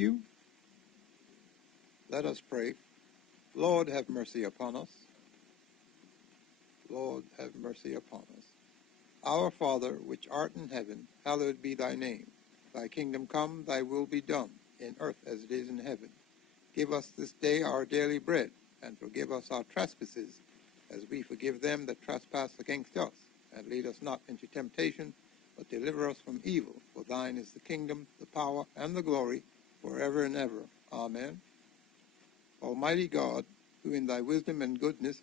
you? Let us pray. Lord, have mercy upon us. Lord, have mercy upon us. Our Father, which art in heaven, hallowed be thy name. Thy kingdom come, thy will be done, in earth as it is in heaven. Give us this day our daily bread, and forgive us our trespasses, as we forgive them that trespass against us. And lead us not into temptation, but deliver us from evil. For thine is the kingdom, the power, and the glory, forever and ever. Amen. Almighty God, who in thy wisdom and goodness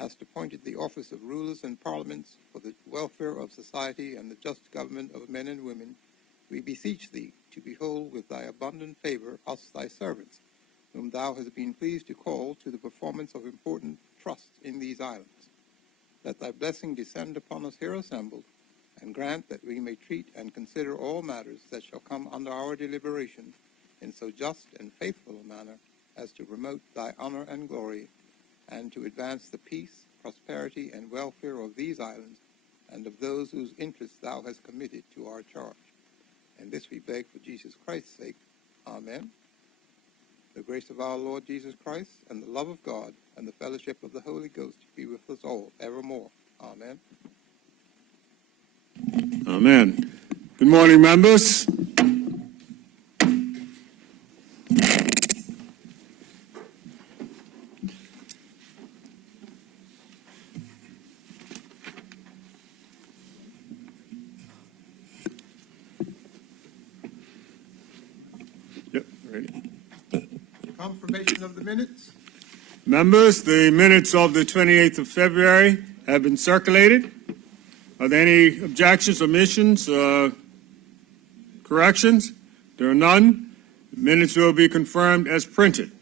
hast appointed the office of rulers and parliaments for the welfare of society and the just government of men and women, we beseech thee to behold with thy abundant favor us thy servants, whom thou hast been pleased to call to the performance of important trusts in these islands. Let thy blessing descend upon us here assembled, and grant that we may treat and consider all matters that shall come under our deliberation in so just and faithful a manner as to promote thy honor and glory, and to advance the peace, prosperity, and welfare of these islands, and of those whose interests thou hast committed to our charge. And this we beg for Jesus Christ's sake. Amen. The grace of our Lord Jesus Christ, and the love of God, and the fellowship of the Holy Ghost be with us all evermore. Amen. Amen. Good morning, members. Yep, ready. Confirmation of the minutes. Members, the minutes of the 28th of February have been circulated. Are there any objections, omissions, corrections? There are none. The minutes will be confirmed as printed.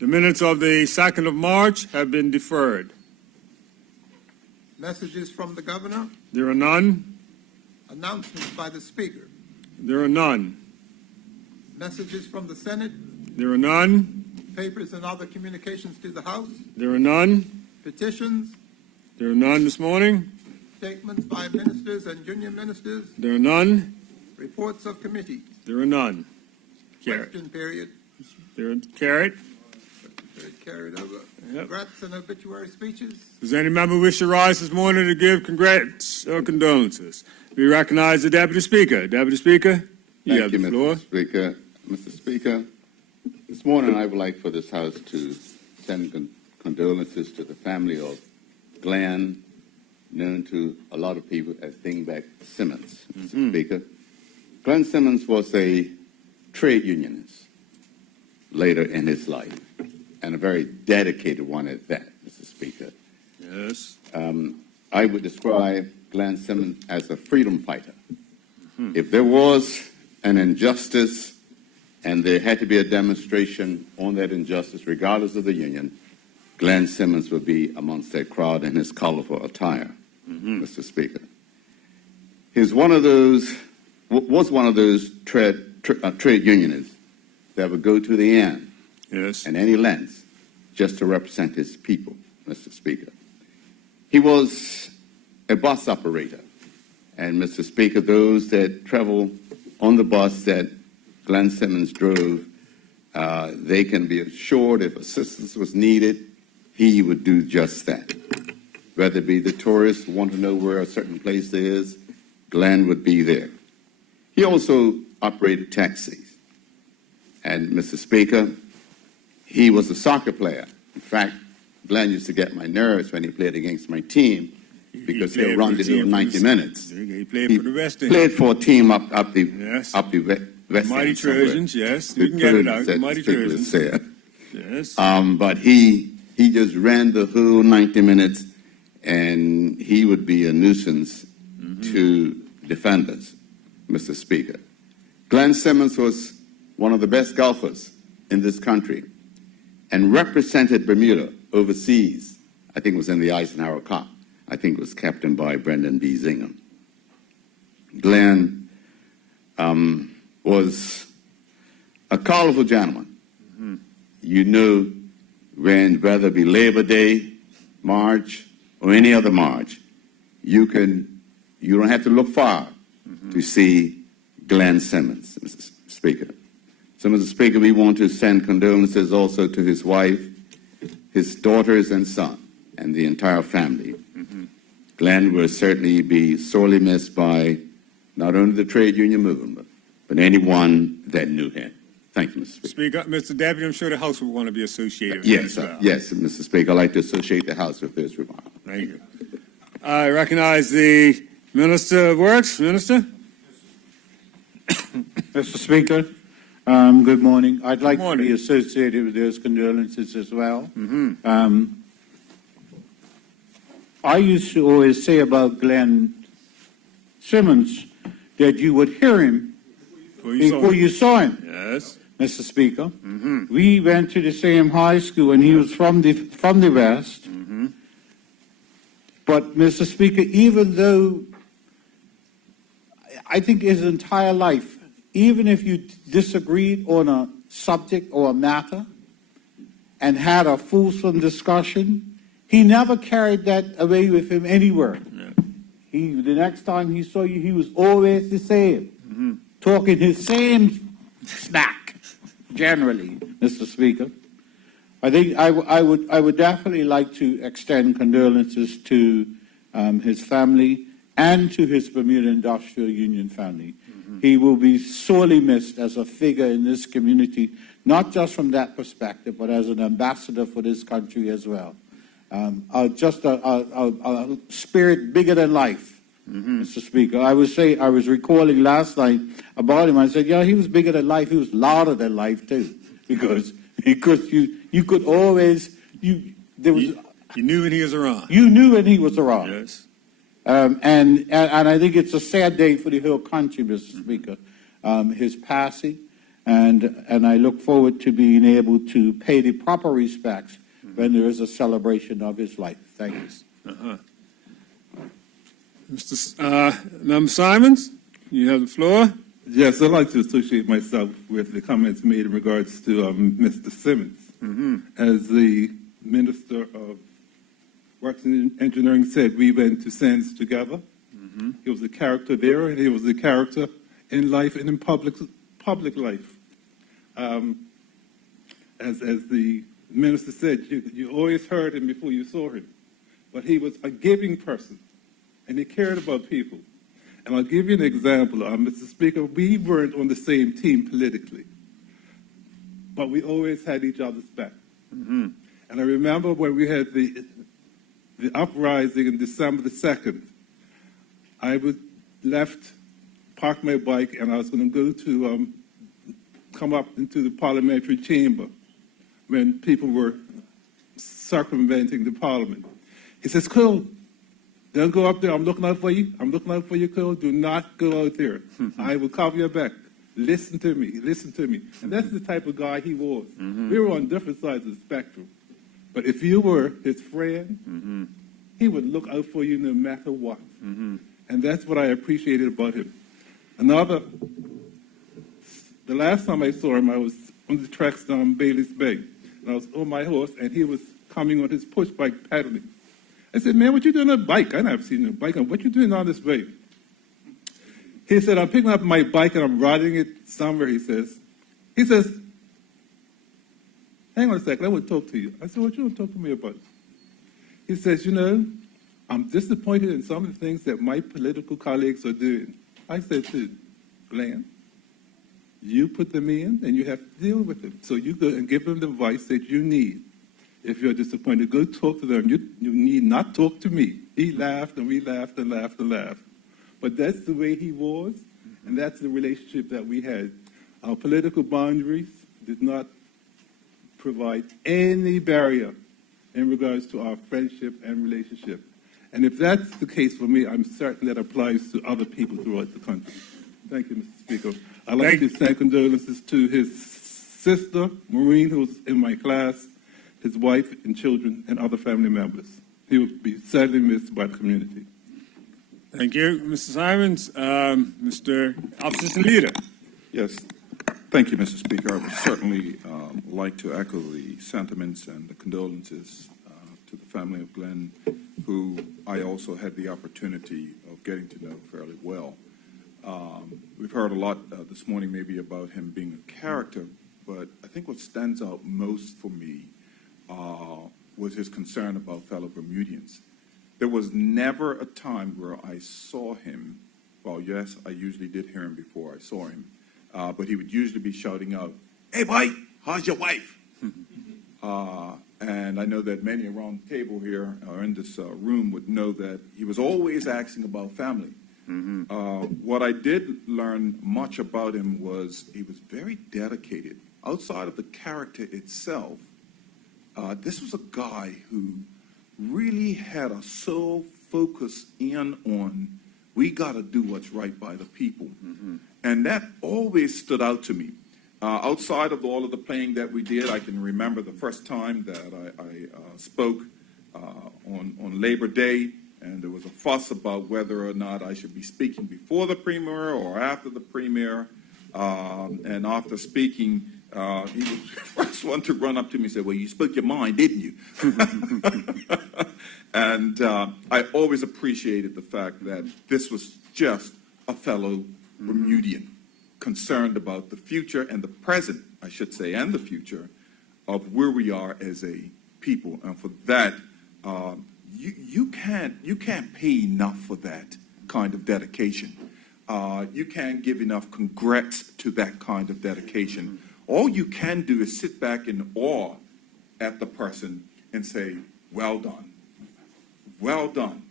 The minutes of the 2nd of March have been deferred. Messages from the governor. There are none. Announcements by the speaker. There are none. Messages from the Senate. There are none. Papers and other communications to the House. There are none. Petitions. There are none this morning. Statements by ministers and junior ministers. There are none. Reports of committees. There are none. Carried. Question period. There are carried. Carried over. Yep. Congrats and obituary speeches. Does any member wish to rise this morning to give congrats or condolences? We recognize the Deputy Speaker. Deputy Speaker, you have the floor. Mr. Speaker, this morning I would like for this House to send condolences to the family of Glen, known to a lot of people as Dingback Simmons, Mr. Speaker. Glen Simmons was a trade unionist later in his life, and a very dedicated one at that, Mr. Speaker. Yes. I would describe Glen Simmons as a freedom fighter. If there was an injustice and there had to be a demonstration on that injustice, regardless of the union, Glen Simmons would be amongst that crowd in his colorful attire, Mr. Speaker. Was one of those trade unionists that would go to the end, Yes. and any lengths, just to represent his people, Mr. Speaker. He was a bus operator, and Mr. Speaker, those that travel on the bus that Glen Simmons drove, they can be assured if assistance was needed, he would do just that. Whether it be the tourists who want to know where a certain place is, Glen would be there. He also operated taxis. And Mr. Speaker, he was a soccer player. In fact, Glen used to get my nerves when he played against my team because he'll run the whole 90 minutes. He played for the West End. Played for a team up the Yes. West End. Mighty Trojans, yes. You can get it out. The Mighty Trojans. Yes. But he just ran the whole 90 minutes, and he would be a nuisance to defenders, Mr. Speaker. Glen Simmons was one of the best golfers in this country and represented Bermuda overseas. I think it was in the Eisenhower Cup. I think it was captained by Brendan B. Zingham. Glen was a colorful gentleman. You know, whether it be Labor Day, March, or any other March, you don't have to look far to see Glen Simmons, Mr. Speaker. So, Mr. Speaker, we want to send condolences also to his wife, his daughters and son, and the entire family. Glenn will certainly be sorely missed by not only the trade union movement, but anyone that knew him. Thank you, Mr. Speaker. Mr. Deputy, I'm sure the House would want to be associated with Yes, that as well. yes, Mr. Speaker. I'd like to associate the House with this remark. Thank you. I recognize the Minister of Works. Minister? Mr. Speaker, good morning. I'd like morning. to be associated with those condolences as well. I used to always say about Glen Simmons that you would hear him before you saw him. Yes. Mr. Speaker. We went to the same high school, and he was from the West. But, Mr. Speaker, even though I think his entire life, even if you disagreed on a subject or a matter and had a fulsome discussion, he never carried that away with him anywhere. The next time he saw you, he was always the same, talking his same smack, generally, Mr. Speaker. I think I would definitely like to extend condolences to his family and to his Bermuda Industrial Union family. He will be sorely missed as a figure in this community, not just from that perspective, but as an ambassador for this country as well. Just a spirit bigger than life, Mr. Speaker. I was recalling last night about him. I said, yeah, he was bigger than life. He was louder than life too, because you could always you knew when he was around. You knew when he was around. Yes. And I think it's a sad day for the whole country, Mr. Speaker, his passing, and I look forward to being able to pay the proper respects when there is a celebration of his life. Thank you. Member Simons, you have the floor. Yes, I'd like to associate myself with the comments made in regards to Mr. Simmons. As the Minister of Works and Engineering said, we went to SANS together. He was a character there, and he was a character in life and in public life. As the minister said, you always heard him before you saw him. But he was a giving person, and he cared about people. And I'll give you an example. Mr. Speaker, we weren't on the same team politically, but we always had each other's back. And I remember when we had the uprising on December the 2nd, I parked my bike, and I was going to go to come up into the parliamentary chamber when people were circumventing the parliament. He says, Cole, don't go up there. I'm looking out for you. I'm looking out for you, Cole. Do not go out there. I will cover your back. Listen to me. Listen to me. And that's the type of guy he was. We were on different sides of the spectrum. But if you were his friend, he would look out for you no matter what. And that's what I appreciated about him. The last time I saw him, I was on the tracks down Bailey's Bay. And I was on my horse, and he was coming on his push bike pedaling. I said, man, what you doing on a bike? I never seen a bike. What you doing on this way? He said, I'm picking up my bike and I'm riding it somewhere, he says. He says, hang on a second, I want to talk to you. I said, what you want to talk to me about? He says, I'm disappointed in some of the things that my political colleagues are doing. I said to Glenn, you put them in and you have to deal with them. So you go and give them the advice that you need. If you're disappointed, go talk to them. You need not talk to me. He laughed, and we laughed and laughed and laughed. But that's the way he was, and that's the relationship that we had. Our political boundaries did not provide any barrier in regards to our friendship and relationship. And if that's the case for me, I'm certain that applies to other people throughout the country. Thank you, Mr. Speaker. I'd like to send condolences to his sister, Maureen, who was in my class, his wife and children, and other family members. He will be sadly missed by the community. Thank you, Mr. Simons. Mr. Opposition Leader. Yes, thank you, Mr. Speaker. I would certainly like to echo the sentiments and the condolences to the family of Glenn, who I also had the opportunity of getting to know fairly well. We've heard a lot this morning maybe about him being a character, but I think what stands out most for me was his concern about fellow Bermudians. There was never a time where I saw him, well, yes, I usually did hear him before I saw him, but he would usually be shouting out, "Hey, boy, how's your wife?" And I know that many around the table here or in this room would know that he was always asking about family. What I did learn much about him was he was very dedicated. Outside of the character itself, this was a guy who really had a sole focus in on, we got to do what's right by the people. And that always stood out to me. Outside of all of the playing that we did, I can remember the first time that I spoke on Labor Day, and there was a fuss about whether or not I should be speaking before the premier or after the premier. And after speaking, he was the first one to run up to me and say, "Well, you spoke your mind, didn't you?" And I always appreciated the fact that this was just a fellow Bermudian, concerned about the future and the present, I should say, and the future of where we are as a people. And for that, you can't pay enough for that kind of dedication. You can't give enough congrats to that kind of dedication. All you can do is sit back in awe at the person and say, "Well done. Well done.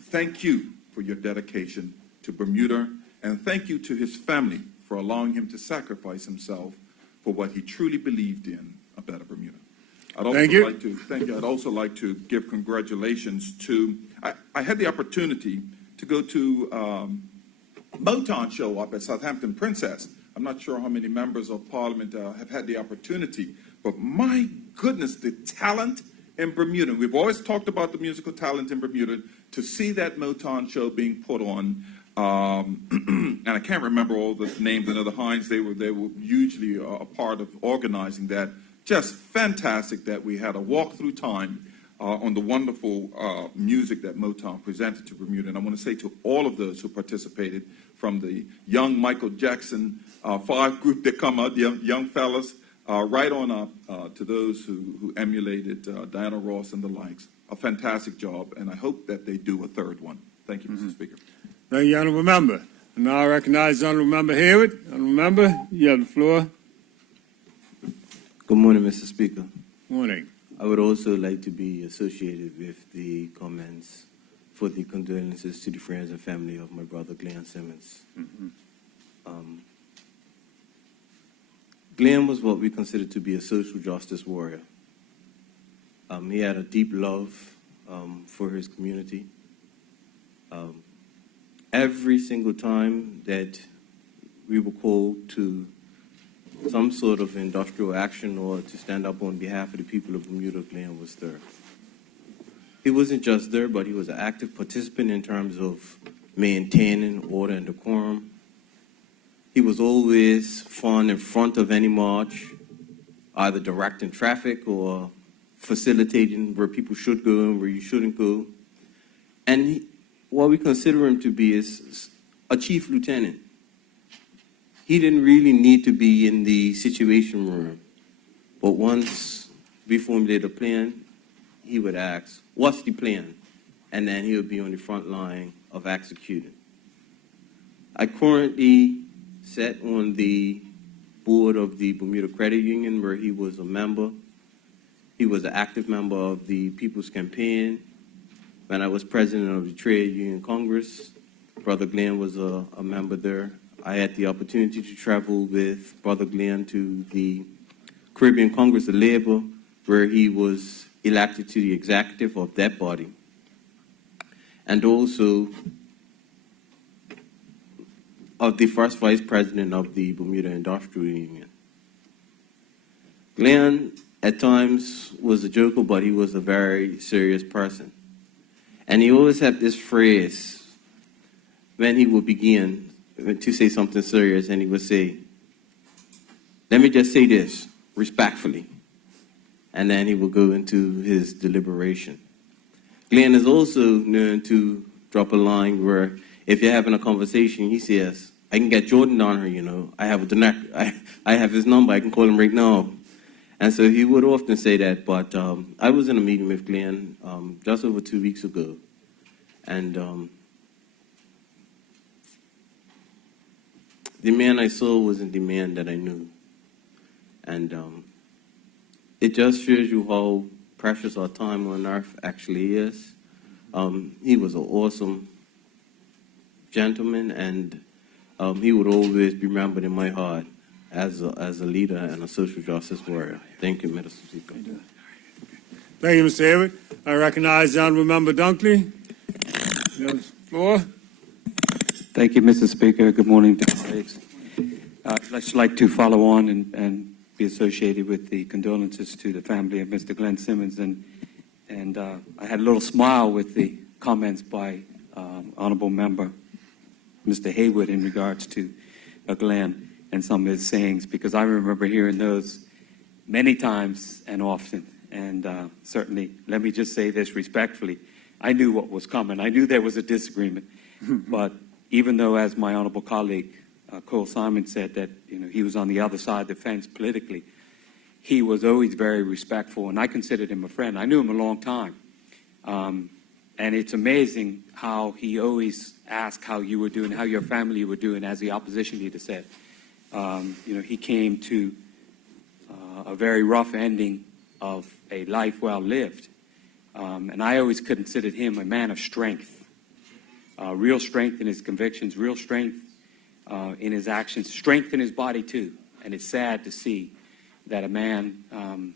Thank you for your dedication to Bermuda, and thank you to his family for allowing him to sacrifice himself for what he truly believed in, a better Bermuda." I'd also like to give congratulations to, I had the opportunity to go to Motown show up at Southampton Princess. I'm not sure how many members of Parliament have had the opportunity, but my goodness, the talent in Bermuda. We've always talked about the musical talent in Bermuda. To see that Motown show being put on, and I can't remember all the names and other Hines. They were usually a part of organizing that. Just fantastic that we had a walk-through time on the wonderful music that Motown presented to Bermuda. And I want to say to all of those who participated, from the young Michael Jackson 5 group that come out, the young fellas, right on up to those who emulated Diana Ross and the likes. A fantastic job, and I hope that they do a third one. Thank you, Mr. Speaker. Thank you, Honourable Member. And now I recognize Honourable Member Hayward. Honourable Member, you have the floor. Good morning, Mr. Speaker. Morning. I would also like to be associated with the comments for the condolences to the friends and family of my brother, Glen Simmons. Glen was what we consider to be a social justice warrior. He had a deep love for his community. Every single time that we were called to some sort of industrial action or to stand up on behalf of the people of Bermuda, Glen was there. He wasn't just there, but he was an active participant in terms of maintaining order and decorum. He was always found in front of any march, either directing traffic or facilitating where people should go and where you shouldn't go. And what we consider him to be is a chief lieutenant. He didn't really need to be in the situation room, but once we formulated a plan, he would ask, "What's the plan?" And then he would be on the front line of executing. I currently sat on the board of the Bermuda Credit Union, where he was a member. He was an active member of the People's Campaign. When I was president of the Trade Union Congress, Brother Glen was a member there. I had the opportunity to travel with Brother Glen to the Caribbean Congress of Labor, where he was elected to the executive of that body, and also of the first vice president of the Bermuda Industrial Union. Glen, at times, was a joker, but he was a very serious person. And he always had this phrase when he would begin to say something serious, and he would say, "Let me just say this respectfully." And then he would go into his deliberation. Glen is also known to drop a line where if you're having a conversation, he says, I can get Jordan on her, you know. I have his number. I can call him right now. And so he would often say that. But I was in a meeting with Glenn just over 2 weeks ago. And the man I saw wasn't the man that I knew. And it just shows you how precious our time on earth actually is. He was an awesome gentleman, and he would always be remembered in my heart as a leader and a social justice warrior. Thank you, Mr. Speaker. Thank you, Mr. Hayward. I recognize the Honourable Member Dunkley. You have the floor. Thank you, Mr. Speaker. Good morning to colleagues. I'd just like to follow on and be associated with the condolences to the family of Mr. Glen Simmons. And I had a little smile with the comments by Honourable Member Mr. Hayward in regards to Glen and some of his sayings, because I remember hearing those many times and often. And certainly, let me just say this respectfully, I knew what was coming. I knew there was a disagreement. But even though, as my honourable colleague Cole Simon said, that he was on the other side of the fence politically, he was always very respectful, and I considered him a friend. I knew him a long time. And it's amazing how he always asked how you were doing, how your family were doing, as the opposition leader said. He came to a very rough ending of a life well lived. And I always considered him a man of strength, real strength in his convictions, real strength in his actions, strength in his body too. And it's sad to see that a man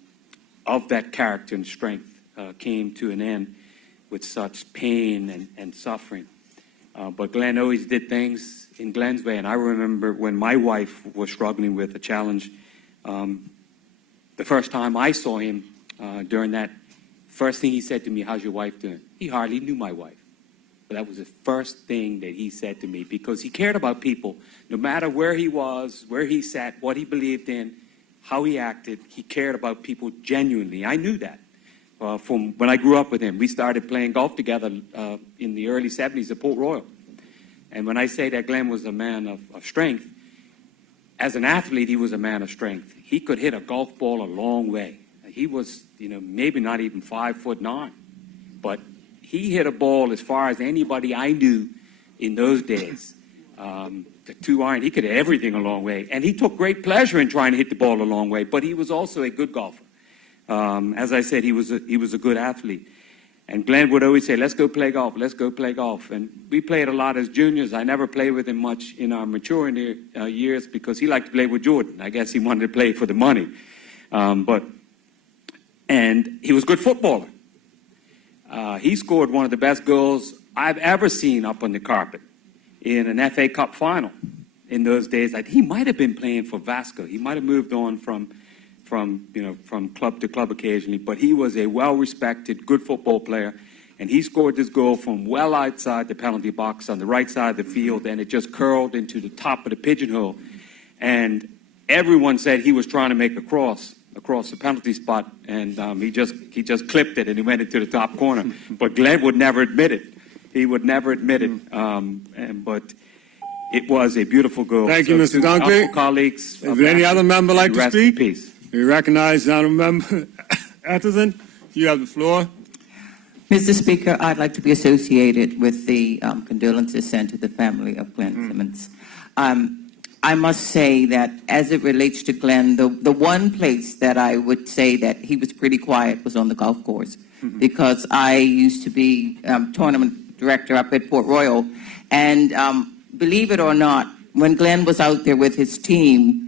of that character and strength came to an end with such pain and suffering. But Glenn always did things in Glenn's way. And I remember when my wife was struggling with a challenge, the first time I saw him during that, first thing he said to me, "How's your wife doing?" He hardly knew my wife. But that was the first thing that he said to me, because he cared about people. No matter where he was, where he sat, what he believed in, how he acted, he cared about people genuinely. I knew that. From when I grew up with him, we started playing golf together in the early 70s at Port Royal. And when I say that Glenn was a man of strength, as an athlete, he was a man of strength. He could hit a golf ball a long way. He was, maybe not even 5'9", but he hit a ball as far as anybody I knew in those days. The 2-iron, he could hit everything a long way. And he took great pleasure in trying to hit the ball a long way, but he was also a good golfer. As I said, he was a good athlete. And Glenn would always say, "Let's go play golf, let's go play golf." And we played a lot as juniors. I never played with him much in our maturing years because he liked to play with Jordan. I guess he wanted to play for the money. And he was a good footballer. He scored one of the best goals I've ever seen up on the carpet in an FA Cup final. In those days, he might have been playing for Vasco. He might have moved on from club to club occasionally, but he was a well-respected, good football player, and he scored this goal from well outside the penalty box on the right side of the field, and it just curled into the top of the pigeonhole. And everyone said he was trying to make a cross across the penalty spot, and he just clipped it, and he went into the top corner. But Glenn would never admit it. He would never admit it. But it was a beautiful goal. Thank you, Mr. Dunkley. Colleagues. Is there any other member like to speak? Peace. We recognize the Honourable Member Atherton. You have the floor. Mr. Speaker, I'd like to be associated with the condolences sent to the family of Glen Simmons. I must say that as it relates to Glenn, the one place that I would say that he was pretty quiet was on the golf course, because I used to be tournament director up at Port Royal, and believe it or not, when Glenn was out there with his team,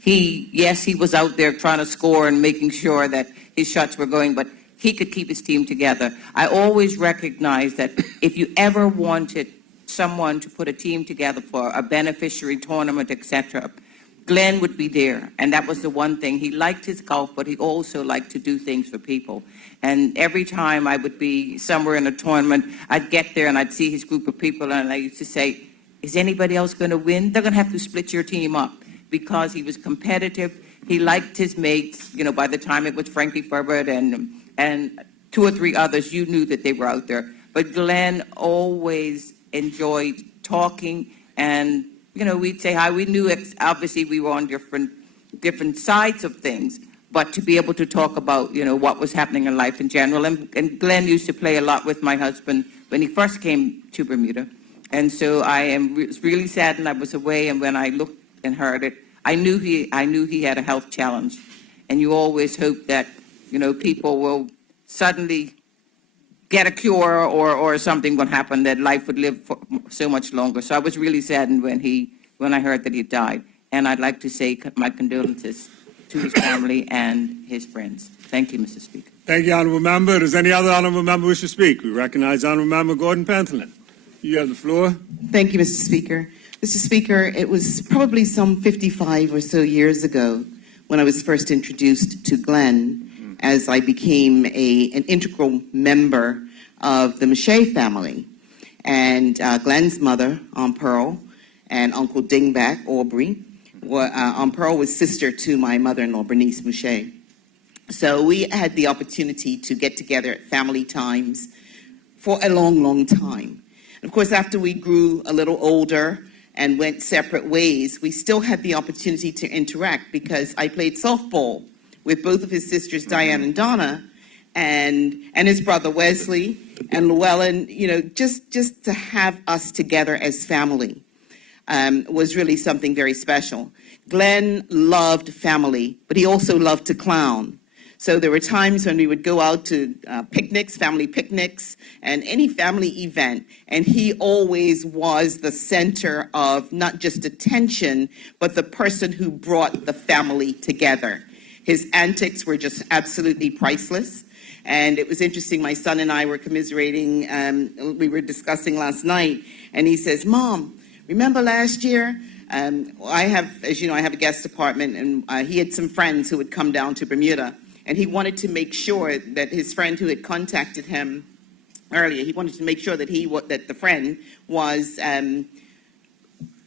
he was out there trying to score and making sure that his shots were going, but he could keep his team together. I always recognized that if you ever wanted someone to put a team together for a beneficiary tournament, etc., Glenn would be there. And that was the one thing. He liked his golf, but he also liked to do things for people. And every time I would be somewhere in a tournament, I'd get there and I'd see his group of people, and I used to say, "Is anybody else going to win? They're going to have to split your team up," because he was competitive. He liked his mates. By the time it was Frankie Furbert and 2 or 3 others, you knew that they were out there. But Glenn always enjoyed talking, and, you know, we'd say hi. We knew, obviously, we were on different sides of things, but to be able to talk about, you know, what was happening in life in general. And Glenn used to play a lot with my husband when he first came to Bermuda. And so I am really saddened I was away, and when I looked and heard it, I knew he had a health challenge. And you always hope that, you know, people will suddenly get a cure or something would happen, that life would live for so much longer. So I was really saddened when I heard that he died. And I'd like to say my condolences to his family and his friends. Thank you, Mr. Speaker. Thank you, Honourable Member. Does any other Honourable Member wish to speak? We recognize Honourable Member Gordon Pentland. You have the floor. Thank you, Mr. Speaker. Mr. Speaker, it was probably some 55 or so years ago when I was first introduced to Glenn, as I became an integral member of the Mache family. And Glenn's mother, Aunt Pearl, and Uncle Dingback, Aubrey, Aunt Pearl was sister to my mother-in-law, Bernice Mache. So we had the opportunity to get together at family times for a long, long time. And of course, after we grew a little older and went separate ways, we still had the opportunity to interact because I played softball with both of his sisters, Diane and Donna, and his brother Wesley and Llewellyn. You know, just to have us together as family was really something very special. Glenn loved family, but he also loved to clown. So there were times when we would go out to picnics, family picnics, and any family event, and he always was the center of not just attention, but the person who brought the family together. His antics were just absolutely priceless. And it was interesting, my son and I were commiserating, we were discussing last night, and he says, "Mom, remember last year?" I have, as you know, I have a guest apartment, and he had some friends who would come down to Bermuda. And he wanted to make sure that his friend who had contacted him earlier, he wanted to make sure that that the friend was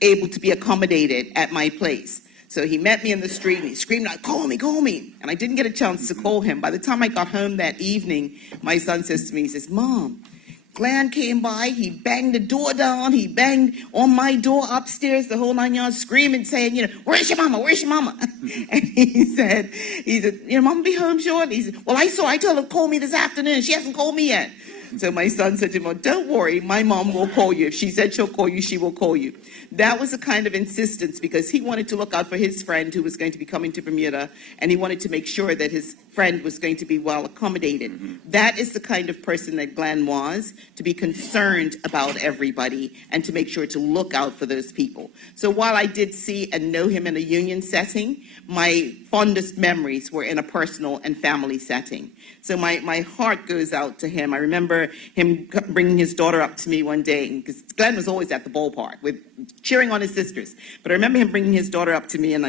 able to be accommodated at my place. So he met me in the street and he screamed out, "Call me, call me." And I didn't get a chance to call him. By the time I got home that evening, my son says to me, he says, "Mom, Glenn came by, he banged the door down, he banged on my door upstairs, the whole 9 yards, screaming, saying, you know, where's your mama, where's your mama?" And he said, you know, "Mama be home shortly." He said, "Well, I told her to call me this afternoon, she hasn't called me yet." So my son said to him, "Well, don't worry, my mom will call you. If she said she'll call you, she will call you." That was the kind of insistence because he wanted to look out for his friend who was going to be coming to Bermuda, and he wanted to make sure that his friend was going to be well accommodated. That is the kind of person that Glenn was, to be concerned about everybody and to make sure to look out for those people. So while I did see and know him in a union setting, my fondest memories were in a personal and family setting. So my heart goes out to him. I remember him bringing his daughter up to me one day, because Glenn was always at the ballpark cheering on his sisters. But I remember him bringing his daughter up to me, and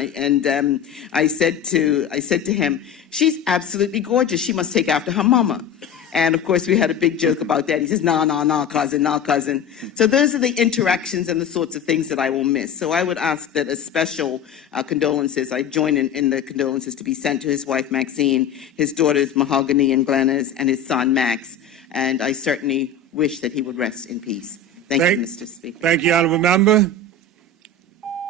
I said to him, "She's absolutely gorgeous. She must take after her mama." And of course, we had a big joke about that. He says, "No, cousin, no, cousin." So those are the interactions and the sorts of things that I will miss. So I would ask that a special condolences, I join in the condolences to be sent to his wife, Maxine, his daughters, Mahogany and Glennis, and his son, Max. And I certainly wish that he would rest in peace. Thank you, Mr. Speaker. Thank you, Honourable Member.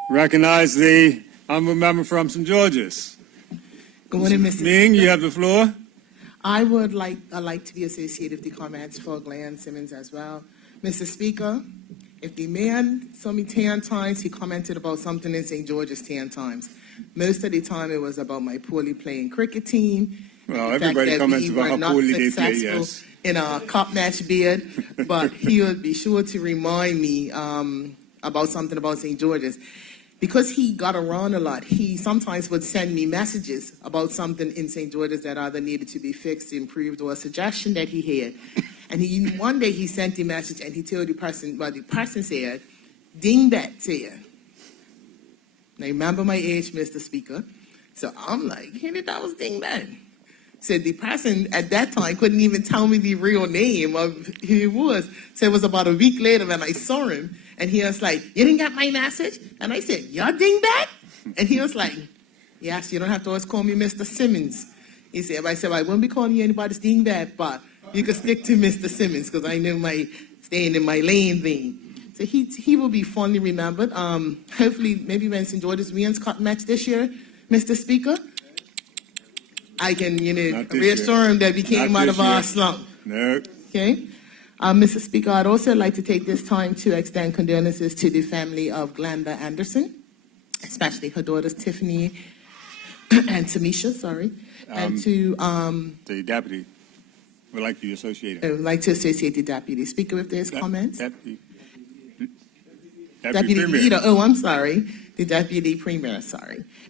Recognize the Honourable Member from St. George's. Good morning, Mr. Ming, you have the floor. I'd like to be associated with the comments for Glen Simmons as well. Mr. Speaker, if the man saw me 10 times, he commented about something in St. George's 10 times. Most of the time, it was about my poorly playing cricket team. Well, everybody comments about how poorly they play, yes. In a cup match bid, but he would be sure to remind me about something about St. George's. Because he got around a lot, he sometimes would send me messages about something in St. George's that either needed to be fixed, improved, or a suggestion that he had. And one day he sent a message and he told the person, well, the person said, "Dingbat said." Now remember my age, Mr. Speaker. So I'm like, hey, that was Dingbat. So the person at that time couldn't even tell me the real name of who he was. So it was about a week later when I saw him, and he was like, "You didn't get my message?" And I said, "You're Dingbat?" And he was like, "Yes, you don't have to always call me Mr. Simmons." He said, I said, "Well, I won't be calling you anybody's Dingbat, but you can stick to Mr. Simmons because I know my staying in my lane thing." So he will be fondly remembered. Hopefully, maybe when St. George's Wayne's Cup match this year, Mr. Speaker, I can, reassure him that we came out of our slump. No. Okay. Mr. Speaker, I'd also like to take this time to extend condolences to the family of Glenda Anderson, especially her daughters Tiffany and Tamisha, and to The deputy would like to be associated. I would like to associate the Deputy Speaker with his comments. Deputy Deputy Premier. Leader, I'm sorry, the Deputy Premier,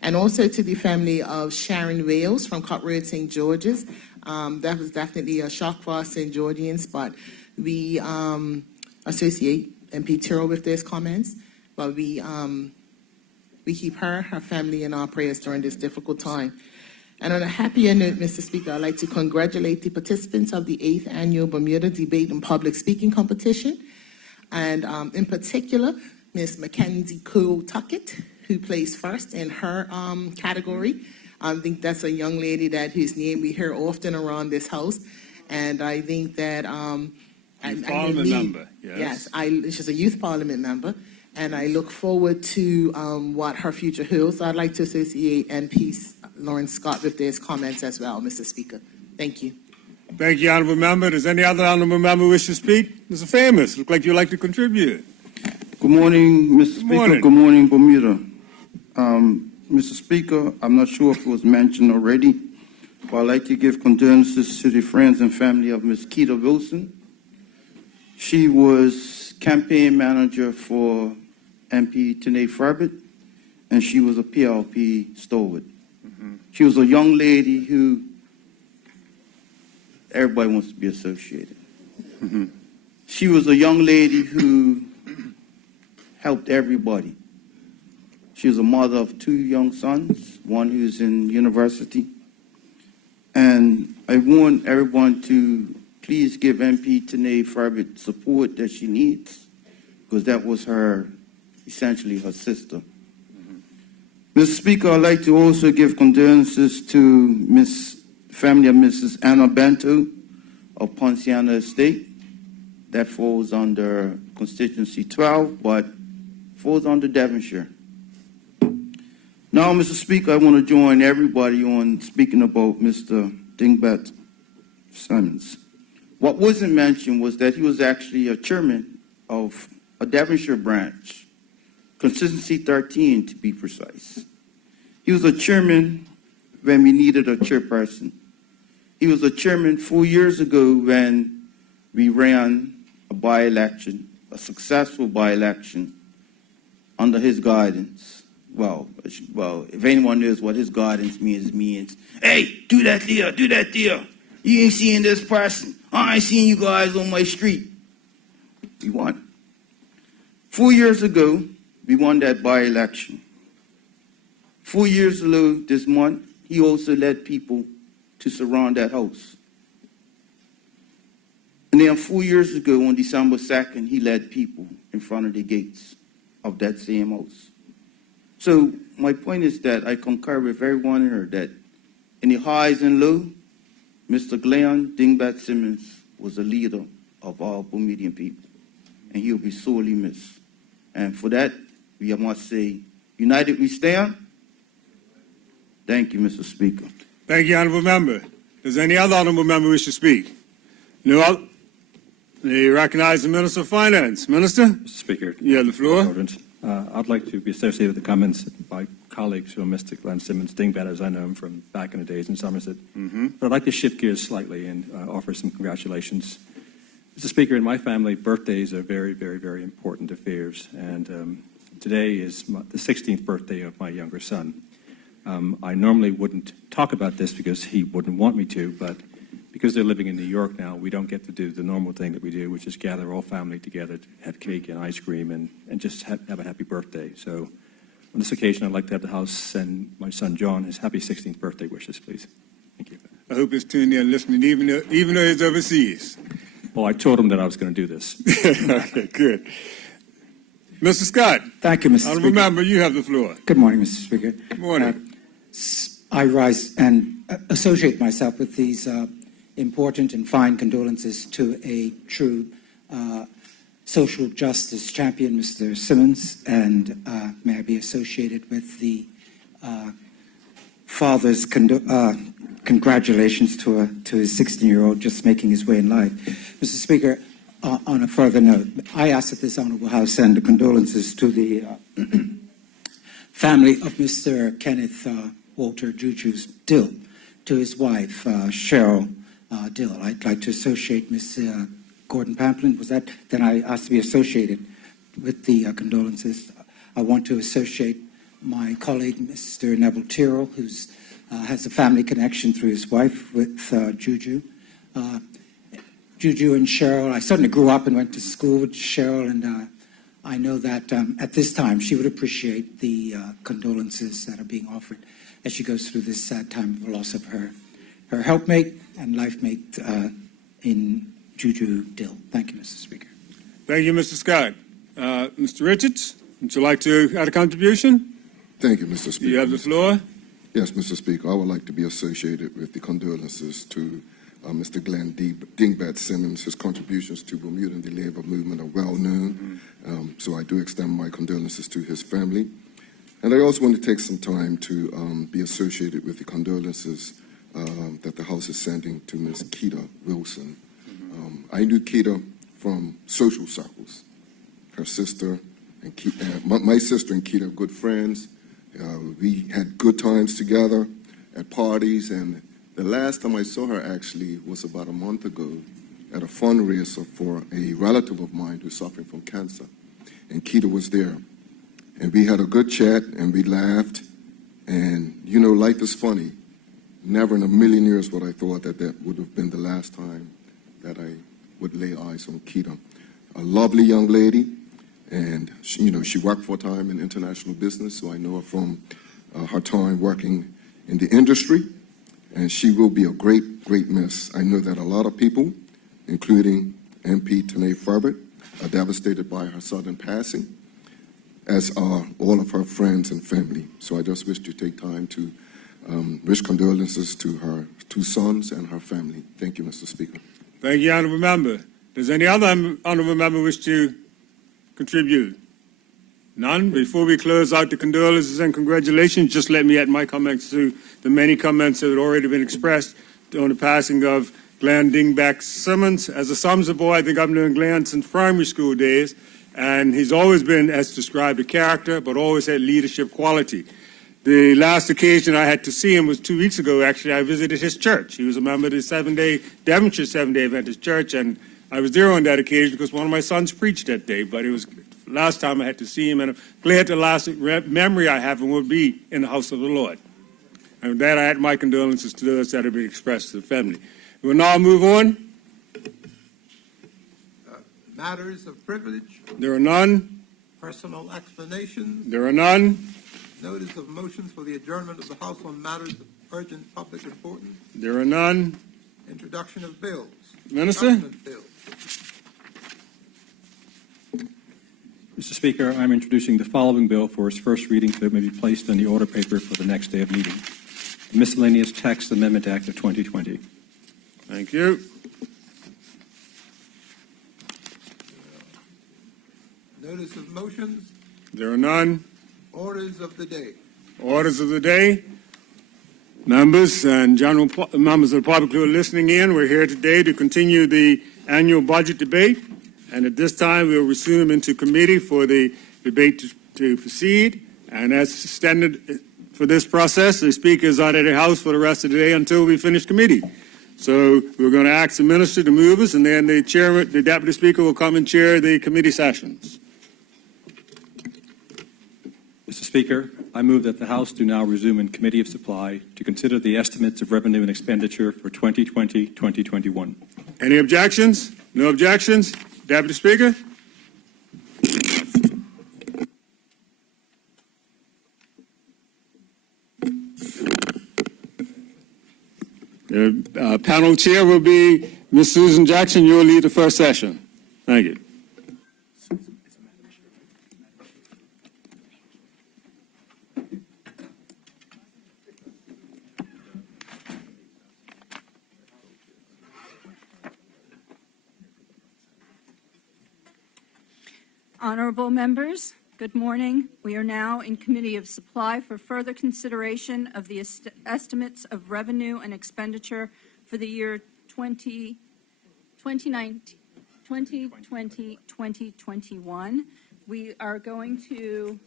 and also to the family of Sharon Wales from Cup Road, St. George's. That was definitely a shock for us St. Georgians, but we associate MP Tyrrell with these comments, but we keep her family in our prayers during this difficult time. And on a happier note, Mr. Speaker, I'd like to congratulate the participants of the 8th Annual Bermuda Debate and Public Speaking Competition, and in particular, Ms. Mackenzie Cole-Tuckett, who placed first in her category. I think that's a young lady whose name we hear often around this house, and I think that Parliament member, yes. She's a youth parliament member, and I look forward to what her future holds. So I'd like to associate MP Lawrence Scott with these comments as well, Mr. Speaker. Thank you. Thank you, honourable member. Does any other honourable member wish to speak? Mr. Famous, look like you'd like to contribute. Good morning, Mr. Speaker. Morning. Good morning, Bermuda. Mr. Speaker, I'm not sure if it was mentioned already, but I'd like to give condolences to the friends and family of Ms. Keita Wilson. She was campaign manager for MP Tanae Frabit, and she was a PLP stalwart. She was a young lady who everybody wants to be associated. She was a young lady who helped everybody. She was a mother of 2 young sons, one who's in university. And I want everyone to please give MP Tanae Frabit support that she needs, because that was essentially her sister. Mr. Speaker, I'd like to also give condolences to family of Mrs. Anna Bento of Ponciana Estate. That falls under constituency 12, but falls under Devonshire. Now, Mr. Speaker, I want to join everybody on speaking about Mr. Dingbat Simmons. What wasn't mentioned was that he was actually a chairman of a Devonshire branch, constituency 13 to be precise. He was a chairman when we needed a chairperson. He was a chairman 4 years ago when we ran a by-election, a successful by-election, under his guidance. Well, if anyone knows what his guidance means, hey, do that there. You ain't seeing this person. I ain't seeing you guys on my street. We won. 4 years ago, we won that by-election. 4 years ago this month, he also led people to surround that house. And then 4 years ago, on December 2nd, he led people in front of the gates of that same house. So my point is that I concur with everyone here that in the highs and lows, Mr. Glen Dingbat Simmons was a leader of all Bermudian people, and he'll be sorely missed. And for that, we must say, united we stand. Thank you, Mr. Speaker. Thank you, honourable member. Does any other honourable member wish to speak? No. They recognize the Minister of Finance. Minister? Mr. Speaker. You have the floor. I'd like to be associated with the comments by colleagues who are Mr. Glen Simmons, Dingbat, as I know him from back in the days in Somerset. But I'd like to shift gears slightly and offer some congratulations. Mr. Speaker, in my family, birthdays are very, very, very important affairs. And today is the 16th birthday of my younger son. I normally wouldn't talk about this because he wouldn't want me to, but because they're living in New York now, we don't get to do the normal thing that we do, which is gather all family together to have cake and ice cream and just have a happy birthday. So on this occasion, I'd like to have the House send my son John his happy 16th birthday wishes, please. Thank you. I hope he's tuned in and listening, even though he's overseas. Well, I told him that I was going to do this. Okay, good. Mr. Scott. Thank you, Mr. Honourable Speaker. member, you have the floor. Good morning, Mr. Speaker. Good morning. I rise and associate myself with these important and fine condolences to a true social justice champion, Mr. Simmons, and may I be associated with the father's congratulations to his 16-year-old just making his way in life. Mr. Speaker, on a further note, I ask that this Honorable House send condolences to the family of Mr. Kenneth Walter Juju's Dill, to his wife, Cheryl Dill. I'd like to associate Ms. Gordon Pamplin. Was that? Then I asked to be associated with the condolences. I want to associate my colleague, Mr. Neville Tyrrell, who has a family connection through his wife with Juju. Juju and Cheryl, I certainly grew up and went to school with Cheryl, and I know that at this time she would appreciate the condolences that are being offered as she goes through this sad time of the loss of her helpmate and life mate in Juju Dill. Thank you, Mr. Speaker. Thank you, Mr. Scott. Mr. Richards, would you like to add a contribution? Thank you, Mr. Speaker. You have the floor. Yes, Mr. Speaker, I would like to be associated with the condolences to Mr. Glen Dingbat Simmons. His contributions to Bermuda and the labor movement are well known, so I do extend my condolences to his family. And I also want to take some time to be associated with the condolences that the House is sending to Ms. Keita Wilson. I knew Keita from social circles. Her sister and my sister and Keita are good friends. We had good times together at parties, and the last time I saw her actually was about a month ago at a fundraiser for a relative of mine who's suffering from cancer, and Keita was there. And we had a good chat, and we laughed, and you know, life is funny. Never in a million years would I thought that would have been the last time that I would lay eyes on Keita. A lovely young lady, and she worked for a time in international business, so I know her from her time working in the industry, and she will be a great, great miss. I know that a lot of people, including MP Tanae Furbert, are devastated by her sudden passing, as are all of her friends and family. So I just wish to take time to wish condolences to her two sons and her family. Thank you, Mr. Speaker. Thank you, Honourable Member. Does any other Honourable Member wish to contribute? None? Before we close out the condolences and congratulations, just let me add my comments to the many comments that had already been expressed on the passing of Glen Dingbat Simmons. As a Sumser boy, I think I've known Glen since primary school days, and he's always been, as described, a character, but always had leadership quality. The last occasion I had to see him was 2 weeks ago, actually. I visited his church. He was a member of the Devonshire 7-Day Adventist Church, and I was there on that occasion because one of my sons preached that day, but it was last time I had to see him, and I'm glad the last memory I have of him will be in the house of the Lord. And with that, I add my condolences to those that have been expressed to the family. We will now move on. Matters of privilege. There are none. Personal explanations. There are none. Notice of motions for the adjournment of the House on matters of urgent public importance. There are none. Introduction of bills. Minister? Government bills. Mr. Speaker, I'm introducing the following bill for its first reading so it may be placed on the order paper for the next day of meeting. The Miscellaneous Tax Amendment Act of 2020. Thank you. Notice of motions. There are none. Orders of the day. Orders of the day. Members and general members of the public who are listening in, we're here today to continue the annual budget debate. And at this time, we'll resume into committee for the debate to proceed. And as extended for this process, the speaker is out of the House for the rest of the day until we finish committee. So we're going to ask the minister to move us, and then the deputy speaker will come and chair the committee sessions. Mr. Speaker, I move that the House do now resume in Committee of Supply to consider the estimates of revenue and expenditure for 2020-2021. Any objections? No objections? Deputy Speaker? The panel chair will be Ms. Susan Jackson. You will lead the first session. Thank you. Honorable members, good morning. We are now in Committee of Supply for further consideration of the estimates of revenue and expenditure for the year 2020-2021. We are going to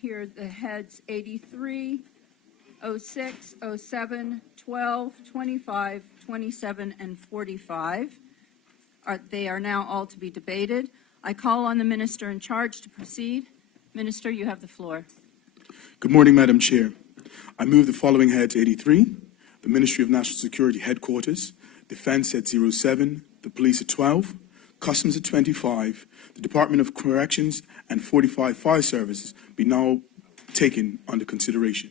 hear the heads 83, 06, 07, 12, 25, 27, and 45. They are now all to be debated. I call on the minister in charge to proceed. Minister, you have the floor. Good morning, Madam Chair. I move the following heads: 83, the Ministry of National Security Headquarters, Defense at 07, the Police at 12, Customs at 25, the Department of Corrections, and 45 Fire Services be now taken under consideration.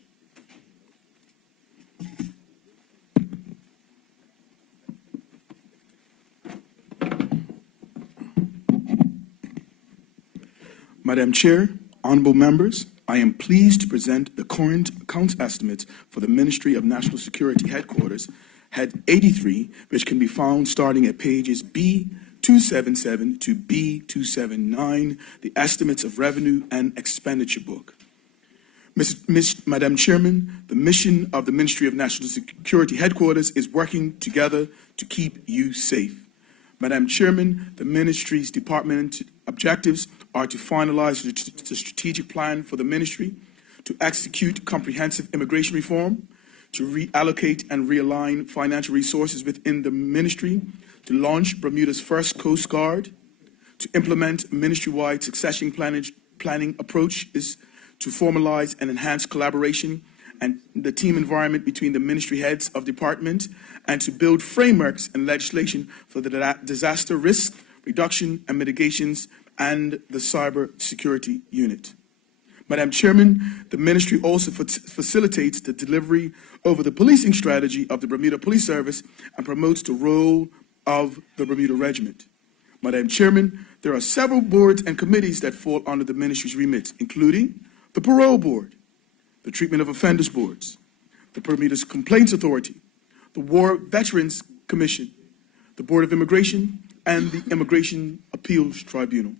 Madam Chair, honorable members, I am pleased to present the current accounts estimates for the Ministry of National Security Headquarters, Head 83, which can be found starting at pages B277 to B279, the Estimates of Revenue and Expenditure Book. Madam Chairman, the mission of the Ministry of National Security Headquarters is working together to keep you safe. Madam Chairman, the Ministry's department objectives are to finalize the strategic plan for the Ministry, to execute comprehensive immigration reform, to reallocate and realign financial resources within the Ministry, to launch Bermuda's first Coast Guard, to implement ministry-wide succession planning approaches, to formalize and enhance collaboration and the team environment between the ministry heads of department, and to build frameworks and legislation for the disaster risk reduction and mitigations and the cyber security unit. Madam Chairman, the ministry also facilitates the delivery over the policing strategy of the Bermuda Police Service and promotes the role of the Bermuda Regiment. Madam Chairman, there are several boards and committees that fall under the ministry's remit, including the Parole Board, the Treatment of Offenders Boards, the Bermuda's Complaints Authority, the War Veterans Commission, the Board of Immigration, and the Immigration Appeals Tribunal.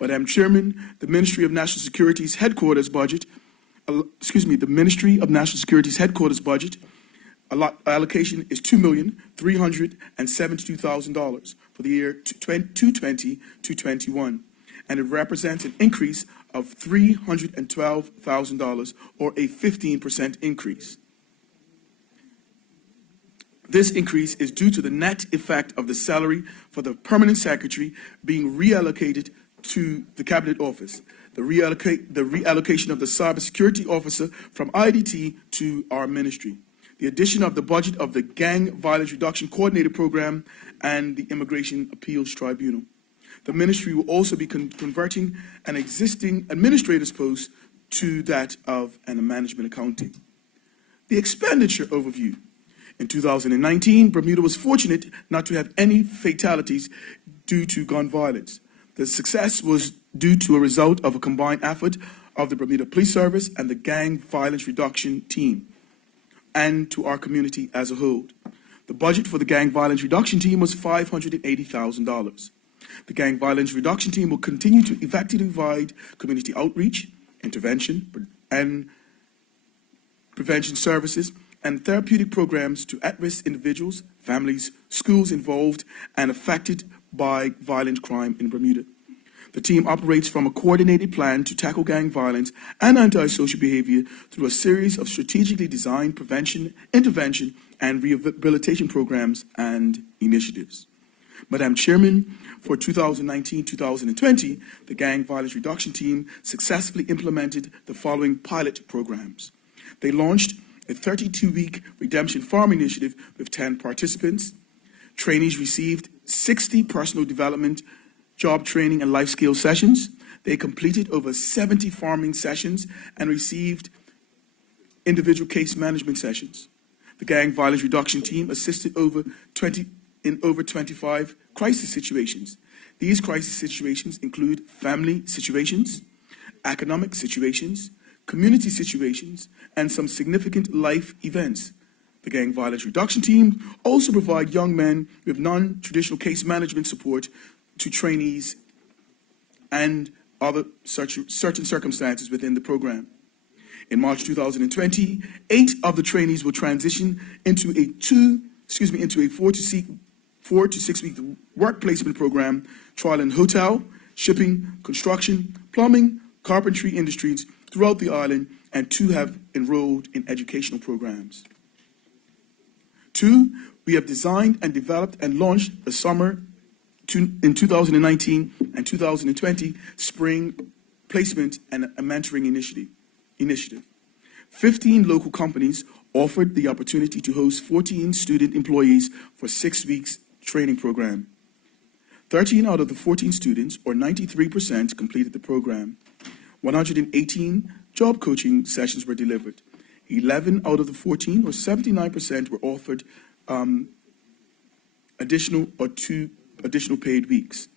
Madam Chairman, the Ministry of National Security's headquarters budget, the Ministry of National Security's headquarters budget allocation is $2,372,000 for the year 2020-21, and it represents an increase of $312,000, or a 15% increase. This increase is due to the net effect of the salary for the permanent secretary being reallocated to the Cabinet Office, the reallocation of the cybersecurity officer from IDT to our ministry, the addition of the budget of the Gang Violence Reduction Coordinator Program, and the Immigration Appeals Tribunal. The ministry will also be converting an existing administrator's post to that of a management accounting. The expenditure overview. In 2019, Bermuda was fortunate not to have any fatalities due to gun violence. The success was due to a result of a combined effort of the Bermuda Police Service and the Gang Violence Reduction Team, and to our community as a whole. The budget for the Gang Violence Reduction Team was $580,000. The Gang Violence Reduction Team will continue to effectively provide community outreach, intervention, and prevention services and therapeutic programs to at-risk individuals, families, schools involved and affected by violent crime in Bermuda. The team operates from a coordinated plan to tackle gang violence and antisocial behavior through a series of strategically designed prevention, intervention, and rehabilitation programs and initiatives. Madam Chairman, for 2019-2020, the Gang Violence Reduction Team successfully implemented the following pilot programs. They launched a 32-week redemption farm initiative with 10 participants. Trainees received 60 personal development, job training, and life skill sessions. They completed over 70 farming sessions and received individual case management sessions. The Gang Violence Reduction Team assisted in over 25 crisis situations. These crisis situations include family situations, economic situations, community situations, and some significant life events. The Gang Violence Reduction Team also provide young men with non-traditional case management support to trainees and other certain circumstances within the program. In March 2020, 8 of the trainees will transition into a 4 to 6 week work placement program, trial in hotel, shipping, construction, plumbing, carpentry industries throughout the island, and 2 have enrolled in educational programs. 2, we have designed and developed and launched the summer in 2019 and 2020 spring placement and a mentoring initiative. 15 local companies offered the opportunity to host 14 student employees for 6 weeks training program. 13 out of the 14 students, or 93%, completed the program. 118 job coaching sessions were delivered. 11 out of the 14, or 79%, were offered additional or 2 additional paid weeks.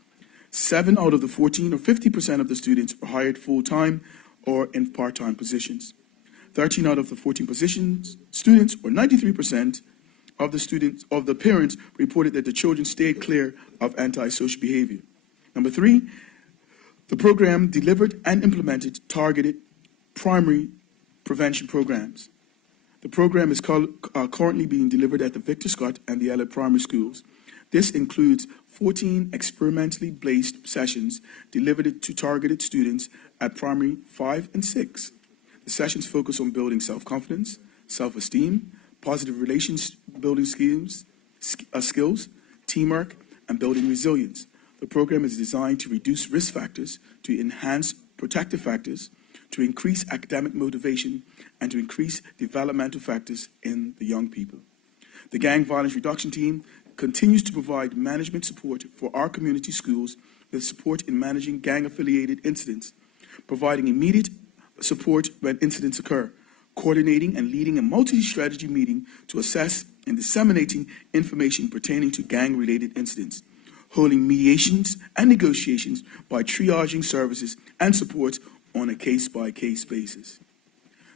7 out of the 14, or 50% of the students, were hired full-time or in part-time positions. 13 out of the 14 students, or 93% of the parents, reported that the children stayed clear of antisocial behavior. Number 3, the program delivered and implemented targeted primary prevention programs. The program is currently being delivered at the Victor Scott and the Elliott Primary Schools. This includes 14 experimentally based sessions delivered to targeted students at primary 5 and 6. The sessions focus on building self-confidence, self-esteem, positive relations building skills, teamwork, and building resilience. The program is designed to reduce risk factors, to enhance protective factors, to increase academic motivation, and to increase developmental factors in the young people. The Gang Violence Reduction Team continues to provide management support for our community schools with support in managing gang-affiliated incidents, providing immediate support when incidents occur, coordinating and leading a multi-strategy meeting to assess and disseminating information pertaining to gang-related incidents, holding mediations and negotiations by triaging services and support on a case-by-case basis.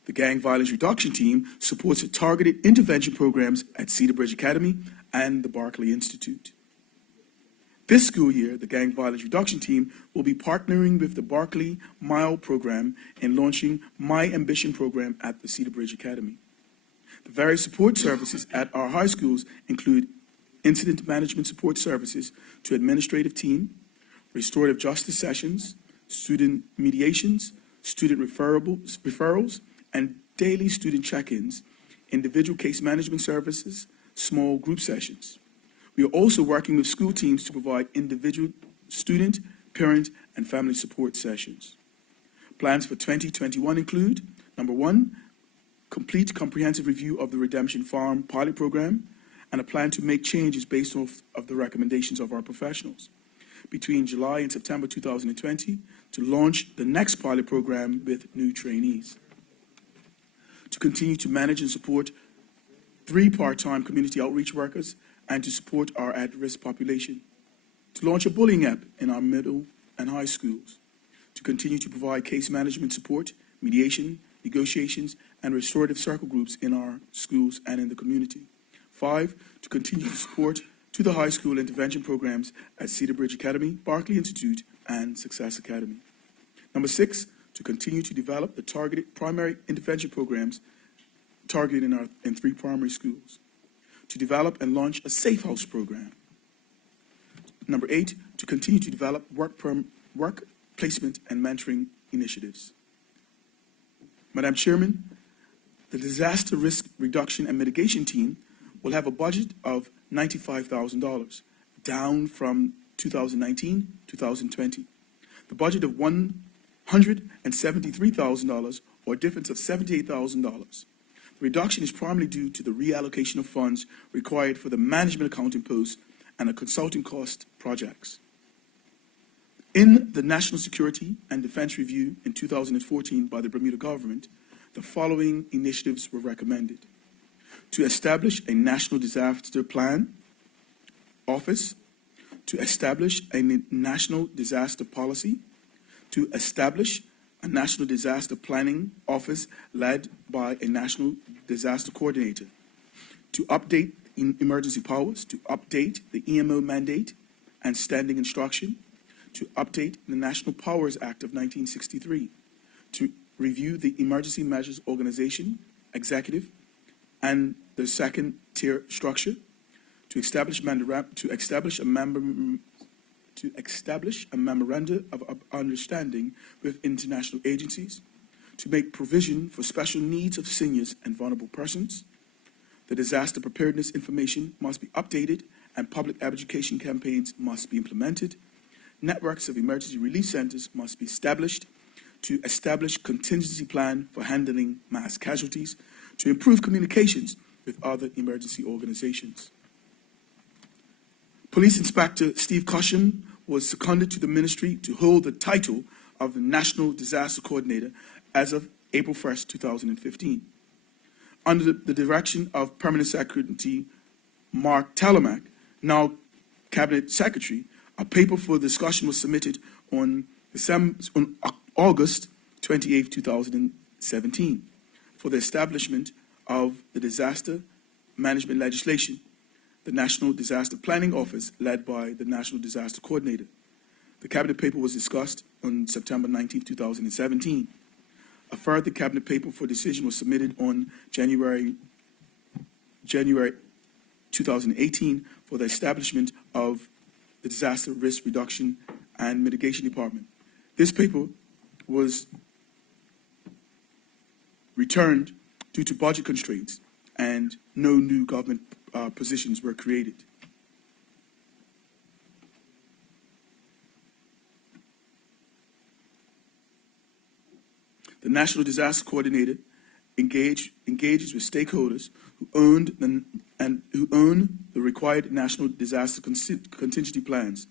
The Gang Violence Reduction Team supports the targeted intervention programs at Cedar Bridge Academy and the Barclay Institute. This school year, the Gang Violence Reduction Team will be partnering with the Barclay Mile program in launching My Ambition program at the Cedar Bridge Academy. The various support services at our high schools include incident management support services to administrative team, restorative justice sessions, student mediations, student referrals, and daily student check-ins, individual case management services, small group sessions. We are also working with school teams to provide individual student, parent, and family support sessions. Plans for 2021 include, number 1, complete comprehensive review of the Redemption Farm pilot program, and a plan to make changes based off of the recommendations of our professionals. Between July and September 2020, to launch the next pilot program with new trainees. To continue to manage and support 3 part-time community outreach workers and to support our at-risk population. To launch a bullying app in our middle and high schools. To continue to provide case management support, mediation, negotiations, and restorative circle groups in our schools and in the community. 5, to continue to support to the high school intervention programs at Cedar Bridge Academy, Barclay Institute, and Success Academy. Number 6, to continue to develop the targeted primary intervention programs targeted in 3 primary schools. To develop and launch a Safe House program. Number 8, to continue to develop work placement and mentoring initiatives. Madam Chairman, the Disaster Risk Reduction and Mitigation Team will have a budget of $95,000, down from 2019-2020. The budget of $173,000, or a difference of $78,000. The reduction is primarily due to the reallocation of funds required for the management accounting post and the consulting cost projects. In the National Security and Defense Review in 2014 by the Bermuda government, the following initiatives were recommended. To establish a National Disaster Plan Office, to establish a National Disaster Policy, to establish a National Disaster Planning Office led by a National Disaster Coordinator, to update emergency powers, to update the EMO mandate and standing instruction, to update the National Powers Act of 1963, to review the Emergency Measures Organization, Executive, and the second tier structure, to establish a memoranda of understanding with international agencies, to make provision for special needs of seniors and vulnerable persons. The disaster preparedness information must be updated and public education campaigns must be implemented. Networks of emergency relief centers must be established, to establish contingency plan for handling mass casualties, to improve communications with other emergency organizations. Police Inspector Steve Cusham was seconded to the ministry to hold the title of the National Disaster Coordinator as of April 1st, 2015. Under the direction of Permanent Secretary Mark Telemack, now Cabinet Secretary, a paper for discussion was submitted on August 28, 2017, for the establishment of the disaster management legislation, the National Disaster Planning Office, led by the National Disaster Coordinator. The Cabinet paper was discussed on September 19, 2017. A further Cabinet paper for decision was submitted on January 2018 for the establishment of the Disaster Risk Reduction and Mitigation Department. This paper was returned due to budget constraints and no new government positions were created. The National Disaster Coordinator engages with stakeholders who own the required national disaster contingency plans.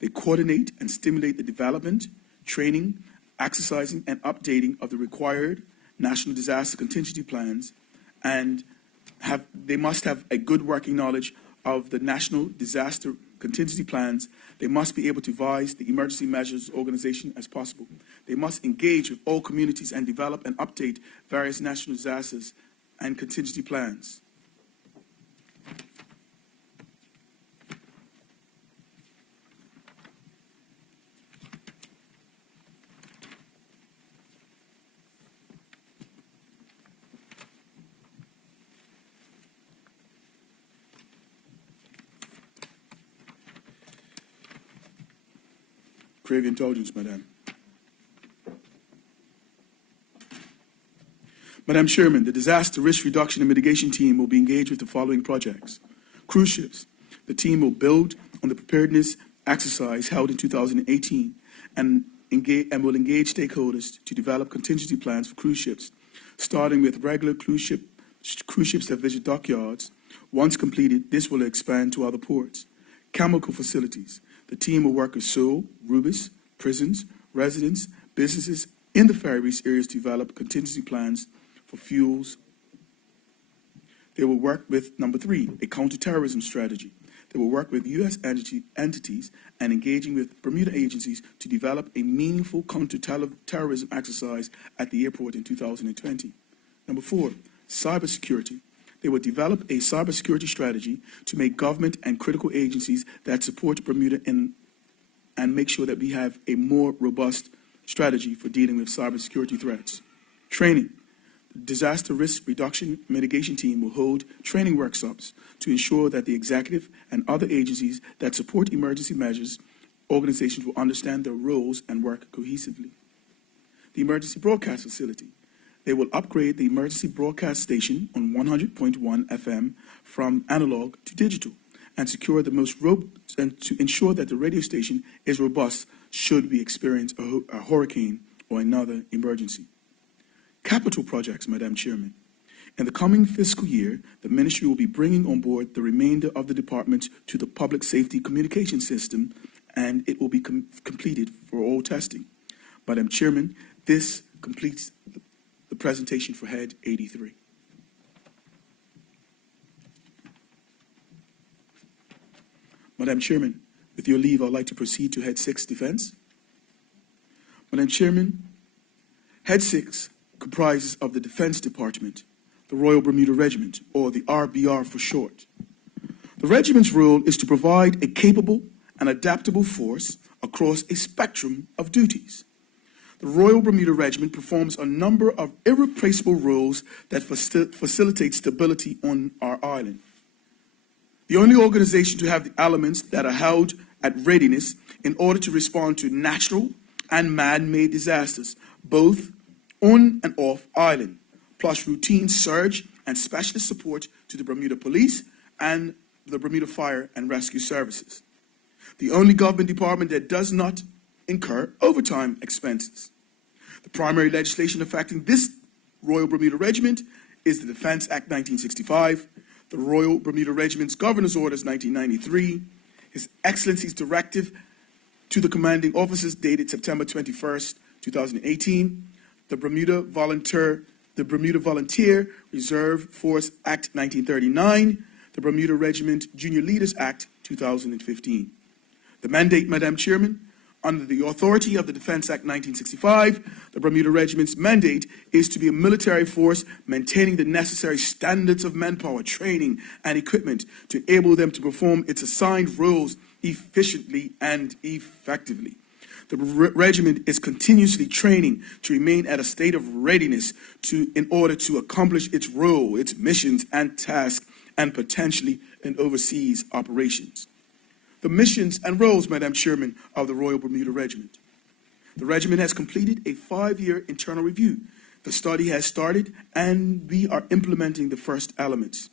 They coordinate and stimulate the development, training, exercising, and updating of the required national disaster contingency plans, and they must have a good working knowledge of the national disaster contingency plans. They must be able to advise the emergency measures organization as possible. They must engage with all communities and develop and update various national disasters and contingency plans. Crave indulgence, Madam. Madam Chairman, the Disaster Risk Reduction and Mitigation Team will be engaged with the following projects. Cruise ships. The team will build on the preparedness exercise held in 2018 and will engage stakeholders to develop contingency plans for cruise ships, starting with regular cruise ships that visit dockyards. Once completed, this will expand to other ports. Chemical facilities. The team will work with Seoul, Rubis, prisons, residents, businesses in the ferries areas to develop contingency plans for fuels. They will work with, number 3, a counterterrorism strategy. They will work with U.S. entities and engaging with Bermuda agencies to develop a meaningful counterterrorism exercise at the airport in 2020. Number 4, cybersecurity. They will develop a cybersecurity strategy to make government and critical agencies that support Bermuda and make sure that we have a more robust strategy for dealing with cybersecurity threats. Training. The Disaster Risk Reduction Mitigation Team will hold training workshops to ensure that the executive and other agencies that support emergency measures organizations will understand their roles and work cohesively. The Emergency Broadcast Facility. They will upgrade the emergency broadcast station on 100.1 FM from analog to digital and secure the most and to ensure that the radio station is robust should we experience a hurricane or another emergency. Capital projects, Madam Chairman. In the coming fiscal year, the ministry will be bringing on board the remainder of the department to the public safety communication system, and it will be completed for all testing. Madam Chairman, this completes the presentation for Head 83. Madam Chairman, with your leave, I'd like to proceed to Head 6, Defense. Madam Chairman, Head 6 comprises of the Defense Department, the Royal Bermuda Regiment, or the RBR for short. The regiment's role is to provide a capable and adaptable force across a spectrum of duties. The Royal Bermuda Regiment performs a number of irreplaceable roles that facilitate stability on our island. The only organization to have the elements that are held at readiness in order to respond to natural and man-made disasters, both on and off island, plus routine surge and specialist support to the Bermuda Police and the Bermuda Fire and Rescue Services. The only government department that does not incur overtime expenses. The primary legislation affecting this Royal Bermuda Regiment is the Defense Act 1965, the Royal Bermuda Regiment's Governor's Orders 1993, His Excellency's Directive to the Commanding Officers dated September 21st, 2018, the Bermuda Volunteer Reserve Force Act 1939, the Bermuda Regiment Junior Leaders Act 2015. The mandate, Madam Chairman, under the authority of the Defense Act 1965, the Bermuda Regiment's mandate is to be a military force maintaining the necessary standards of manpower, training, and equipment to enable them to perform its assigned roles efficiently and effectively. The regiment is continuously training to remain at a state of readiness in order to accomplish its role, its missions and tasks, and potentially in overseas operations. The missions and roles, Madam Chairman, of the Royal Bermuda Regiment. The regiment has completed a 5-year internal review. The study has started, and we are implementing the first elements.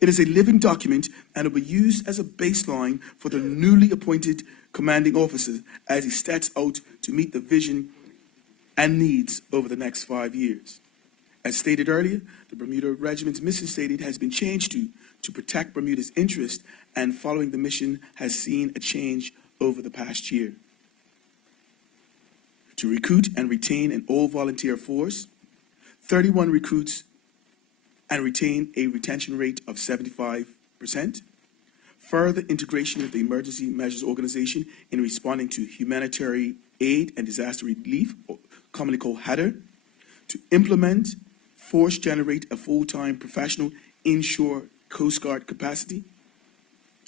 It is a living document and will be used as a baseline for the newly appointed commanding officer as he sets out to meet the vision and needs over the next 5 years. As stated earlier, the Bermuda Regiment's mission statement has been changed to protect Bermuda's interest, and following the mission has seen a change over the past year. To recruit and retain an all-volunteer force, 31 recruits and retain a retention rate of 75%. Further integration of the Emergency Measures Organization in responding to humanitarian aid and disaster relief, commonly called HADR. To implement, force generate a full-time professional inshore Coast Guard capacity.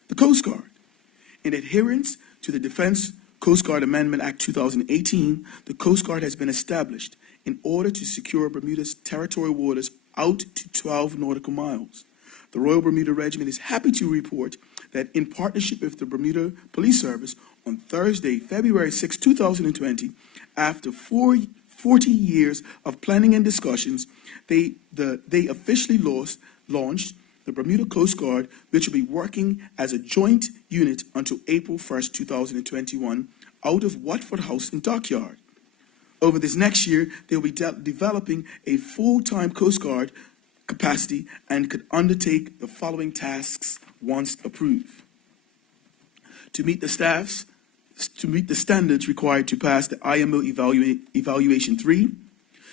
The Coast Guard. In adherence to the Defense Coast Guard Amendment Act 2018, the Coast Guard has been established in order to secure Bermuda's territorial waters out to 12 nautical miles. The Royal Bermuda Regiment is happy to report that in partnership with the Bermuda Police Service on Thursday, February 6, 2020, after 40 years of planning and discussions, they officially launched the Bermuda Coast Guard, which will be working as a joint unit until April 1st, 2021, out of Watford House and Dockyard. Over this next year, they'll be developing a full-time Coast Guard capacity and could undertake the following tasks once approved. To meet the standards required to pass the IMO Evaluation 3,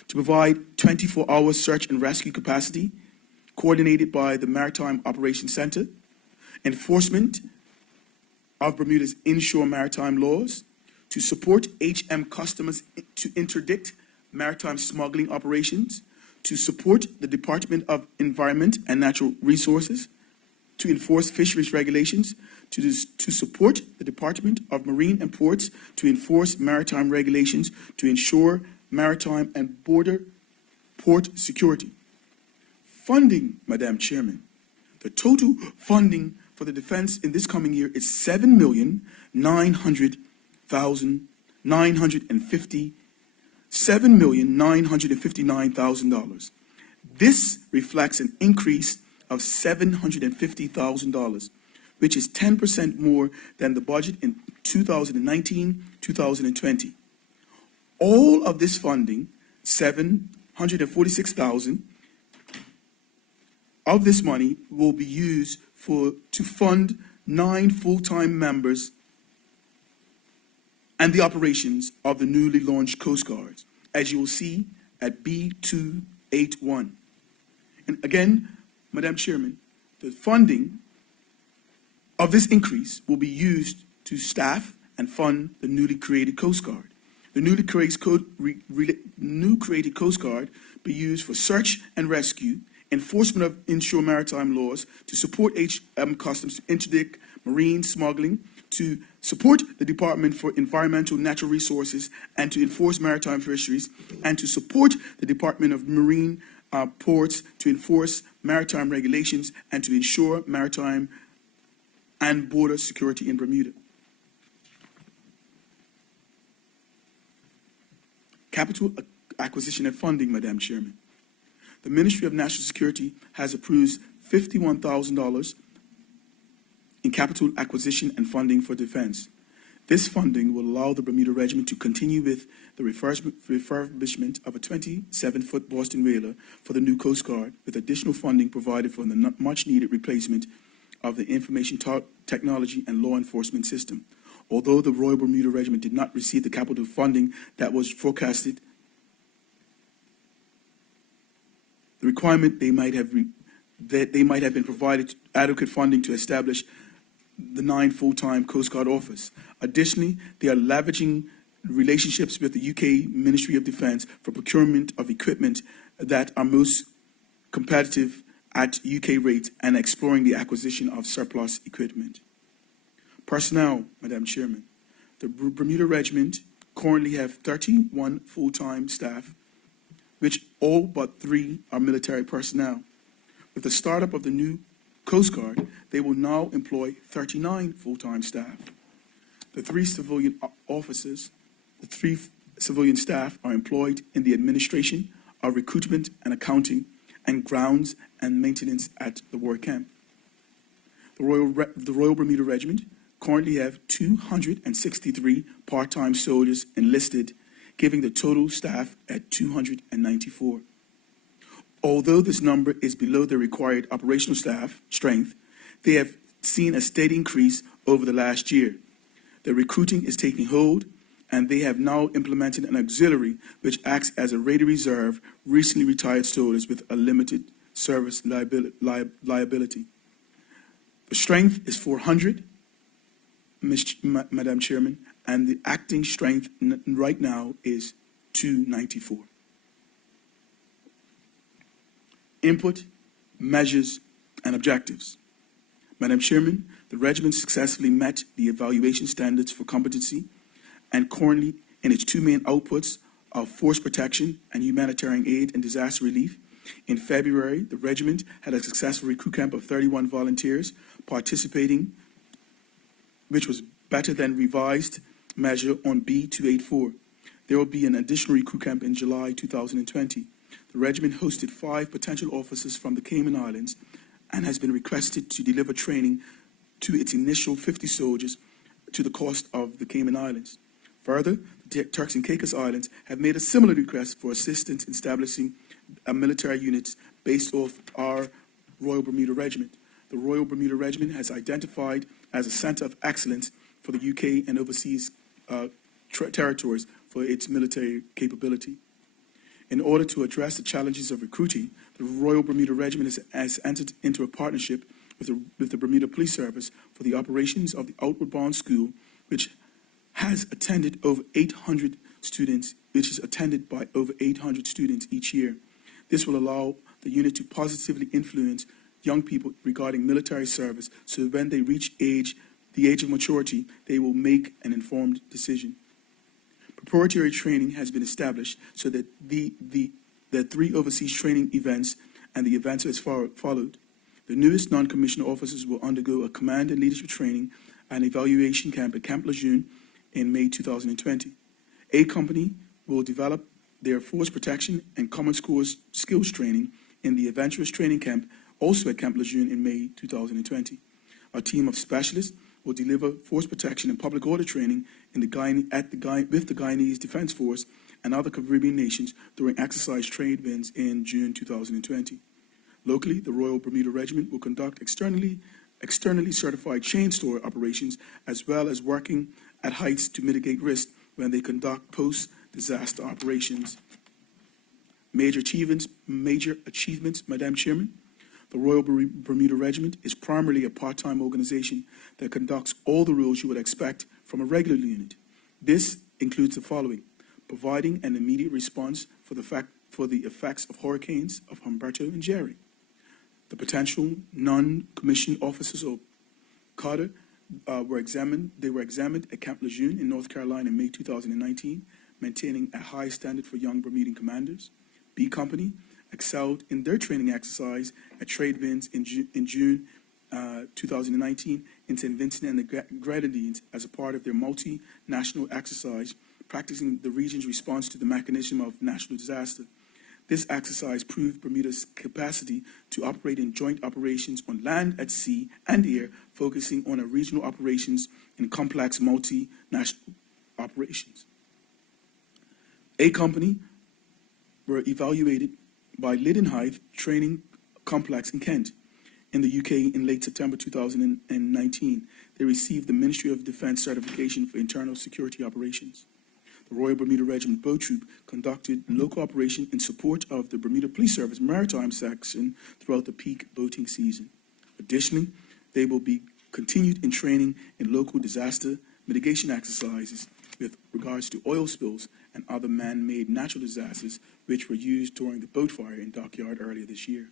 to provide 24-hour search and rescue capacity, coordinated by the Maritime Operations Center, enforcement of Bermuda's inshore maritime laws, to support HM customers to interdict maritime smuggling operations, to support the Department of Environment and Natural Resources, to enforce fisheries regulations, to support the Department of Marine and Ports to enforce maritime regulations, to ensure maritime and port security. Funding, Madam Chairman. The total funding for the defense in this coming year is $7,959,000. This reflects an increase of $750,000, which is 10% more than the budget in 2019-2020. All of this funding, $746,000 of this money, will be used to fund 9 full-time members and the operations of the newly launched Coast Guards, as you will see at B281. And again, Madam Chairman, the funding of this increase will be used to staff and fund the newly created Coast Guard. The newly created Coast Guard be used for search and rescue, enforcement of inshore maritime laws, to support HM customs to interdict marine smuggling, to support the Department for Environmental Natural Resources and to enforce maritime fisheries, and to support the Department of Marine Ports to enforce maritime regulations and to ensure maritime and border security in Bermuda. Capital acquisition and funding, Madam Chairman. The Ministry of National Security has approved $51,000 in capital acquisition and funding for defense. This funding will allow the Bermuda Regiment to continue with the refurbishment of a 27-foot Boston whaler for the new Coast Guard, with additional funding provided for the much-needed replacement of the information technology and law enforcement system. Although the Royal Bermuda Regiment did not receive the capital funding that was forecasted, the requirement they might have been provided adequate funding to establish the 9 full-time Coast Guard office. Additionally, they are leveraging relationships with the UK Ministry of Defence for procurement of equipment that are most competitive at UK rates and exploring the acquisition of surplus equipment. Personnel, Madam Chairman. The Bermuda Regiment currently have 31 full-time staff, which all but 3 are military personnel. With the startup of the new Coast Guard, they will now employ 39 full-time staff. The 3 civilian officers, the 3 civilian staff are employed in the administration of recruitment and accounting and grounds and maintenance at the war camp. The Royal Bermuda Regiment currently have 263 part-time soldiers enlisted, giving the total staff at 294. Although this number is below the required operational staff strength, they have seen a steady increase over the last year. The recruiting is taking hold, and they have now implemented an auxiliary which acts as a ready reserve recently retired soldiers with a limited service liability. The strength is 400, Madam Chairman, and the acting strength right now is 294. Input, measures, and objectives. Madam Chairman, the regiment successfully met the evaluation standards for competency and currently in its 2 main outputs of force protection and humanitarian aid and disaster relief. In February, the regiment had a successful recruit camp of 31 volunteers participating, which was better than revised measure on B284. There will be an additional recruit camp in July 2020. The regiment hosted 5 potential officers from the Cayman Islands and has been requested to deliver training to its initial 50 soldiers to the coast of the Cayman Islands. Further, the Turks and Caicos Islands have made a similar request for assistance in establishing military units based off our Royal Bermuda Regiment. The Royal Bermuda Regiment has identified as a centre of excellence for the UK and overseas territories for its military capability. In order to address the challenges of recruiting, the Royal Bermuda Regiment has entered into a partnership with the Bermuda Police Service for the operations of the Outward Bound School, which has attended over 800 students, which is attended by over 800 students each year. This will allow the unit to positively influence young people regarding military service, so when they reach the age of maturity, they will make an informed decision. Preparatory training has been established so that the 3 overseas training events and the events as followed. The newest non-commissioned officers will undergo a command and leadership training and evaluation camp at Camp Lejeune in May 2020. A company will develop their force protection and common skills training in the adventurous training camp, also at Camp Lejeune in May 2020. A team of specialists will deliver force protection and public order training with the Guyanese Defense Force and other Caribbean nations during exercise trade winds in June 2020. Locally, the Royal Bermuda Regiment will conduct externally certified chain store operations, as well as working at heights to mitigate risk when they conduct post-disaster operations. Major achievements, Madam Chairman. The Royal Bermuda Regiment is primarily a part-time organization that conducts all the roles you would expect from a regular unit. This includes the following: providing an immediate response for the effects of hurricanes of Humberto and Jerry. The potential non-commissioned officers or cadre were examined at Camp Lejeune in North Carolina in May 2019, maintaining a high standard for young Bermudian commanders. B Company excelled in their training exercise at trade winds in June 2019 in St. Vincent and the Grenadines as a part of their multinational exercise, practicing the region's response to the mechanism of national disaster. This exercise proved Bermuda's capacity to operate in joint operations on land, at sea, and air, focusing on regional operations in complex multinational operations. A Company were evaluated by Lyddon Hythe Training Complex in Kent, in the UK in late September 2019. They received the Ministry of Defense certification for internal security operations. The Royal Bermuda Regiment Boat Troop conducted local operation in support of the Bermuda Police Service Maritime Section throughout the peak boating season. Additionally, they will be continued in training in local disaster mitigation exercises with regards to oil spills and other man-made natural disasters which were used during the boat fire in Dockyard earlier this year.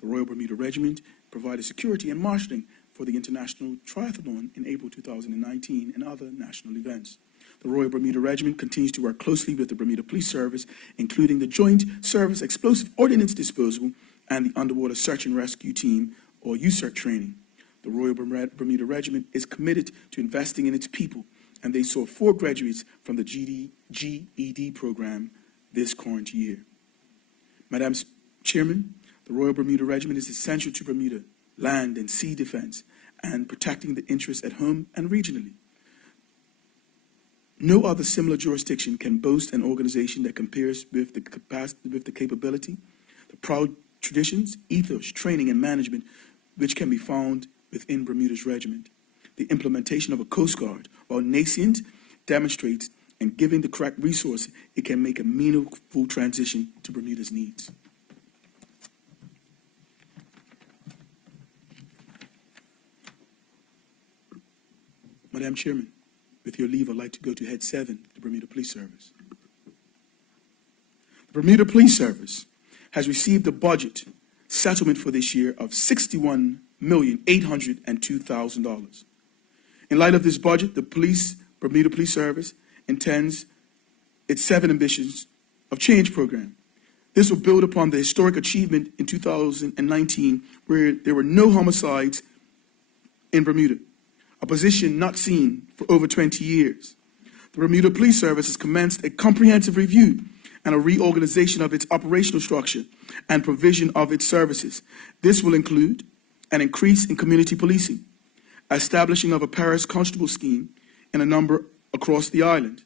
The Royal Bermuda Regiment provided security and marshalling for the International Triathlon in April 2019 and other national events. The Royal Bermuda Regiment continues to work closely with the Bermuda Police Service, including the Joint Service Explosive Ordnance Disposal and the Underwater Search and Rescue Team, or USERT training. The Royal Bermuda Regiment is committed to investing in its people, and they saw 4 graduates from the GED program this current year. Madam Chairman, the Royal Bermuda Regiment is essential to Bermuda, land and sea defense, and protecting the interests at home and regionally. No other similar jurisdiction can boast an organization that compares with the capacity, with the capability, the proud traditions, ethos, training, and management which can be found within Bermuda's regiment. The implementation of a Coast Guard, while nascent, demonstrates, and given the correct resources, it can make a meaningful transition to Bermuda's needs. Madam Chairman, with your leave, I'd like to go to Head 7, the Bermuda Police Service. The Bermuda Police Service has received a budget settlement for this year of $61,802,000. In light of this budget, the Bermuda Police Service intends its 7 Ambitions of Change program. This will build upon the historic achievement in 2019 where there were no homicides in Bermuda, a position not seen for over 20 years. The Bermuda Police Service has commenced a comprehensive review and a reorganization of its operational structure and provision of its services. This will include an increase in community policing, establishing of a parish constable scheme in a number across the island,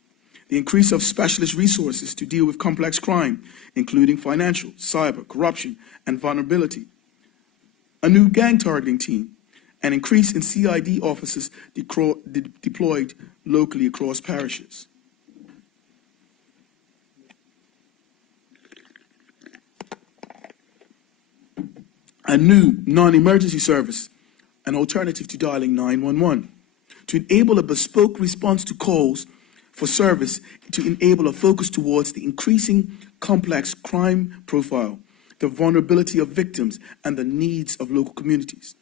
the increase of specialist resources to deal with complex crime, including financial, cyber, corruption, and vulnerability, a new gang targeting team, an increase in CID officers deployed locally across parishes. A new non-emergency service, an alternative to dialing 911, to enable a bespoke response to calls for service, to enable a focus towards the increasing complex crime profile, the vulnerability of victims, and the needs of local communities.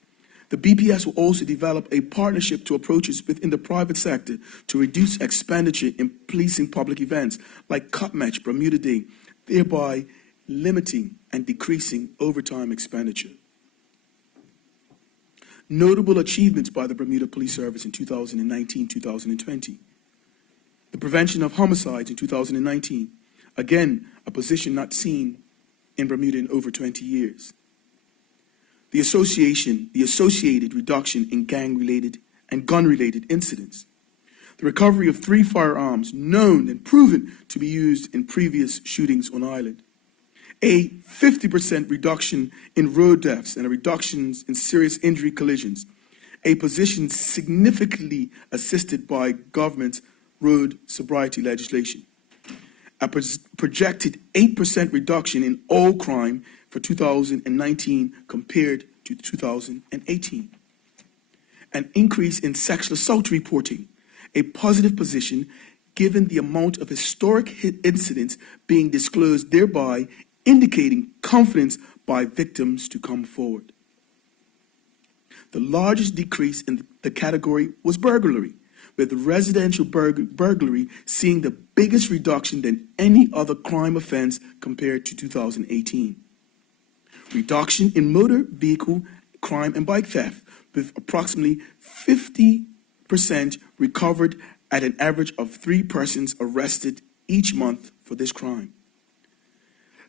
The BPS will also develop a partnership to approaches within the private sector to reduce expenditure in policing public events like Cup Match, Bermuda Day, thereby limiting and decreasing overtime expenditure. Notable achievements by the Bermuda Police Service in 2019-2020. The prevention of homicides in 2019, again, a position not seen in Bermuda in over 20 years. The associated reduction in gang-related and gun-related incidents. The recovery of 3 firearms known and proven to be used in previous shootings on island. A 50% reduction in road deaths and a reduction in serious injury collisions. A position significantly assisted by government's road sobriety legislation. A projected 8% reduction in all crime for 2019 compared to 2018. An increase in sexual assault reporting, a positive position given the amount of historic incidents being disclosed, thereby indicating confidence by victims to come forward. The largest decrease in the category was burglary, with residential burglary seeing the biggest reduction than any other crime offense compared to 2018. Reduction in motor vehicle crime and bike theft, with approximately 50% recovered at an average of 3 persons arrested each month for this crime.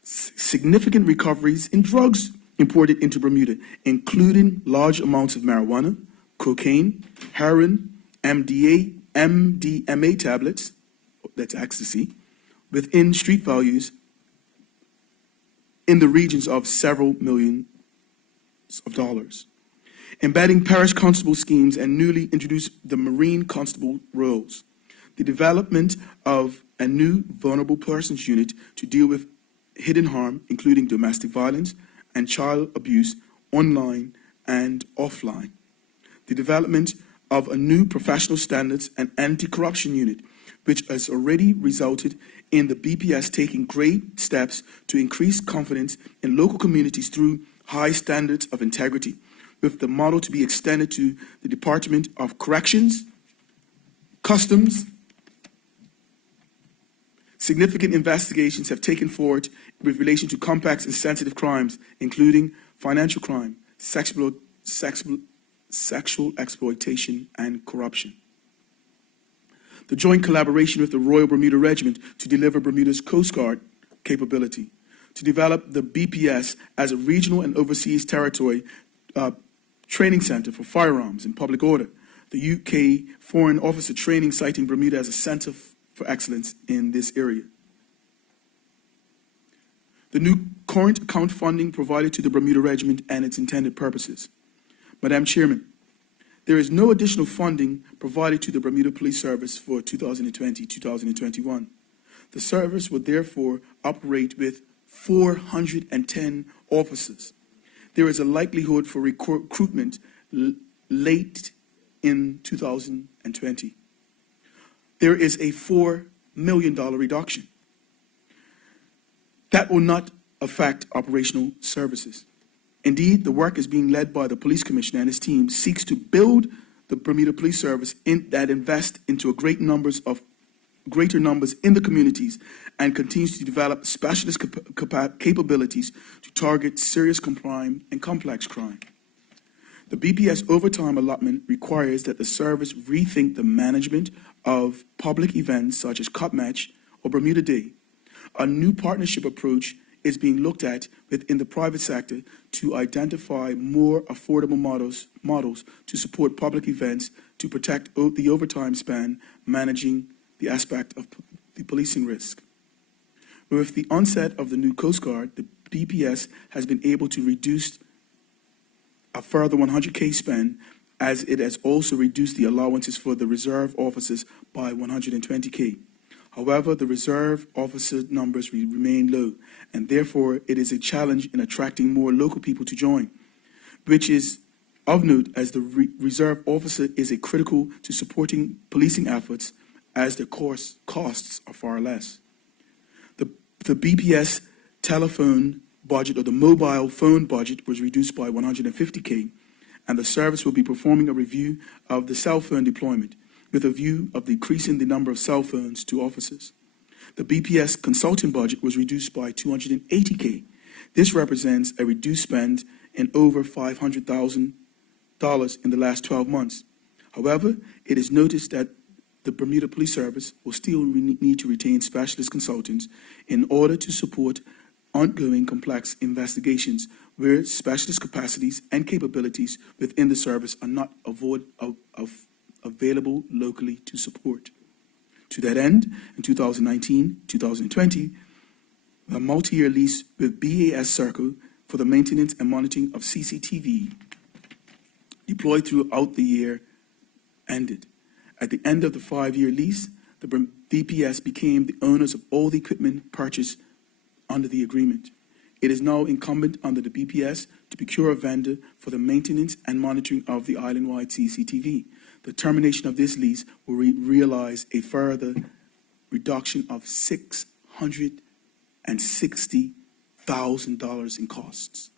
Significant recoveries in drugs imported into Bermuda, including large amounts of marijuana, cocaine, heroin, MDMA tablets, that's ecstasy, within street values in the regions of several millions of dollars. Embedding parish constable schemes and newly introduced the Marine Constable roles. The development of a new vulnerable persons unit to deal with hidden harm, including domestic violence and child abuse online and offline. The development of a new professional standards and anti-corruption unit, which has already resulted in the BPS taking great steps to increase confidence in local communities through high standards of integrity, with the model to be extended to the Department of Corrections, Customs. Significant investigations have taken forward with relation to complex and sensitive crimes, including financial crime, sexual exploitation, and corruption. The joint collaboration with the Royal Bermuda Regiment to deliver Bermuda's Coast Guard capability, to develop the BPS as a regional and overseas territory training center for firearms and public order, the UK Foreign Officer Training citing Bermuda as a center for excellence in this area. The new current account funding provided to the Bermuda Regiment and its intended purposes. Madam Chairman, there is no additional funding provided to the Bermuda Police Service for 2020-2021. The service will therefore operate with 410 officers. There is a likelihood for recruitment late in 2020. There is a $4 million reduction. That will not affect operational services. Indeed, the work is being led by the Police Commissioner and his team seeks to build the Bermuda Police Service that invest into greater numbers in the communities and continues to develop specialist capabilities to target serious crime and complex crime. The BPS overtime allotment requires that the service rethink the management of public events such as Cup Match or Bermuda Day. A new partnership approach is being looked at within the private sector to identify more affordable models to support public events to protect the overtime span, managing the aspect of the policing risk. With the onset of the new Coast Guard, the BPS has been able to reduce a further $100K spend, as it has also reduced the allowances for the reserve officers by $120K. However, the reserve officer numbers remain low, and therefore it is a challenge in attracting more local people to join, which is of note as the reserve officer is critical to supporting policing efforts as the costs are far less. The BPS telephone budget or the mobile phone budget was reduced by $150K, and the service will be performing a review of the cell phone deployment with a view of decreasing the number of cell phones to officers. The BPS consulting budget was reduced by $280K. This represents a reduced spend in over $500,000 in the last 12 months. However, it is noticed that the Bermuda Police Service will still need to retain specialist consultants in order to support ongoing complex investigations where specialist capacities and capabilities within the service are not available locally to support. To that end, in 2019-2020, a multi-year lease with BAS Circle for the maintenance and monitoring of CCTV deployed throughout the year ended. At the end of the 5-year lease, the BPS became the owners of all the equipment purchased under the agreement. It is now incumbent on the BPS to procure a vendor for the maintenance and monitoring of the island-wide CCTV. The termination of this lease will realize a further reduction of $660,000 in costs.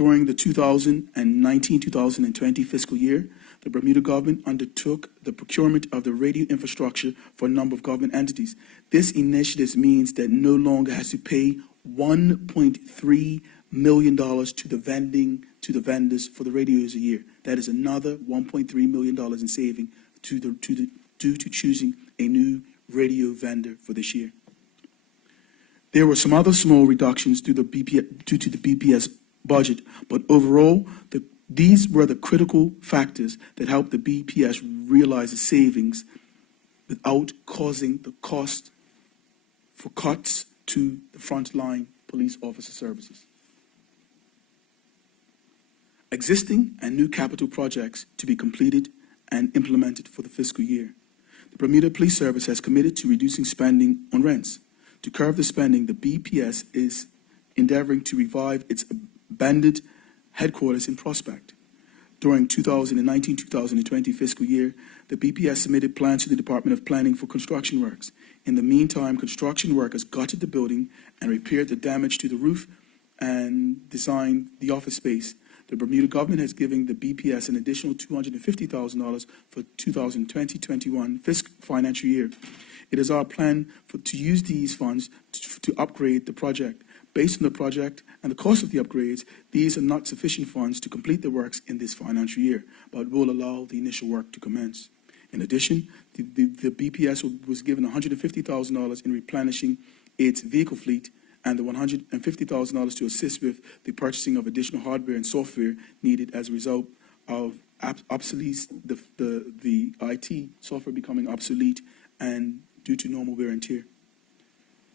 During the 2019-2020 fiscal year, the Bermuda government undertook the procurement of the radio infrastructure for a number of government entities. This initiative means that no longer has to pay $1.3 million to the vendors for the radios a year. That is another $1.3 million in saving due to choosing a new radio vendor for this year. There were some other small reductions due to the BPS budget, but overall, these were the critical factors that helped the BPS realize the savings without causing the cost for cuts to the frontline police officer services. Existing and new capital projects to be completed and implemented for the fiscal year. The Bermuda Police Service has committed to reducing spending on rents. To curb the spending, the BPS is endeavoring to revive its abandoned headquarters in Prospect. During 2019-2020 fiscal year, the BPS submitted plans to the Department of Planning for construction works. In the meantime, construction workers gutted the building and repaired the damage to the roof and designed the office space. The Bermuda government has given the BPS an additional $250,000 for 2020-21 fiscal financial year. It is our plan to use these funds to upgrade the project. Based on the project and the cost of the upgrades, these are not sufficient funds to complete the works in this financial year, but will allow the initial work to commence. In addition, the BPS was given $150,000 in replenishing its vehicle fleet and the $150,000 to assist with the purchasing of additional hardware and software needed as a result of obsolete, the IT software becoming obsolete and due to normal wear and tear.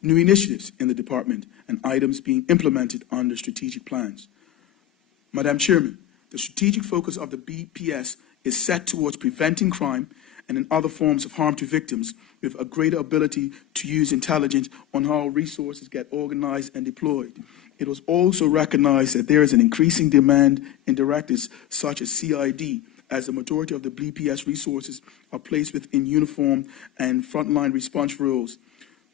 New initiatives in the department and items being implemented under strategic plans. Madam Chairman, the strategic focus of the BPS is set towards preventing crime and in other forms of harm to victims with a greater ability to use intelligence on how resources get organized and deployed. It was also recognized that there is an increasing demand in directives such as CID, as the majority of the BPS resources are placed within uniform and frontline response roles.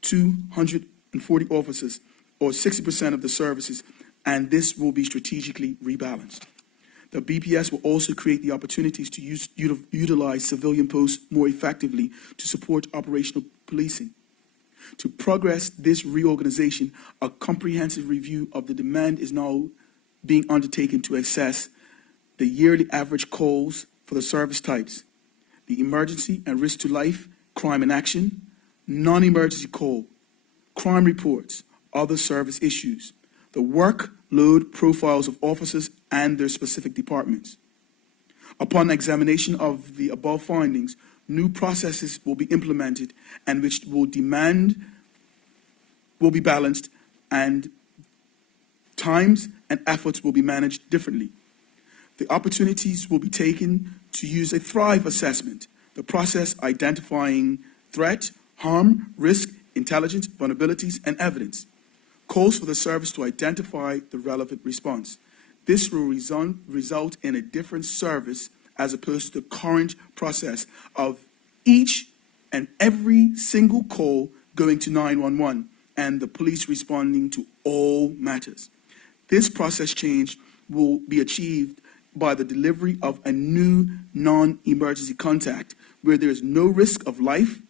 240 officers, or 60% of the services, and this will be strategically rebalanced. The BPS will also create the opportunities to utilize civilian posts more effectively to support operational policing. To progress this reorganization, a comprehensive review of the demand is now being undertaken to assess the yearly average calls for the service types, the emergency and risk to life, crime and action, non-emergency call, crime reports, other service issues, the workload profiles of officers and their specific departments. Upon examination of the above findings, new processes will be implemented and which will be balanced, and times and efforts will be managed differently. The opportunities will be taken to use a Thrive assessment, the process identifying threat, harm, risk, intelligence, vulnerabilities, and evidence. Calls for the service to identify the relevant response. This will result in a different service as opposed to the current process of each and every single call going to 911 and the police responding to all matters. This process change will be achieved by the delivery of a new non-emergency contact where there is no risk of life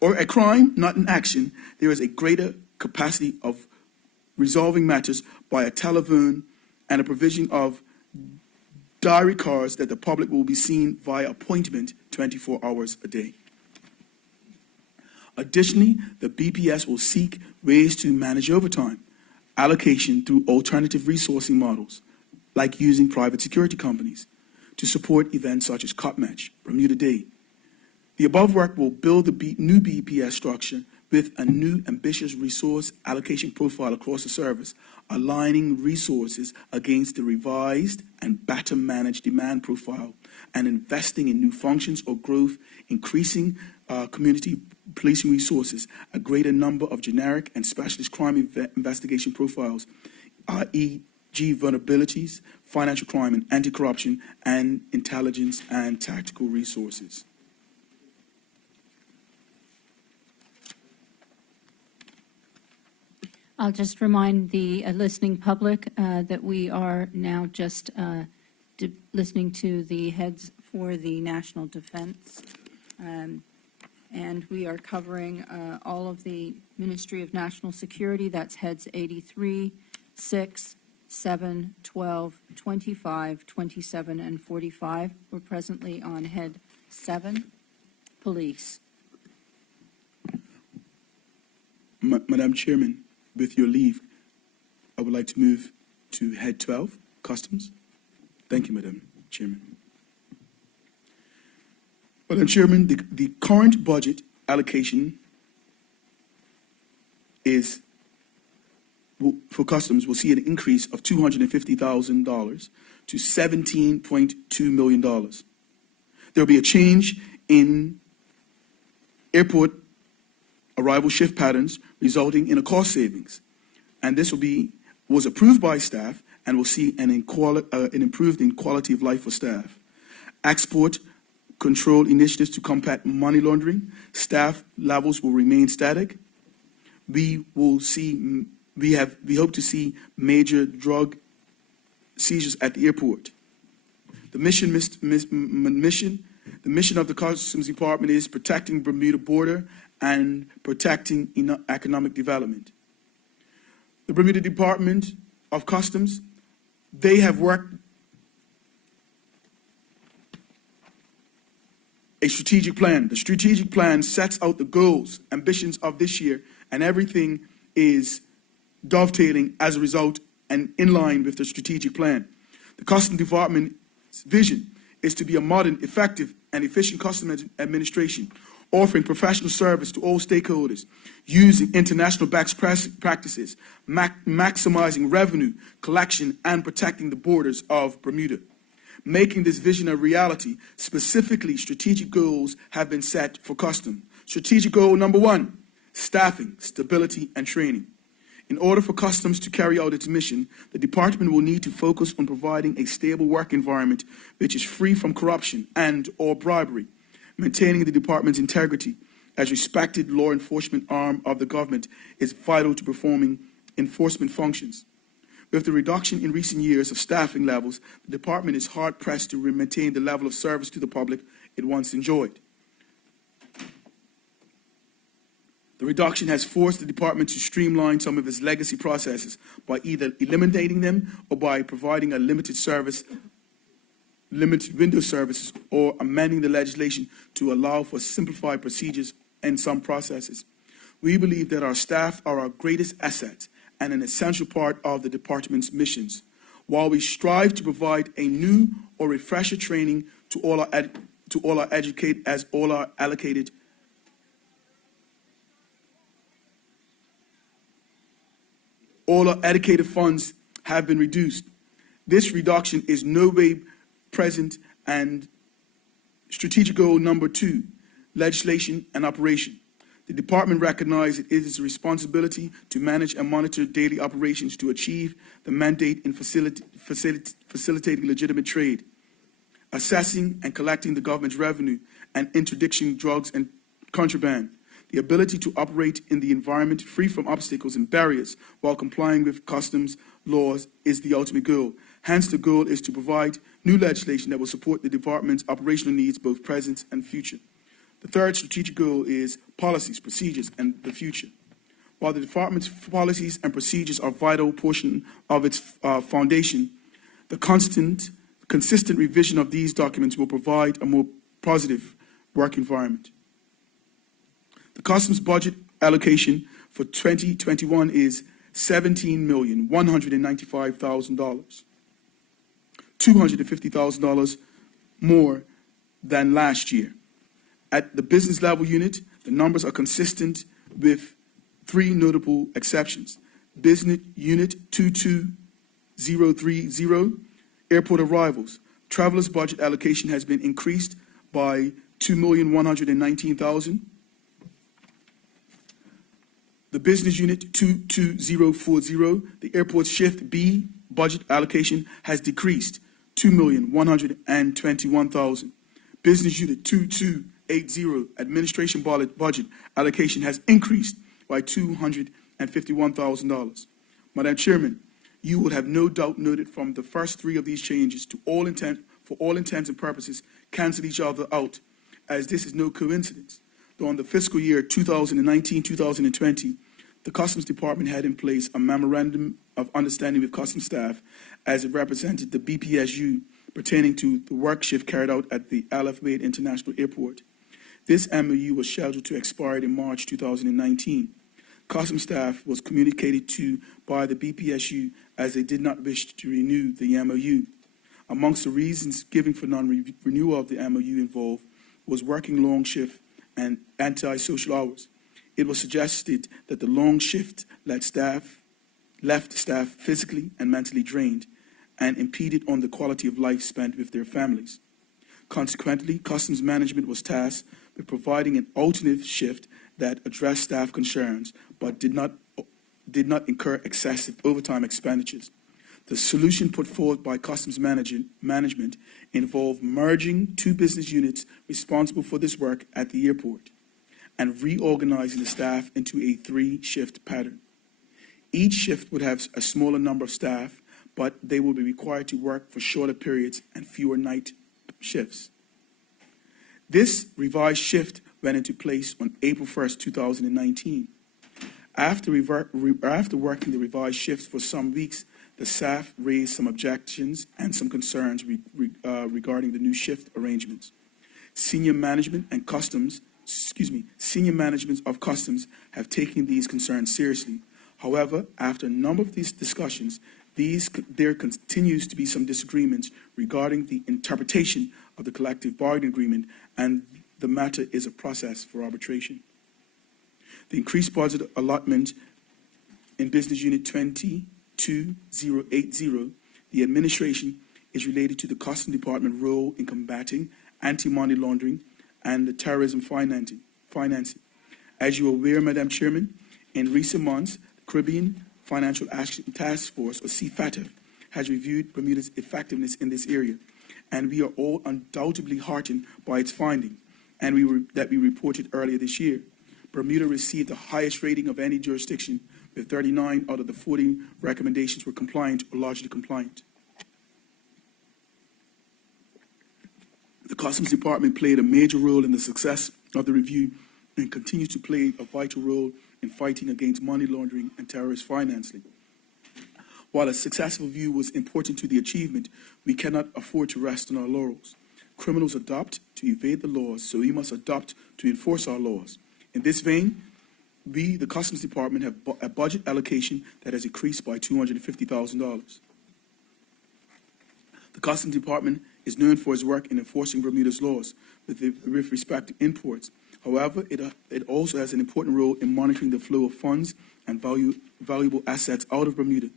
or a crime not in action. There is a greater capacity of resolving matters by a telephone and a provision of diary cards that the public will be seen via appointment 24 hours a day. Additionally, the BPS will seek ways to manage overtime allocation through alternative resourcing models, like using private security companies to support events such as Cop Match, Bermuda Day. The above work will build the new BPS structure with a new ambitious resource allocation profile across the service, aligning resources against the revised and better managed demand profile, and investing in new functions or growth, increasing community policing resources, a greater number of generic and specialist crime investigation profiles, e.g. vulnerabilities, financial crime and anti-corruption, and intelligence and tactical resources. I'll just remind the listening public that we are now just listening to the heads for the national defense. And we are covering all of the Ministry of National Security. That's heads 83, 6, 7, 12, 25, 27, and 45. We're presently on head 7, police. Madam Chairman, with your leave, I would like to move to head 12, customs. Thank you, Madam Chairman. Madam Chairman, the current budget allocation is for customs will see an increase of $250,000 to $17.2 million. There will be a change in airport arrival shift patterns, resulting in a cost savings. And this was approved by staff and will see an improved in quality of life for staff. Export control initiatives to combat money laundering, staff levels will remain static. We hope to see major drug seizures at the airport. The mission of the Customs Department is protecting Bermuda border and protecting economic development. The Bermuda Department of Customs, they have worked a strategic plan. The strategic plan sets out the goals, ambitions of this year, and everything is dovetailing as a result and in line with the strategic plan. The Customs Department's vision is to be a modern, effective, and efficient customs administration, offering professional service to all stakeholders, using international best practices, maximizing revenue collection, and protecting the borders of Bermuda. Making this vision a reality, specifically strategic goals have been set for customs. Strategic goal number 1, staffing, stability, and training. In order for customs to carry out its mission, the department will need to focus on providing a stable work environment which is free from corruption and/or bribery. Maintaining the department's integrity as respected law enforcement arm of the government is vital to performing enforcement functions. With the reduction in recent years of staffing levels, the department is hard-pressed to maintain the level of service to the public it once enjoyed. The reduction has forced the department to streamline some of its legacy processes by either eliminating them or by providing a limited window services, or amending the legislation to allow for simplified procedures in some processes. We believe that our staff are our greatest asset and an essential part of the department's missions. While we strive to provide a new or refresher training to all our allocated funds have been reduced. This reduction is no way present, and strategic goal number 2, legislation and operation. The department recognizes it is its responsibility to manage and monitor daily operations to achieve the mandate in facilitating legitimate trade, assessing and collecting the government's revenue, and interdicting drugs and contraband. The ability to operate in the environment free from obstacles and barriers while complying with customs laws is the ultimate goal. Hence, the goal is to provide new legislation that will support the department's operational needs, both present and future. The third strategic goal is policies, procedures, and the future. While the department's policies and procedures are a vital portion of its foundation, the consistent revision of these documents will provide a more positive work environment. The customs budget allocation for 2021 is $17,195,000, $250,000 more than last year. At the business level unit, the numbers are consistent with 3 notable exceptions. Business Unit 22030, airport arrivals. Travelers' budget allocation has been increased by $2,119,000. The Business Unit 22040, the airport shift B budget allocation has decreased $2,121,000. Business Unit 2280, administration budget allocation has increased by $250,000. $151,000. Madam Chairman, you will have no doubt noted from the first three of these changes for all intents and purposes cancel each other out, as this is no coincidence. Though in the fiscal year 2019-2020, the Customs Department had in place a memorandum of understanding with Customs staff as it represented the BPSU pertaining to the work shift carried out at the Aleph Wade International Airport. This MOU was scheduled to expire in March 2019. Customs staff was communicated to by the BPSU as they did not wish to renew the MOU. Amongst the reasons given for non-renewal of the MOU involved was working long shift and anti-social hours. It was suggested that the long shift left staff physically and mentally drained and impeded on the quality of life spent with their families. Consequently, Customs Management was tasked with providing an alternative shift that addressed staff concerns but did not incur excessive overtime expenditures. The solution put forward by Customs Management involved merging two business units responsible for this work at the airport and reorganizing the staff into a three-shift pattern. Each shift would have a smaller number of staff, but they will be required to work for shorter periods and fewer night shifts. This revised shift went into place on April 1st, 2019. After working the revised shifts for some weeks, the staff raised some objections and some concerns regarding the new shift arrangements. Senior management of Customs have taken these concerns seriously. However, after a number of these discussions, there continues to be some disagreements regarding the interpretation of the collective bargaining agreement, and the matter is a process for arbitration. The increased budget allotment in Business Unit 22080, the administration, is related to the Customs Department role in combating anti-money laundering and the terrorism financing. As you are aware, Madam Chairman, in recent months, the Caribbean Financial Action Task Force, or CFATF, has reviewed Bermuda's effectiveness in this area, and we are all undoubtedly heartened by its finding, and that we reported earlier this year. Bermuda received the highest rating of any jurisdiction, with 39 out of the 40 recommendations were compliant or largely compliant. The Customs Department played a major role in the success of the review and continues to play a vital role in fighting against money laundering and terrorist financing. While a successful review was important to the achievement, we cannot afford to rest on our laurels. Criminals adopt to evade the laws, so we must adopt to enforce our laws. In this vein, we, the Customs Department, have a budget allocation that has increased by $250,000. The Customs Department is known for its work in enforcing Bermuda's laws with respect to imports. However, it also has an important role in monitoring the flow of funds and valuable assets out of Bermuda.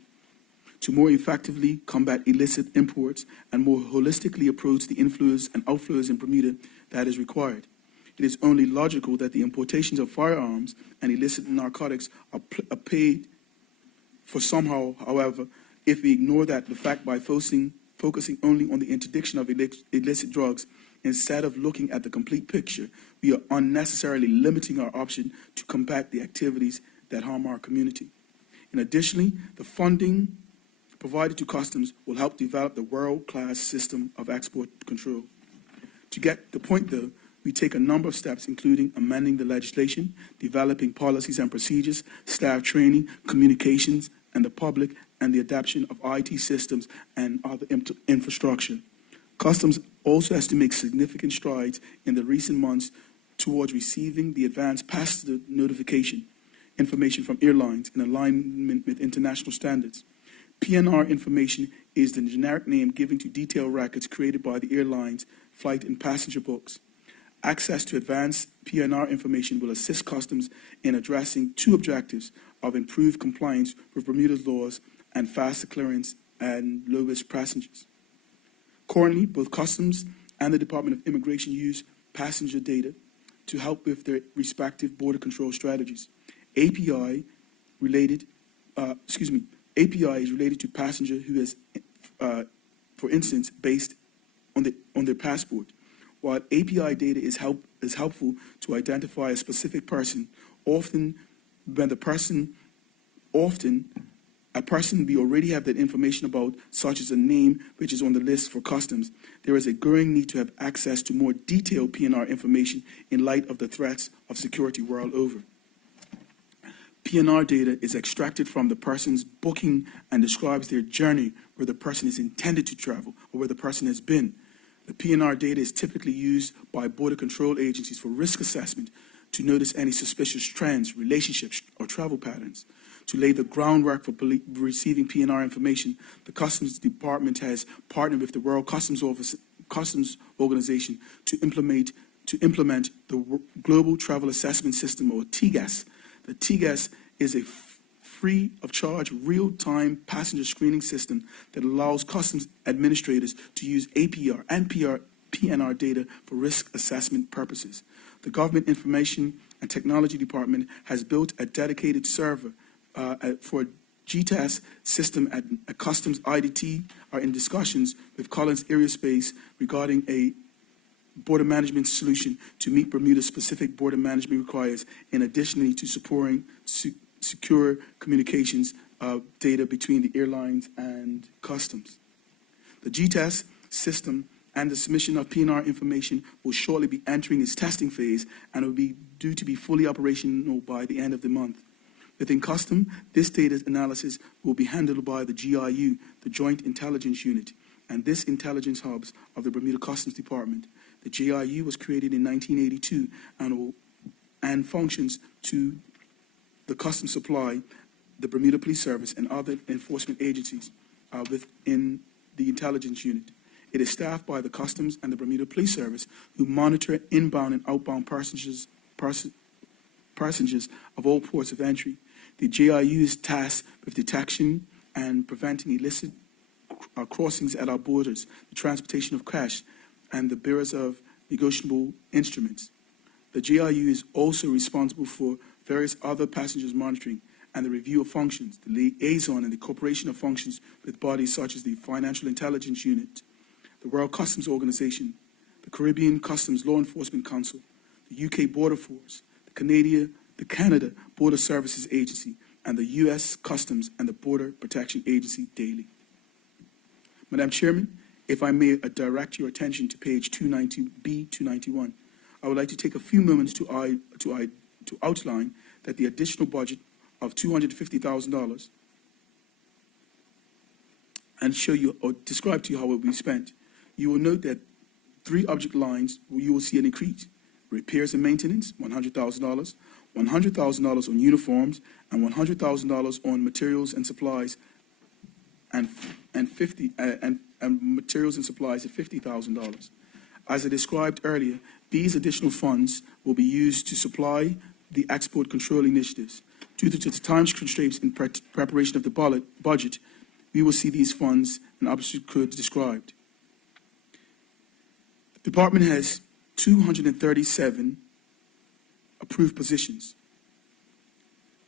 To more effectively combat illicit imports and more holistically approach the inflows and outflows in Bermuda, that is required. It is only logical that the importations of firearms and illicit narcotics are paid for somehow. However, if we ignore the fact by focusing only on the interdiction of illicit drugs instead of looking at the complete picture, we are unnecessarily limiting our option to combat the activities that harm our community. And additionally, the funding provided to Customs will help develop the world-class system of export control. To get the point, though, we take a number of steps, including amending the legislation, developing policies and procedures, staff training, communications, and the public, and the adoption of IT systems and other infrastructure. Customs also has to make significant strides in the recent months towards receiving the advanced passenger notification information from airlines in alignment with international standards. PNR information is the generic name given to detailed records created by the airlines, flight and passenger books. Access to advanced PNR information will assist Customs in addressing two objectives of improved compliance with Bermuda's laws and faster clearance and low-risk passengers. Currently, both Customs and the Department of Immigration use passenger data to help with their respective border control strategies. API is related to passenger who is, for instance, based on their passport. While API data is helpful to identify a specific person, often when the person often a person we already have that information about, such as a name which is on the list for customs, there is a growing need to have access to more detailed PNR information in light of the threats of security world over. PNR data is extracted from the person's booking and describes their journey, where the person is intended to travel or where the person has been. The PNR data is typically used by border control agencies for risk assessment to notice any suspicious trends, relationships, or travel patterns. To lay the groundwork for receiving PNR information, the Customs Department has partnered with the World Customs Organization to implement the Global Travel Assessment System, or TGAS. The TGAS is a free of charge real-time passenger screening system that allows customs administrators to use APR and PNR data for risk assessment purposes. The Government Information and Technology Department has built a dedicated server for GTAS system at Customs IDT are in discussions with Collins Aerospace regarding a border management solution to meet Bermuda's specific border management requirements, in addition to supporting secure communications data between the airlines and customs. The GTAS system and the submission of PNR information will shortly be entering its testing phase and will be due to be fully operational by the end of the month. Within Custom, this data analysis will be handled by the GIU, the Joint Intelligence Unit, and this intelligence hubs of the Bermuda Customs Department. The GIU was created in 1982 and functions to the Customs Supply, the Bermuda Police Service, and other enforcement agencies within the intelligence unit. It is staffed by the Customs and the Bermuda Police Service, who monitor inbound and outbound passengers of all ports of entry. The GIU is tasked with detection and preventing illicit crossings at our borders, the transportation of cash, and the bearers of negotiable instruments. The GIU is also responsible for various other passengers monitoring and the review of functions, the liaison and the cooperation of functions with bodies such as the Financial Intelligence Unit, the World Customs Organization, the Caribbean Customs Law Enforcement Council, the UK Border Force, the Canada Border Services Agency, and the U.S. Customs and the Border Protection Agency daily. Madam Chairman, if I may direct your attention to page 290B291, I would like to take a few moments to outline that the additional budget of $250,000 and show you or describe to you how it will be spent. You will note that 3 object lines where you will see an increase: repairs and maintenance, $100,000, $100,000 on uniforms, and $100,000 on materials and supplies, and materials and supplies at $50,000. As I described earlier, these additional funds will be used to supply the export control initiatives. Due to the time constraints in preparation of the budget, we will see these funds in opposite codes described. The department has 237 approved positions.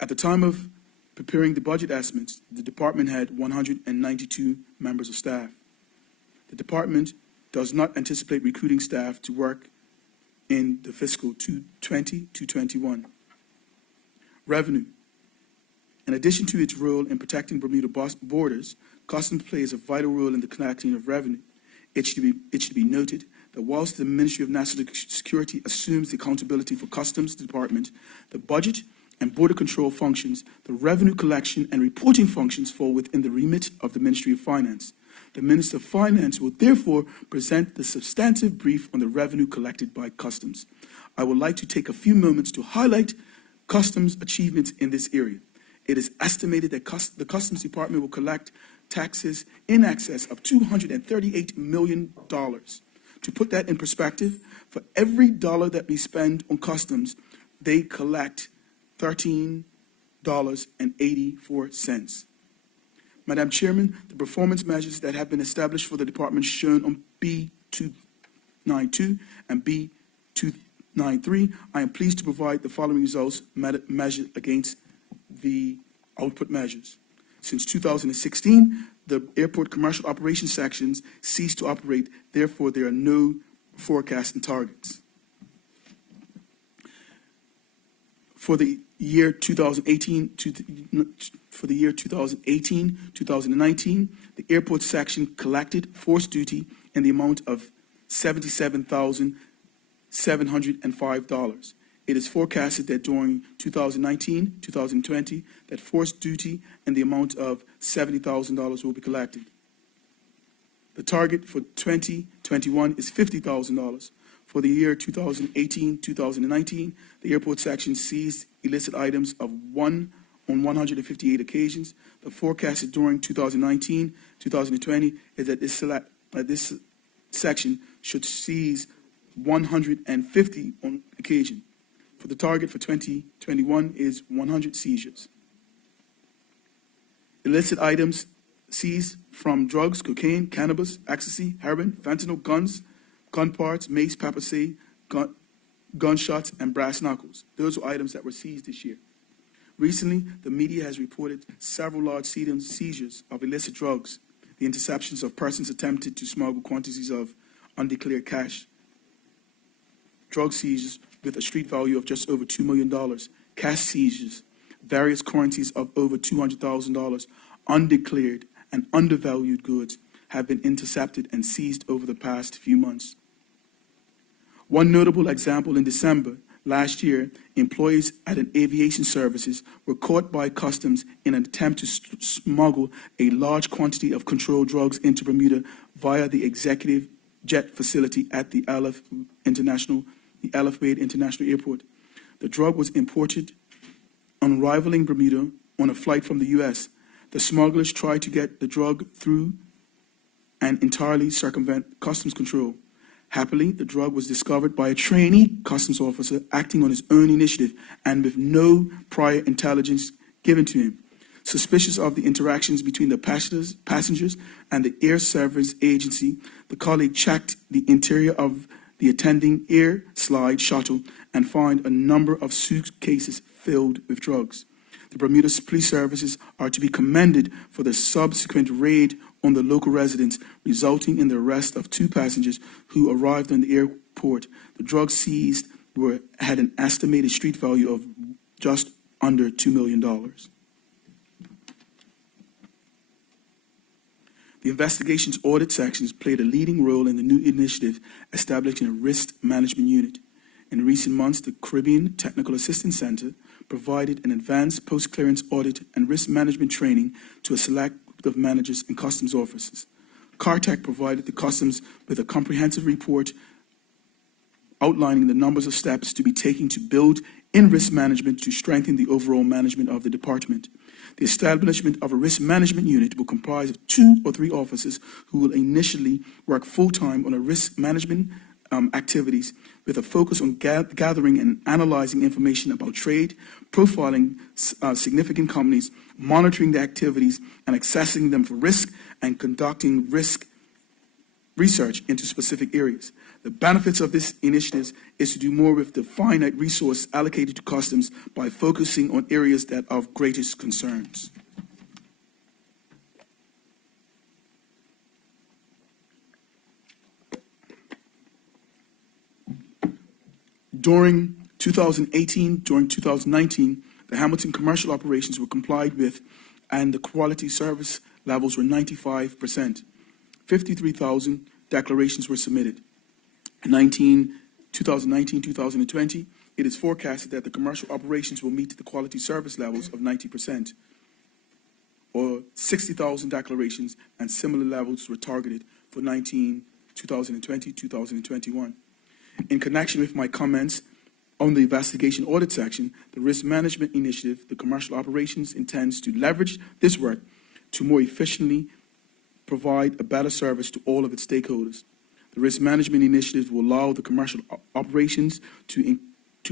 At the time of preparing the budget estimates, the department had 192 members of staff. The department does not anticipate recruiting staff to work in the fiscal 2020-21. Revenue. In addition to its role in protecting Bermuda borders, Customs plays a vital role in the collecting of revenue. It should be noted that whilst the Ministry of National Security assumes the accountability for Customs Department, the budget and border control functions, the revenue collection and reporting functions fall within the remit of the Ministry of Finance. The Minister of Finance will therefore present the substantive brief on the revenue collected by Customs. I would like to take a few moments to highlight Customs achievements in this area. It is estimated that the Customs Department will collect taxes in excess of $238 million. To put that in perspective, for every dollar that we spend on customs, they collect $13.84. Madam Chairman, the performance measures that have been established for the department shown on B292 and B293, I am pleased to provide the following results measured against the output measures. Since 2016, the airport commercial operations sections ceased to operate. Therefore, there are no forecast and targets. for the year 2018 2019, the airport section collected force duty in the amount of $77,705. It is forecasted that during 2019-2020, that force duty in the amount of $70,000 will be collected. The target for 2021 is $50,000. For the year 2018-2019, the airport section seized illicit items on 158 occasions. The forecast during 2019-2020 is that this section should seize 150 on occasion. For the target for 2021 is 100 seizures. Illicit items seized from drugs, cocaine, cannabis, ecstasy, heroin, fentanyl, guns, gun parts, mace, pepper spray, gunshots, and brass knuckles. Those were items that were seized this year. Recently, the media has reported several large seizures of illicit drugs, the interceptions of persons attempted to smuggle quantities of undeclared cash, drug seizures with a street value of just over $2 million, cash seizures, various currencies of over $200,000, undeclared and undervalued goods have been intercepted and seized over the past few months. One notable example: in December last year, employees at an aviation services were caught by customs in an attempt to smuggle a large quantity of controlled drugs into Bermuda via the executive jet facility at the Elf Wade International Airport. The drug was imported on arriving Bermuda on a flight from the U.S. The smugglers tried to get the drug through and entirely circumvent customs control. Happily, the drug was discovered by a trainee customs officer acting on his own initiative and with no prior intelligence given to him. Suspicious of the interactions between the passengers and the air service agency, the colleague checked the interior of the attending air slide shuttle and found a number of suitcases filled with drugs. The Bermuda Police Services are to be commended for the subsequent raid on the local residents, resulting in the arrest of 2 passengers who arrived on the airport. The drugs seized had an estimated street value of just under $2 million. The Investigations Audit Sections played a leading role in the new initiative establishing a risk management unit. In recent months, the Caribbean Technical Assistance Center provided an advanced post-clearance audit and risk management training to a select group of managers and customs officers. CARTEC provided the customs with a comprehensive report outlining the numbers of steps to be taken to build in risk management to strengthen the overall management of the department. The establishment of a risk management unit will comprise of 2 or 3 officers who will initially work full-time on a risk management activities with a focus on gathering and analyzing information about trade, profiling significant companies, monitoring the activities and assessing them for risk, and conducting risk research into specific areas. The benefits of this initiative is to do more with the finite resource allocated to customs by focusing on areas that are of greatest concerns. During 2018, during 2019, the Hamilton commercial operations were complied with and the quality service levels were 95%. 53,000 declarations were submitted. 2019-2020, it is forecasted that the commercial operations will meet the quality service levels of 90%, or 60,000 declarations, and similar levels were targeted for 2020-2021. In connection with my comments on the investigation audit section, the risk management initiative, the commercial operations intends to leverage this work to more efficiently provide a better service to all of its stakeholders. The risk management initiative will allow the commercial operations to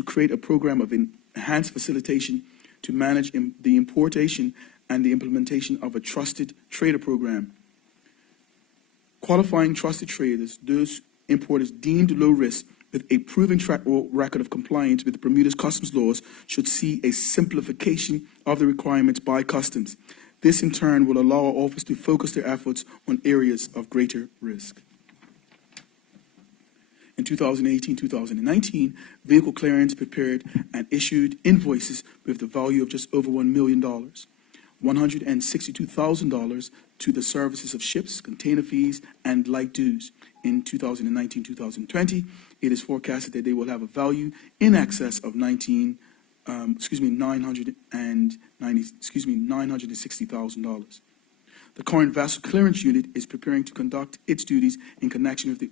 create a program of enhanced facilitation to manage the importation and the implementation of a trusted trader program. Qualifying trusted traders, those importers deemed low risk with a proven track record of compliance with Bermuda's customs laws, should see a simplification of the requirements by customs. This in turn will allow our office to focus their efforts on areas of greater risk. In 2018-2019, vehicle clearance prepared and issued invoices with the value of just over $1 million. $162,000 to the services of ships, container fees, and light dues. In 2019-2020, it is forecasted that they will have a value in excess of $960,000. The current vessel clearance unit is preparing to conduct its duties in connection with the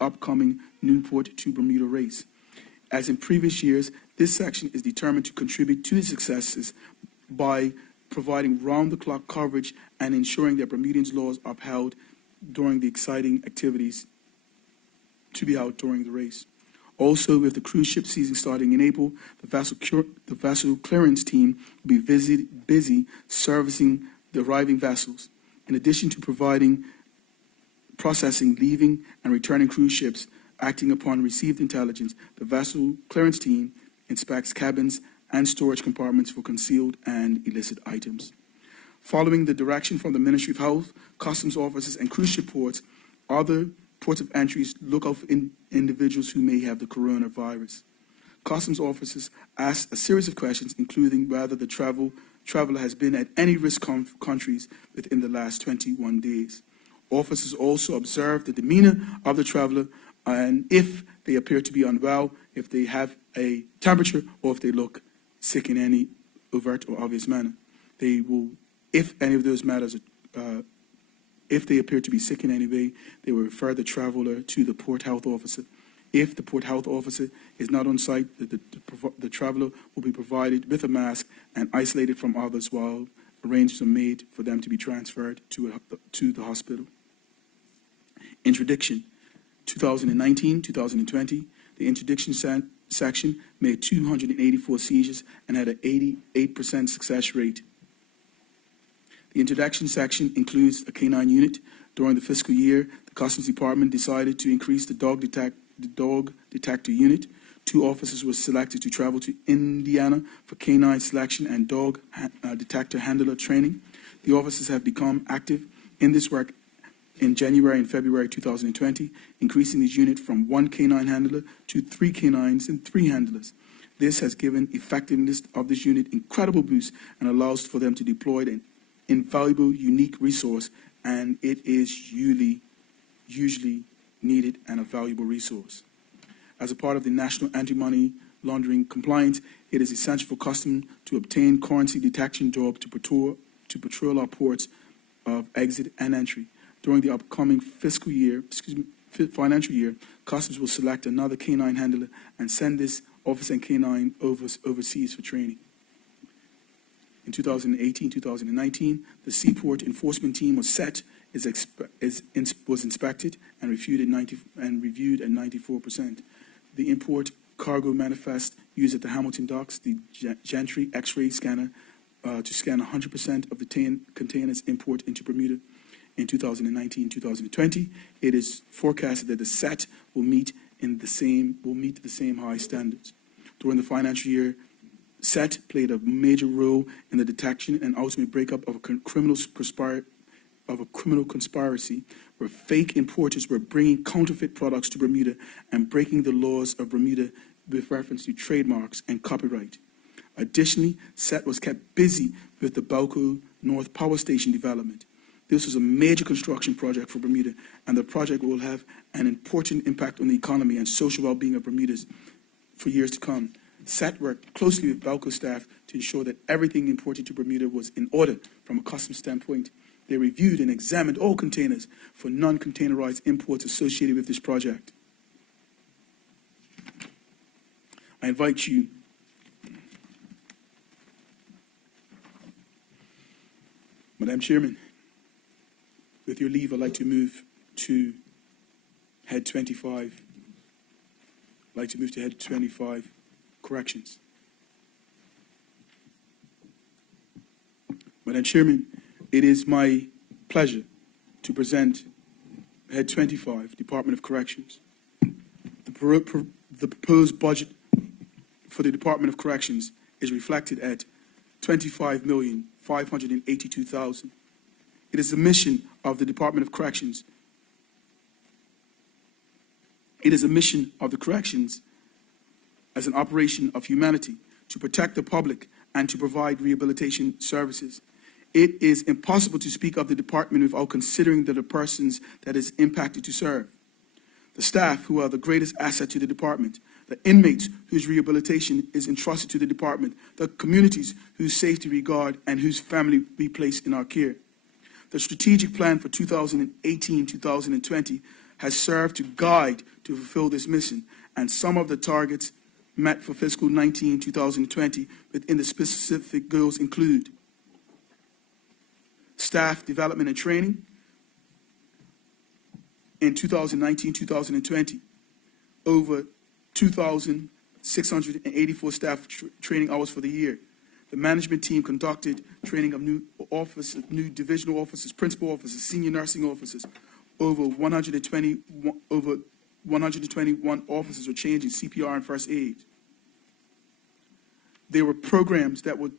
upcoming Newport to Bermuda race. As in previous years, this section is determined to contribute to the successes by providing round-the-clock coverage and ensuring that Bermudians' laws are upheld during the exciting activities to be held during the race. Also, with the cruise ship season starting in April, the vessel clearance team will be busy servicing the arriving vessels. In addition to processing, leaving, and returning cruise ships, acting upon received intelligence, the vessel clearance team inspects cabins and storage compartments for concealed and illicit items. Following the direction from the Ministry of Health, customs officers, and cruise ship ports, other ports of entries look out for individuals who may have the coronavirus. Customs officers ask a series of questions, including whether the traveler has been at any risk countries within the last 21 days. Officers also observe the demeanor of the traveler and if they appear to be unwell, if they have a temperature, or if they look sick in any overt or obvious manner. They will, if any of those matters, if they appear to be sick in any way, they will refer the traveler to the port health officer. If the port health officer is not on site, the traveler will be provided with a mask and isolated from others while arrangements are made for them to be transferred to the hospital. Interdiction. 2019-2020, the interdiction section made 284 seizures and had an 88% success rate. The interdiction section includes a canine unit. During the fiscal year, the Customs Department decided to increase the dog detector unit. 2 officers were selected to travel to Indiana for canine selection and dog detector handler training. The officers have become active in this work in January and February 2020, increasing this unit from 1 canine handler to 3 canines and 3 handlers. This has given effectiveness of this unit incredible boost and allows for them to deploy an invaluable, unique resource, and it is usually needed and a valuable resource. As a part of the national anti-money laundering compliance, it is essential for Customs to obtain currency detection job to patrol our ports of exit and entry. During the upcoming financial year, Customs will select another canine handler and send this officer and canine overseas for training. In 2018-2019, the Seaport Enforcement Team was was inspected and reviewed at 94%. The import cargo manifest used at the Hamilton docks the Gentry X-ray scanner to scan 100% of the containers import into Bermuda. In 2019-2020, it is forecasted that the set will meet the same high standards. During the financial year, SET played a major role in the detection and ultimate breakup of a criminal conspiracy where fake importers were bringing counterfeit products to Bermuda and breaking the laws of Bermuda with reference to trademarks and copyright. Additionally, SET was kept busy with the Balco North Power Station development. This was a major construction project for Bermuda, and the project will have an important impact on the economy and social well-being of Bermudas for years to come. SET worked closely with Balco staff to ensure that everything imported to Bermuda was in order from a customs standpoint. They reviewed and examined all containers for non-containerized imports associated with this project. I invite you Madam Chairman, with your leave, I'd like to move to Head 25. I'd like to move to Head 25, Corrections. Madam Chairman, it is my pleasure to present Head 25, Department of Corrections. The proposed budget for the Department of Corrections is reflected at $25,582,000. It is the mission of the Department of Corrections It is a mission of the corrections as an operation of humanity to protect the public and to provide rehabilitation services. It is impossible to speak of the department without considering the persons that is impacted to serve. The staff, who are the greatest asset to the department, the inmates whose rehabilitation is entrusted to the department, the communities whose safety we guard and whose family we place in our care. The strategic plan for 2018-2020 has served to guide to fulfill this mission, and some of the targets met for fiscal 19-2020 within the specific goals include staff development and training in 2019-2020, over 2,684 staff training hours for the year. The management team conducted training of new divisional officers, principal officers, senior nursing officers. Over 121 officers were trained in CPR and first aid. There were programs that were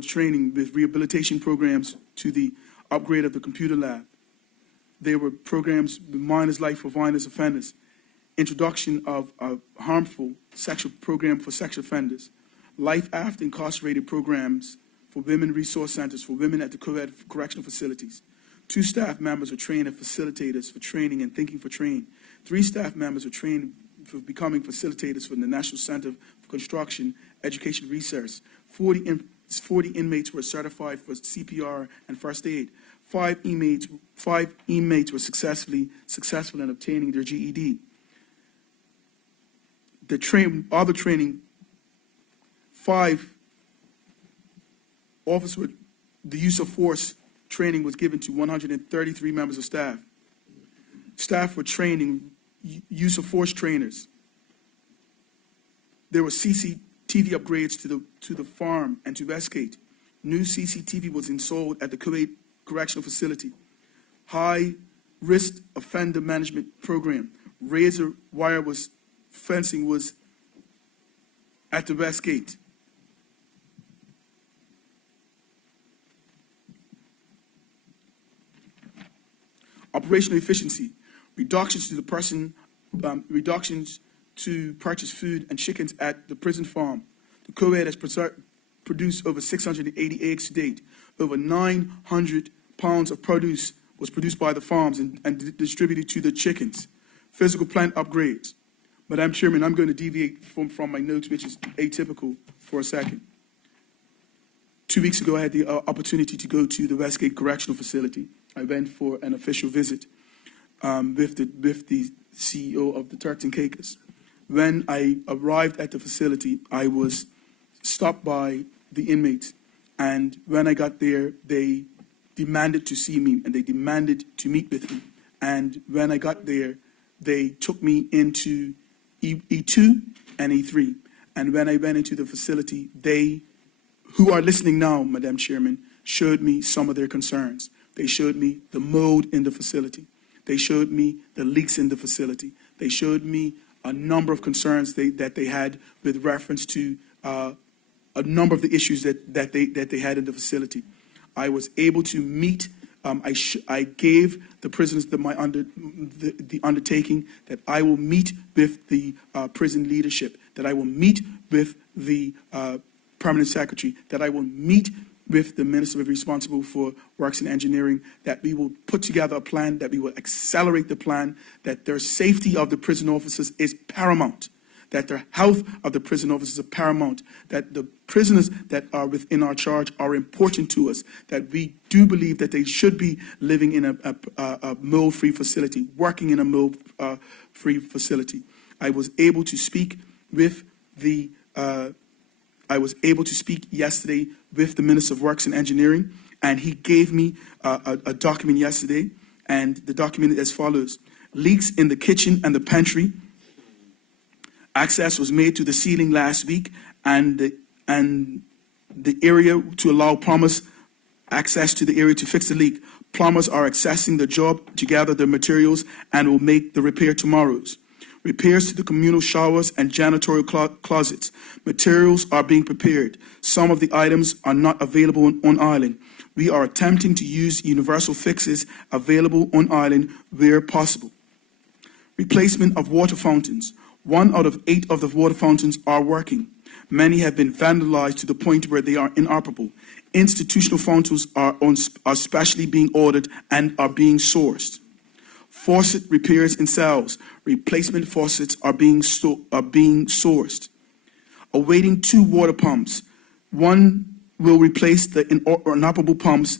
training with rehabilitation programs to the upgrade of the computer lab. There were programs with Minors Life for Violence Offenders, introduction of a harmful sexual program for sex offenders, life after incarcerated programs for women resource centers for women at the correctional facilities. 2 staff members were trained as facilitators for training and thinking for training. 3 staff members were trained for becoming facilitators for the National Center for Construction Education Research. 40 inmates were certified for CPR and first aid. 5 inmates were successful in obtaining their GED. The training, 5 officers, the use of force training was given to 133 members of staff. Staff were training use of force trainers. There were CCTV upgrades to the farm and to Westgate. New CCTV was installed at the Kuwait Correctional Facility. High risk offender management program. Razor wire fencing was at the Westgate. Operational efficiency, reductions to purchase food and chickens at the prison farm. The co-ed has produced over 680 eggs to date. Over 900 pounds of produce was produced by the farms and distributed to the chickens. Physical plant upgrades. Madam Chairman, I'm going to deviate from my notes, which is atypical, for a second. 2 weeks ago, I had the opportunity to go to the Westgate Correctional Facility. I went for an official visit with the CEO of the Turks and Caicos. When I arrived at the facility, I was stopped by the inmates, and when I got there, they demanded to see me, and they demanded to meet with me. And when I got there, they took me into E2 and E3. And when I went into the facility, they, who are listening now, Madam Chairman, showed me some of their concerns. They showed me the mold in the facility. They showed me the leaks in the facility. They showed me a number of concerns that they had with reference to a number of the issues that they had in the facility. I was able to meet. I gave the prisoners the undertaking that I will meet with the prison leadership, that I will meet with the permanent secretary, that I will meet with the minister responsible for works and engineering, that we will put together a plan, that we will accelerate the plan, that their safety of the prison officers is paramount, that the health of the prison officers is paramount, that the prisoners that are within our charge are important to us, that we do believe that they should be living in a mold-free facility, working in a mold-free facility. I was able to speak yesterday with the Minister of Works and Engineering, and he gave me a document yesterday, and the document is as follows. Leaks in the kitchen and the pantry. Access was made to the ceiling last week, and the area to allow plumbers access to the area to fix the leak. Plumbers are accessing the job to gather the materials and will make the repair tomorrow's. Repairs to the communal showers and janitorial closets. Materials are being prepared. Some of the items are not available on island. We are attempting to use universal fixes available on island where possible. Replacement of water fountains. 1 out of 8 of the water fountains are working. Many have been vandalized to the point where they are inoperable. Institutional fountains are specially being ordered and are being sourced. Faucet repairs in cells. Replacement faucets are being sourced. Awaiting 2 water pumps. 1 will replace the inoperable pumps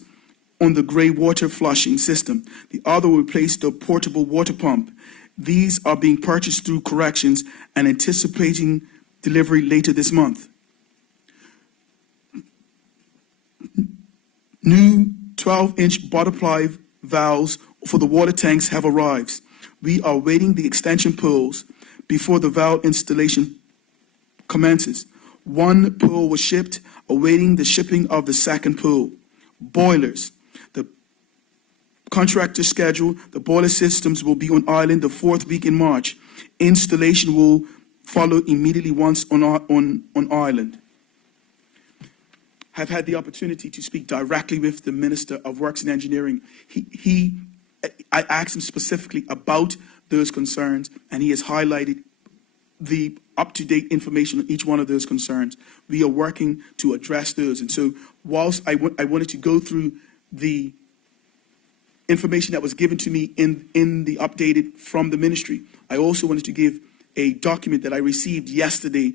on the gray water flushing system. The other will replace the portable water pump. These are being purchased through corrections and anticipating delivery later this month. New 12-inch butterfly valves for the water tanks have arrived. We are waiting the extension pulls before the valve installation commences. 1 pull was shipped, awaiting the shipping of the second pull. Boilers. The contractor schedule, the boiler systems will be on island the 4th week in March. Installation will follow immediately once on island. I've had the opportunity to speak directly with the Minister of Works and Engineering. I asked him specifically about those concerns, and he has highlighted the up-to-date information on each one of those concerns. We are working to address those. And so whilst I wanted to go through the information that was given to me in the updated from the ministry, I also wanted to give a document that I received yesterday,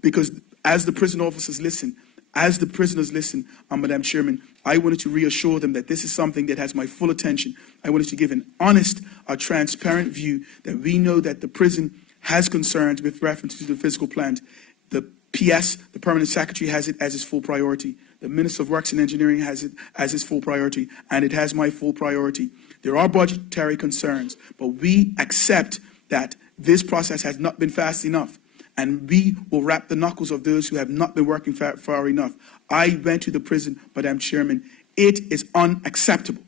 because as the prison officers listen, as the prisoners listen, Madam Chairman, I wanted to reassure them that this is something that has my full attention. I wanted to give an honest, a transparent view that we know that the prison has concerns with reference to the physical plant. The PS, the Permanent Secretary, has it as its full priority. The Minister of Works and Engineering has it as its full priority, and it has my full priority. There are budgetary concerns, but we accept that this process has not been fast enough, and we will wrap the knuckles of those who have not been working far enough. I went to the prison, Madam Chairman. It is unacceptable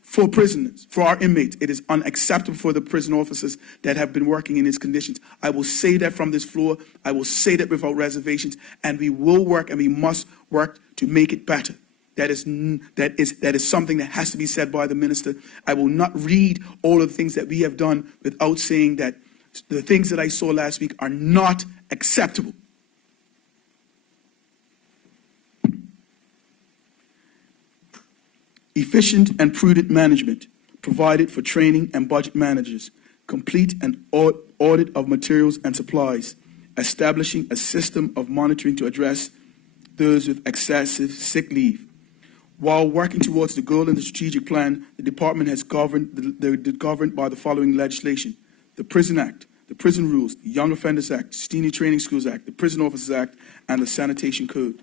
for prisoners, for our inmates. It is unacceptable for the prison officers that have been working in these conditions. I will say that from this floor. I will say that without reservations, and we will work and we must work to make it better. That is something that has to be said by the minister. I will not read all of the things that we have done without saying that the things that I saw last week are not acceptable. Efficient and prudent management provided for training and budget managers. Complete an audit of materials and supplies. Establishing a system of monitoring to address those with excessive sick leave. While working towards the goal in the strategic plan, the department has governed by the following legislation: the Prison Act, the Prison Rules, the Young Offenders Act, Senior Training Schools Act, the Prison Officers Act, and the Sanitation Code.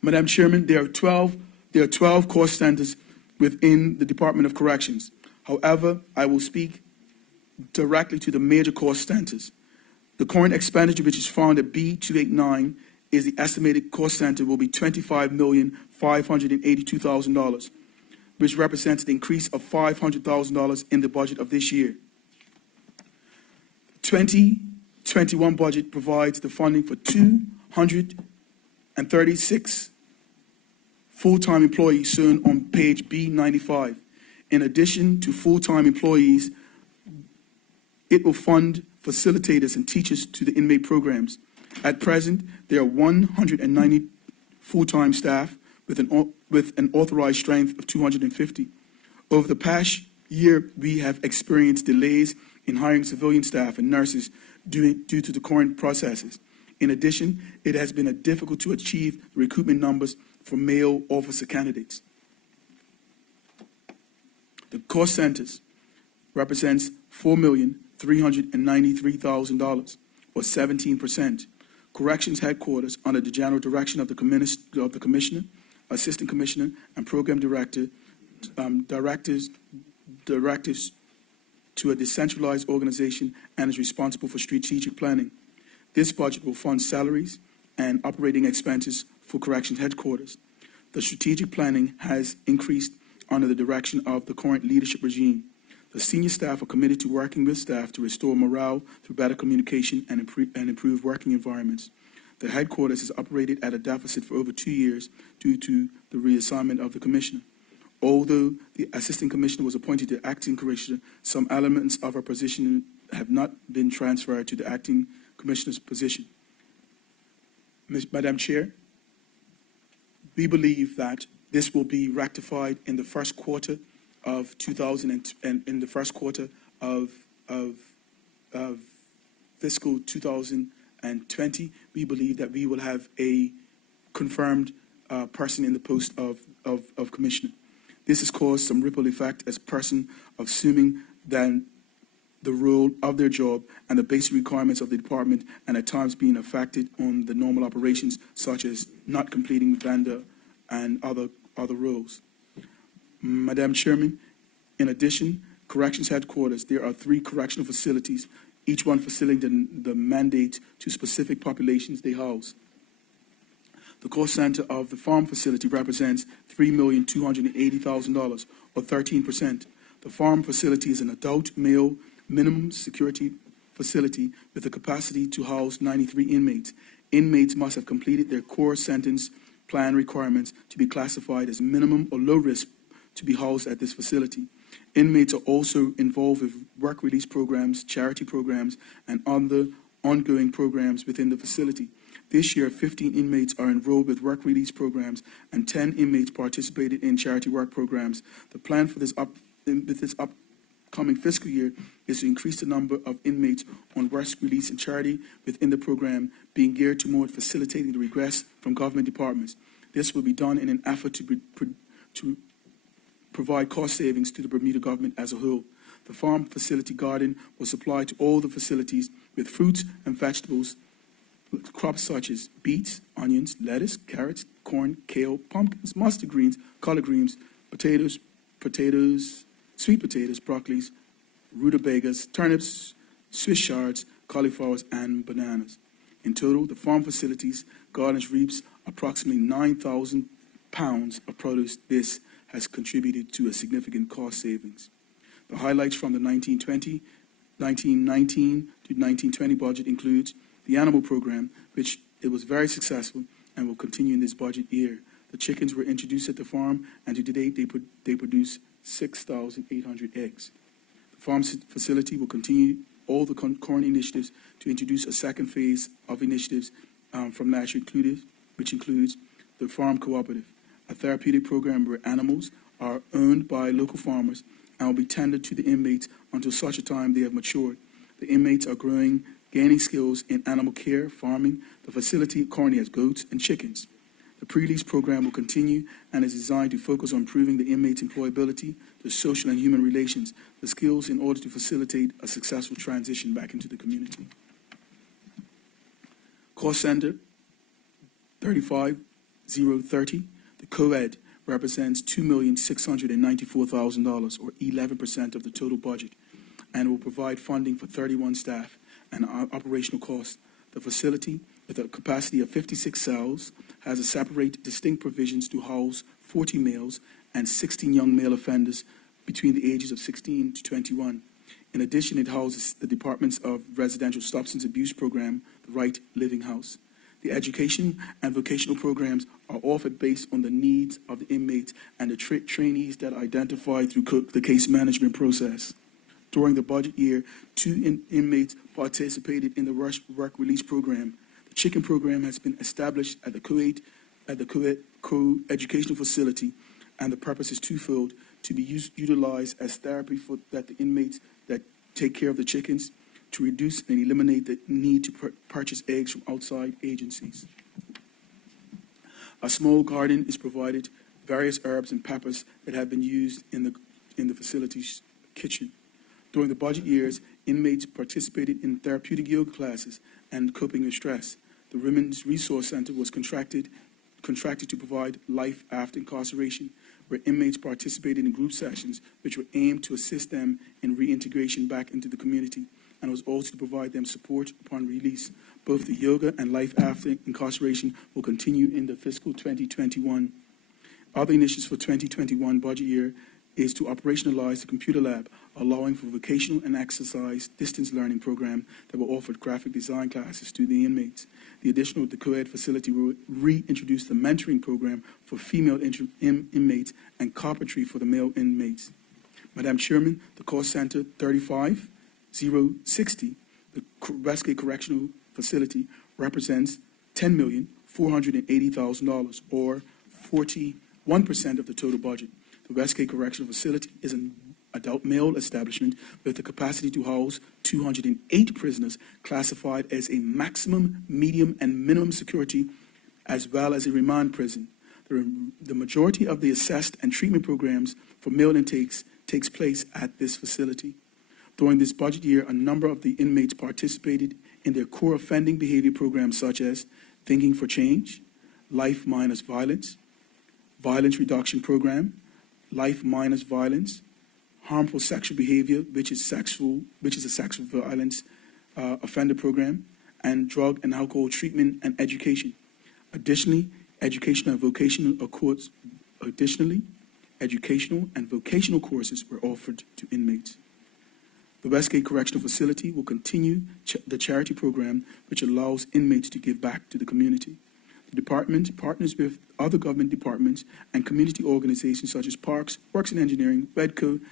Madam Chairman, there are 12 cost centers within the Department of Corrections. However, I will speak directly to the major cost centers. The current expenditure, which is found at B289, is the estimated cost center will be $25,582,000, which represents an increase of $500,000 in the budget of this year. 2021 budget provides the funding for 236 full-time employees shown on page B95. In addition to full-time employees, it will fund facilitators and teachers to the inmate programs. At present, there are 190 full-time staff with an authorized strength of 250. Over the past year, we have experienced delays in hiring civilian staff and nurses due to the current processes. In addition, it has been difficult to achieve recruitment numbers for male officer candidates. The cost centers represents $4,393,000, or 17%. Corrections headquarters, under the general direction of the Commissioner, Assistant Commissioner, and Program Director, directives to a decentralized organization and is responsible for strategic planning. This budget will fund salaries and operating expenses for corrections headquarters. The strategic planning has increased under the direction of the current leadership regime. The senior staff are committed to working with staff to restore morale through better communication and improve working environments. The headquarters has operated at a deficit for over 2 years due to the reassignment of the Commissioner. Although the Assistant Commissioner was appointed to Acting Commissioner, some elements of her position have not been transferred to the Acting Commissioner's position. Madam Chair, we believe that this will be rectified in the first quarter of 2000 and in the first quarter of fiscal 2020. We believe that we will have a confirmed person in the post of commissioner. This has caused some ripple effect as a person assuming then the role of their job and the basic requirements of the department, and at times being affected on the normal operations, such as not completing vendor and other roles. Madam Chairman, in addition, Corrections Headquarters, there are 3 correctional facilities, each one fulfilling the mandate to specific populations they house. The cost center of the farm facility represents $3,280,000, or 13%. The farm facility is an adult male minimum security facility with the capacity to house 93 inmates. Inmates must have completed their core sentence plan requirements to be classified as minimum or low risk to be housed at this facility. Inmates are also involved with work release programs, charity programs, and other ongoing programs within the facility. This year, 15 inmates are enrolled with work release programs and 10 inmates participated in charity work programs. The plan for this upcoming fiscal year is to increase the number of inmates on work release and charity within the program, being geared toward facilitating the regress from government departments. This will be done in an effort to provide cost savings to the Bermuda government as a whole. The farm facility garden will supply to all the facilities with fruits and vegetables, crops such as beets, onions, lettuce, carrots, corn, kale, pumpkins, mustard greens, collard greens, potatoes, sweet potatoes, broccolis, rutabagas, turnips, Swiss chards, cauliflowers, and bananas. In total, the farm facilities gardens reaps approximately 9,000 pounds of produce. This has contributed to a significant cost savings. The highlights from the 1919 to 1920 budget includes the animal program, which it was very successful and will continue in this budget year. The chickens were introduced at the farm, and to date they produce 6,800 eggs. The farm facility will continue all the current initiatives to introduce a second phase of initiatives from last year, which includes the farm cooperative, a therapeutic program where animals are owned by local farmers and will be tendered to the inmates until such a time they have matured. The inmates are gaining skills in animal care, farming. The facility currently has goats and chickens. The pre-release program will continue and is designed to focus on improving the inmates' employability, the social and human relations, the skills in order to facilitate a successful transition back into the community. Cost Center 35030, the co-ed represents $2,694,000, or 11% of the total budget, and will provide funding for 31 staff and operational costs. The facility, with a capacity of 56 cells, has a separate, distinct provisions to house 40 males and 16 young male offenders between the ages of 16 to 21. In addition, it houses the Departments of Residential Substance Abuse Program, the Right Living House. The education and vocational programs are offered based on the needs of the inmates and the trainees that are identified through the case management process. During the budget year, 2 inmates participated in the work release program. The chicken program has been established at the co-educational facility, and the purpose is twofold: to be utilized as therapy for the inmates that take care of the chickens, to reduce and eliminate the need to purchase eggs from outside agencies. A small garden is provided, various herbs and peppers that have been used in the facility's kitchen. During the budget years, inmates participated in therapeutic yoga classes and coping with stress. The Women's Resource Center was contracted to provide life after incarceration, where inmates participated in group sessions which were aimed to assist them in reintegration back into the community, and was also to provide them support upon release. Both the yoga and life after incarceration will continue in the fiscal 2021. Other initiatives for 2021 budget year is to operationalize the computer lab, allowing for vocational and exercise distance learning program that will offer graphic design classes to the inmates. The additional the co-ed facility will reintroduce the mentoring program for female inmates and carpentry for the male inmates. Madam Chairman, the cost center 35060, the Westgate Correctional Facility, represents $10,480,000, or 41% of the total budget. The Westgate Correctional Facility is an adult male establishment with the capacity to house 208 prisoners classified as a maximum, medium, and minimum security, as well as a remand prison. The majority of the assessed and treatment programs for male intakes takes place at this facility. During this budget year, a number of the inmates participated in their core offending behavior programs such as Thinking for Change, Life Minus Violence, Violence Reduction Program, Life Minus Violence, Harmful Sexual Behavior, which is a sexual violence offender program, and Drug and Alcohol Treatment and Education. Additionally, educational and vocational courses were offered to inmates. The Westgate Correctional Facility will continue the charity program, which allows inmates to give back to the community. The department partners with other government departments and community organizations such as Parks, Works and Engineering, Redco,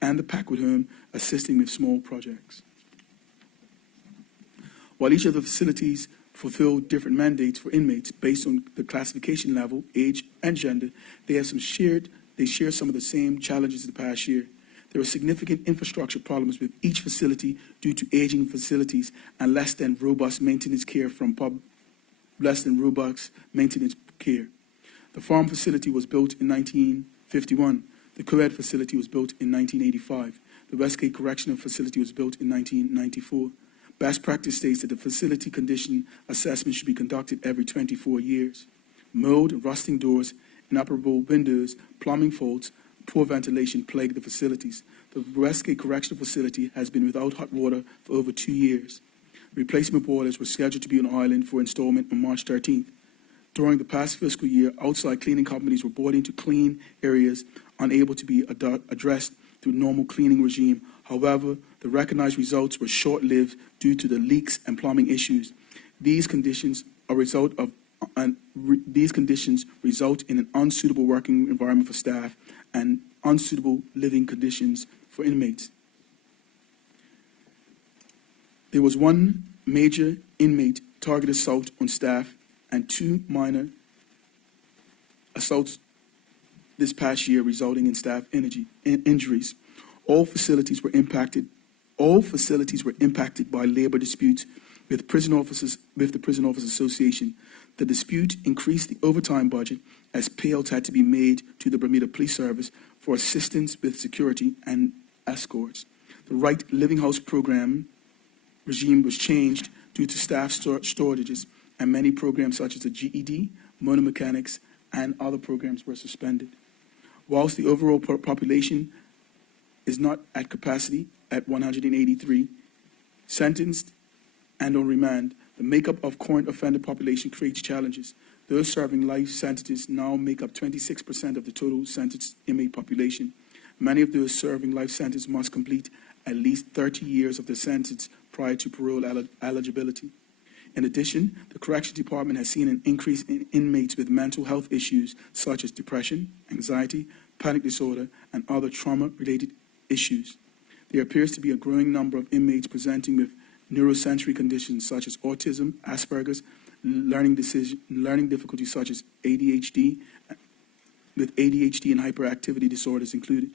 and the Packwood Home, assisting with small projects. While each of the facilities fulfill different mandates for inmates based on the classification level, age, and gender, they share some of the same challenges of the past year. There are significant infrastructure problems with each facility due to aging facilities and less than robust maintenance care. The farm facility was built in 1951. The co-ed facility was built in 1985. The Westgate Correctional Facility was built in 1994. Best practice states that the facility condition assessment should be conducted every 24 years. Mold, rusting doors, inoperable windows, plumbing faults, poor ventilation plague the facilities. The Westgate Correctional Facility has been without hot water for over 2 years. Replacement boilers were scheduled to be on island for installment on March 13th. During the past fiscal year, outside cleaning companies were brought in to clean areas unable to be addressed through normal cleaning regime. However, the recognized results were short-lived due to the leaks and plumbing issues. These conditions result in an unsuitable working environment for staff and unsuitable living conditions for inmates. There was one major inmate target assault on staff and 2 minor assaults this past year, resulting in staff injuries. All facilities were impacted by labor disputes with the Prison Officers Association. The dispute increased the overtime budget as payouts had to be made to the Bermuda Police Service for assistance with security and escorts. The Right Living House program regime was changed due to staff shortages, and many programs such as the GED, motor mechanics, and other programs were suspended. Whilst the overall population is not at capacity at 183, sentenced and on remand, the makeup of current offender population creates challenges. Those serving life sentences now make up 26% of the total sentenced inmate population. Many of those serving life sentences must complete at least 30 years of their sentence prior to parole eligibility. In addition, the Corrections Department has seen an increase in inmates with mental health issues such as depression, anxiety, panic disorder, and other trauma-related issues. There appears to be a growing number of inmates presenting with neurosensory conditions such as autism, Asperger's, learning difficulties such as ADHD, with ADHD and hyperactivity disorders included.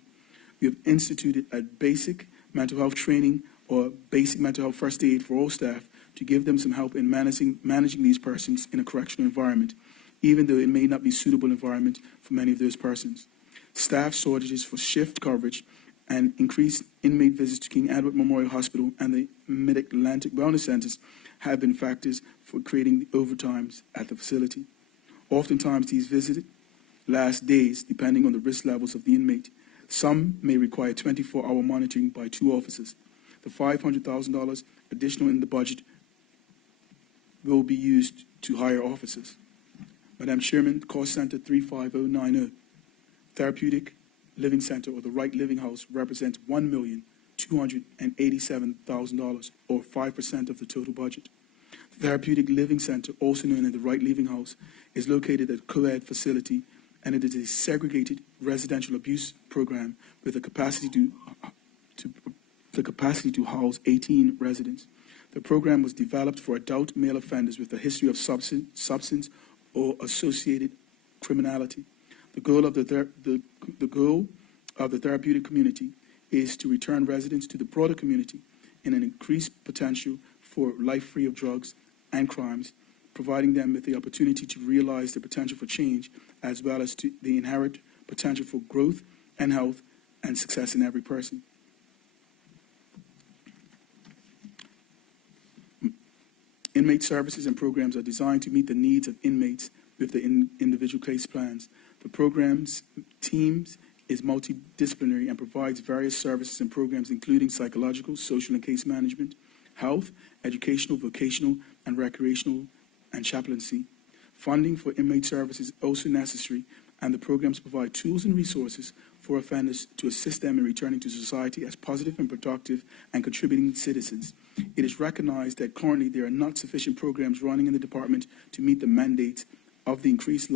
We have instituted a basic mental health training or basic mental health first aid for all staff to give them some help in managing these persons in a correctional environment, even though it may not be a suitable environment for many of those persons. Staff shortages for shift coverage and increased inmate visits to King Edward Memorial Hospital and the Mid-Atlantic Wellness Centers have been factors for creating the overtimes at the facility. Oftentimes, these visits last days, depending on the risk levels of the inmate. Some may require 24-hour monitoring by 2 officers. The $500,000 additional in the budget will be used to hire officers. Madam Chairman, Cost Center 35090, therapeutic Living Center or the Right Living House represents $1,287,000, or 5% of the total budget. The Therapeutic Living Center, also known as the Right Living House, is located at a co-ed facility, and it is a segregated residential abuse program with the capacity to house 18 residents. The program was developed for adult male offenders with a history of substance or associated criminality. The goal of the therapeutic community is to return residents to the broader community in an increased potential for life free of drugs and crimes, providing them with the opportunity to realize the potential for change, as well as to the inherent potential for growth and health and success in every person. Inmate services and programs are designed to meet the needs of inmates with the individual case plans. The program's teams is multidisciplinary and provides various services and programs, including psychological, social, and case management, health, educational, vocational, and recreational, and chaplaincy. Funding for inmate services is also necessary, and the programs provide tools and resources for offenders to assist them in returning to society as positive and productive and contributing citizens. It is recognized that currently there are not sufficient programs running in the department to meet the mandates of the increased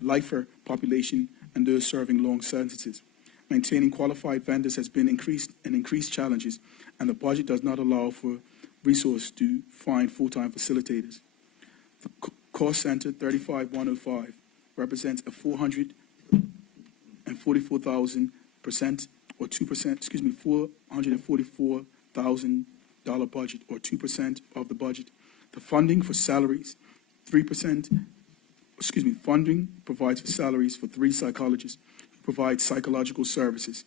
lifer population and those serving long sentences. Maintaining qualified vendors has been increased challenges, and the budget does not allow for resources to find full-time facilitators. The cost center 35105 represents a $444,000% or 2%, $444,000 budget or 2% of the budget. The funding for salaries, funding provides for salaries for 3 psychologists who provide psychological services,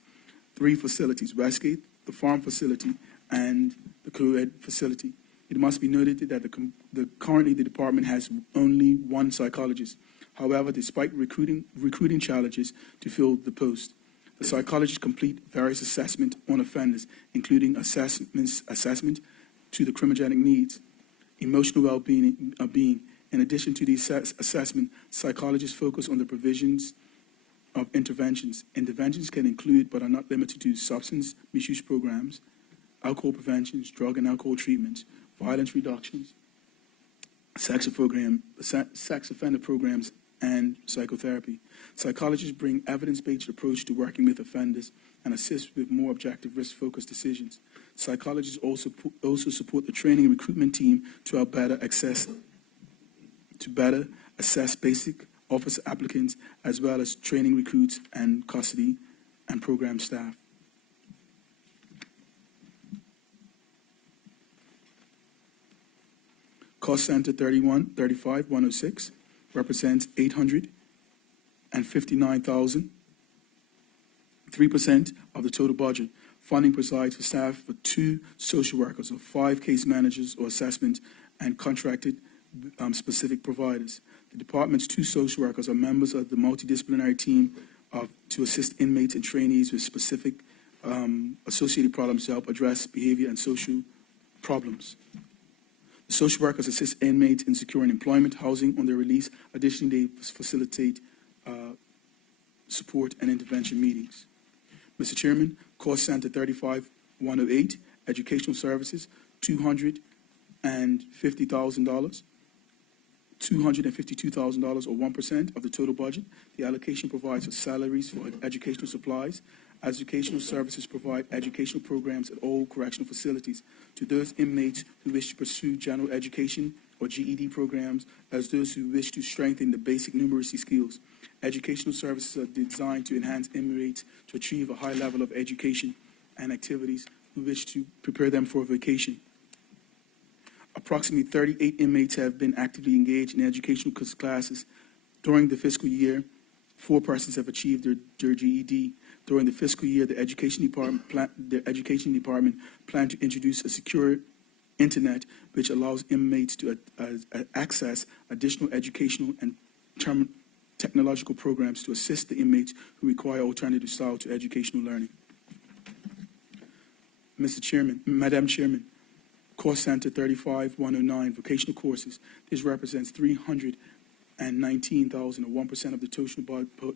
3 facilities, Westgate, the farm facility, and the co-ed facility. It must be noted that currently the department has only 1 psychologist. However, despite recruiting challenges to fill the post, the psychologists complete various assessments on offenders, including assessment to the criminogenic needs, emotional well-being. In addition to the assessment, psychologists focus on the provisions of interventions. Interventions can include, but are not limited to, substance misuse programs, alcohol preventions, drug and alcohol treatments, violence reductions, sex offender programs, and psychotherapy. Psychologists bring evidence-based approach to working with offenders and assist with more objective, risk-focused decisions. Psychologists also support the training and recruitment team to help better assess basic office applicants, as well as training recruits and custody and program staff. Cost Center 35106 represents $859,000, 3% of the total budget. Funding provides for staff for 2 social workers or 5 case managers or assessment and contracted specific providers. The department's 2 social workers are members of the multidisciplinary team to assist inmates and trainees with specific associated problems to help address behavior and social problems. The social workers assist inmates in securing employment, housing on their release. Additionally, they facilitate support and intervention meetings. Mr. Chairman, Cost Center 35108, Educational Services, $250,000, $252,000 or 1% of the total budget. The allocation provides for salaries for educational supplies. Educational services provide educational programs at all correctional facilities to those inmates who wish to pursue general education or GED programs, as those who wish to strengthen the basic numeracy skills. Educational services are designed to enhance inmates to achieve a high level of education and activities who wish to prepare them for vacation. Approximately 38 inmates have been actively engaged in educational classes. During the fiscal year, 4 persons have achieved their GED. During the fiscal year, the Education Department planned to introduce a secure internet which allows inmates to access additional educational and technological programs to assist the inmates who require alternative style to educational learning. Madam Chairman, Cost Center 35109, vocational courses. This represents $319,000 or 1% of the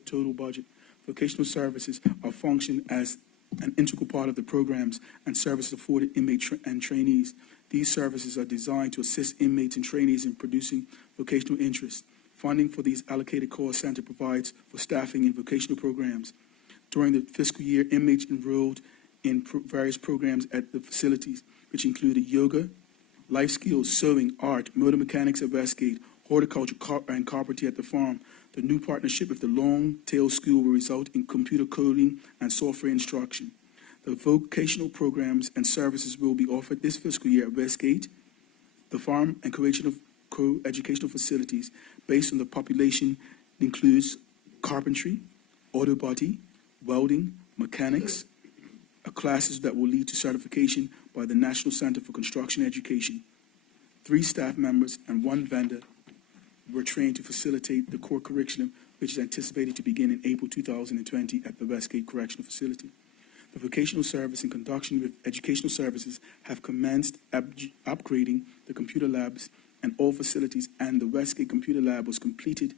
total budget. vocational services are functioned as an integral part of the programs and services afforded inmates and trainees. These services are designed to assist inmates and trainees in producing vocational interests. Funding for these allocated core center provides for staffing in vocational programs. During the fiscal year, inmates enrolled in various programs at the facilities, which included yoga, life skills, sewing, art, motor mechanics at Westgate, horticulture and carpentry at the farm. The new partnership with the Long Tail School will result in computer coding and software instruction. The vocational programs and services will be offered this fiscal year at Westgate, the farm, and co-educational facilities based on the population. It includes carpentry, auto body, welding, mechanics, classes that will lead to certification by the National Center for Construction Education. 3 staff members and 1 vendor were trained to facilitate the core curriculum, which is anticipated to begin in April 2020 at the Westgate Correctional Facility. The vocational service in conjunction with educational services have commenced upgrading the computer labs and all facilities, and the Westgate Computer Lab was completed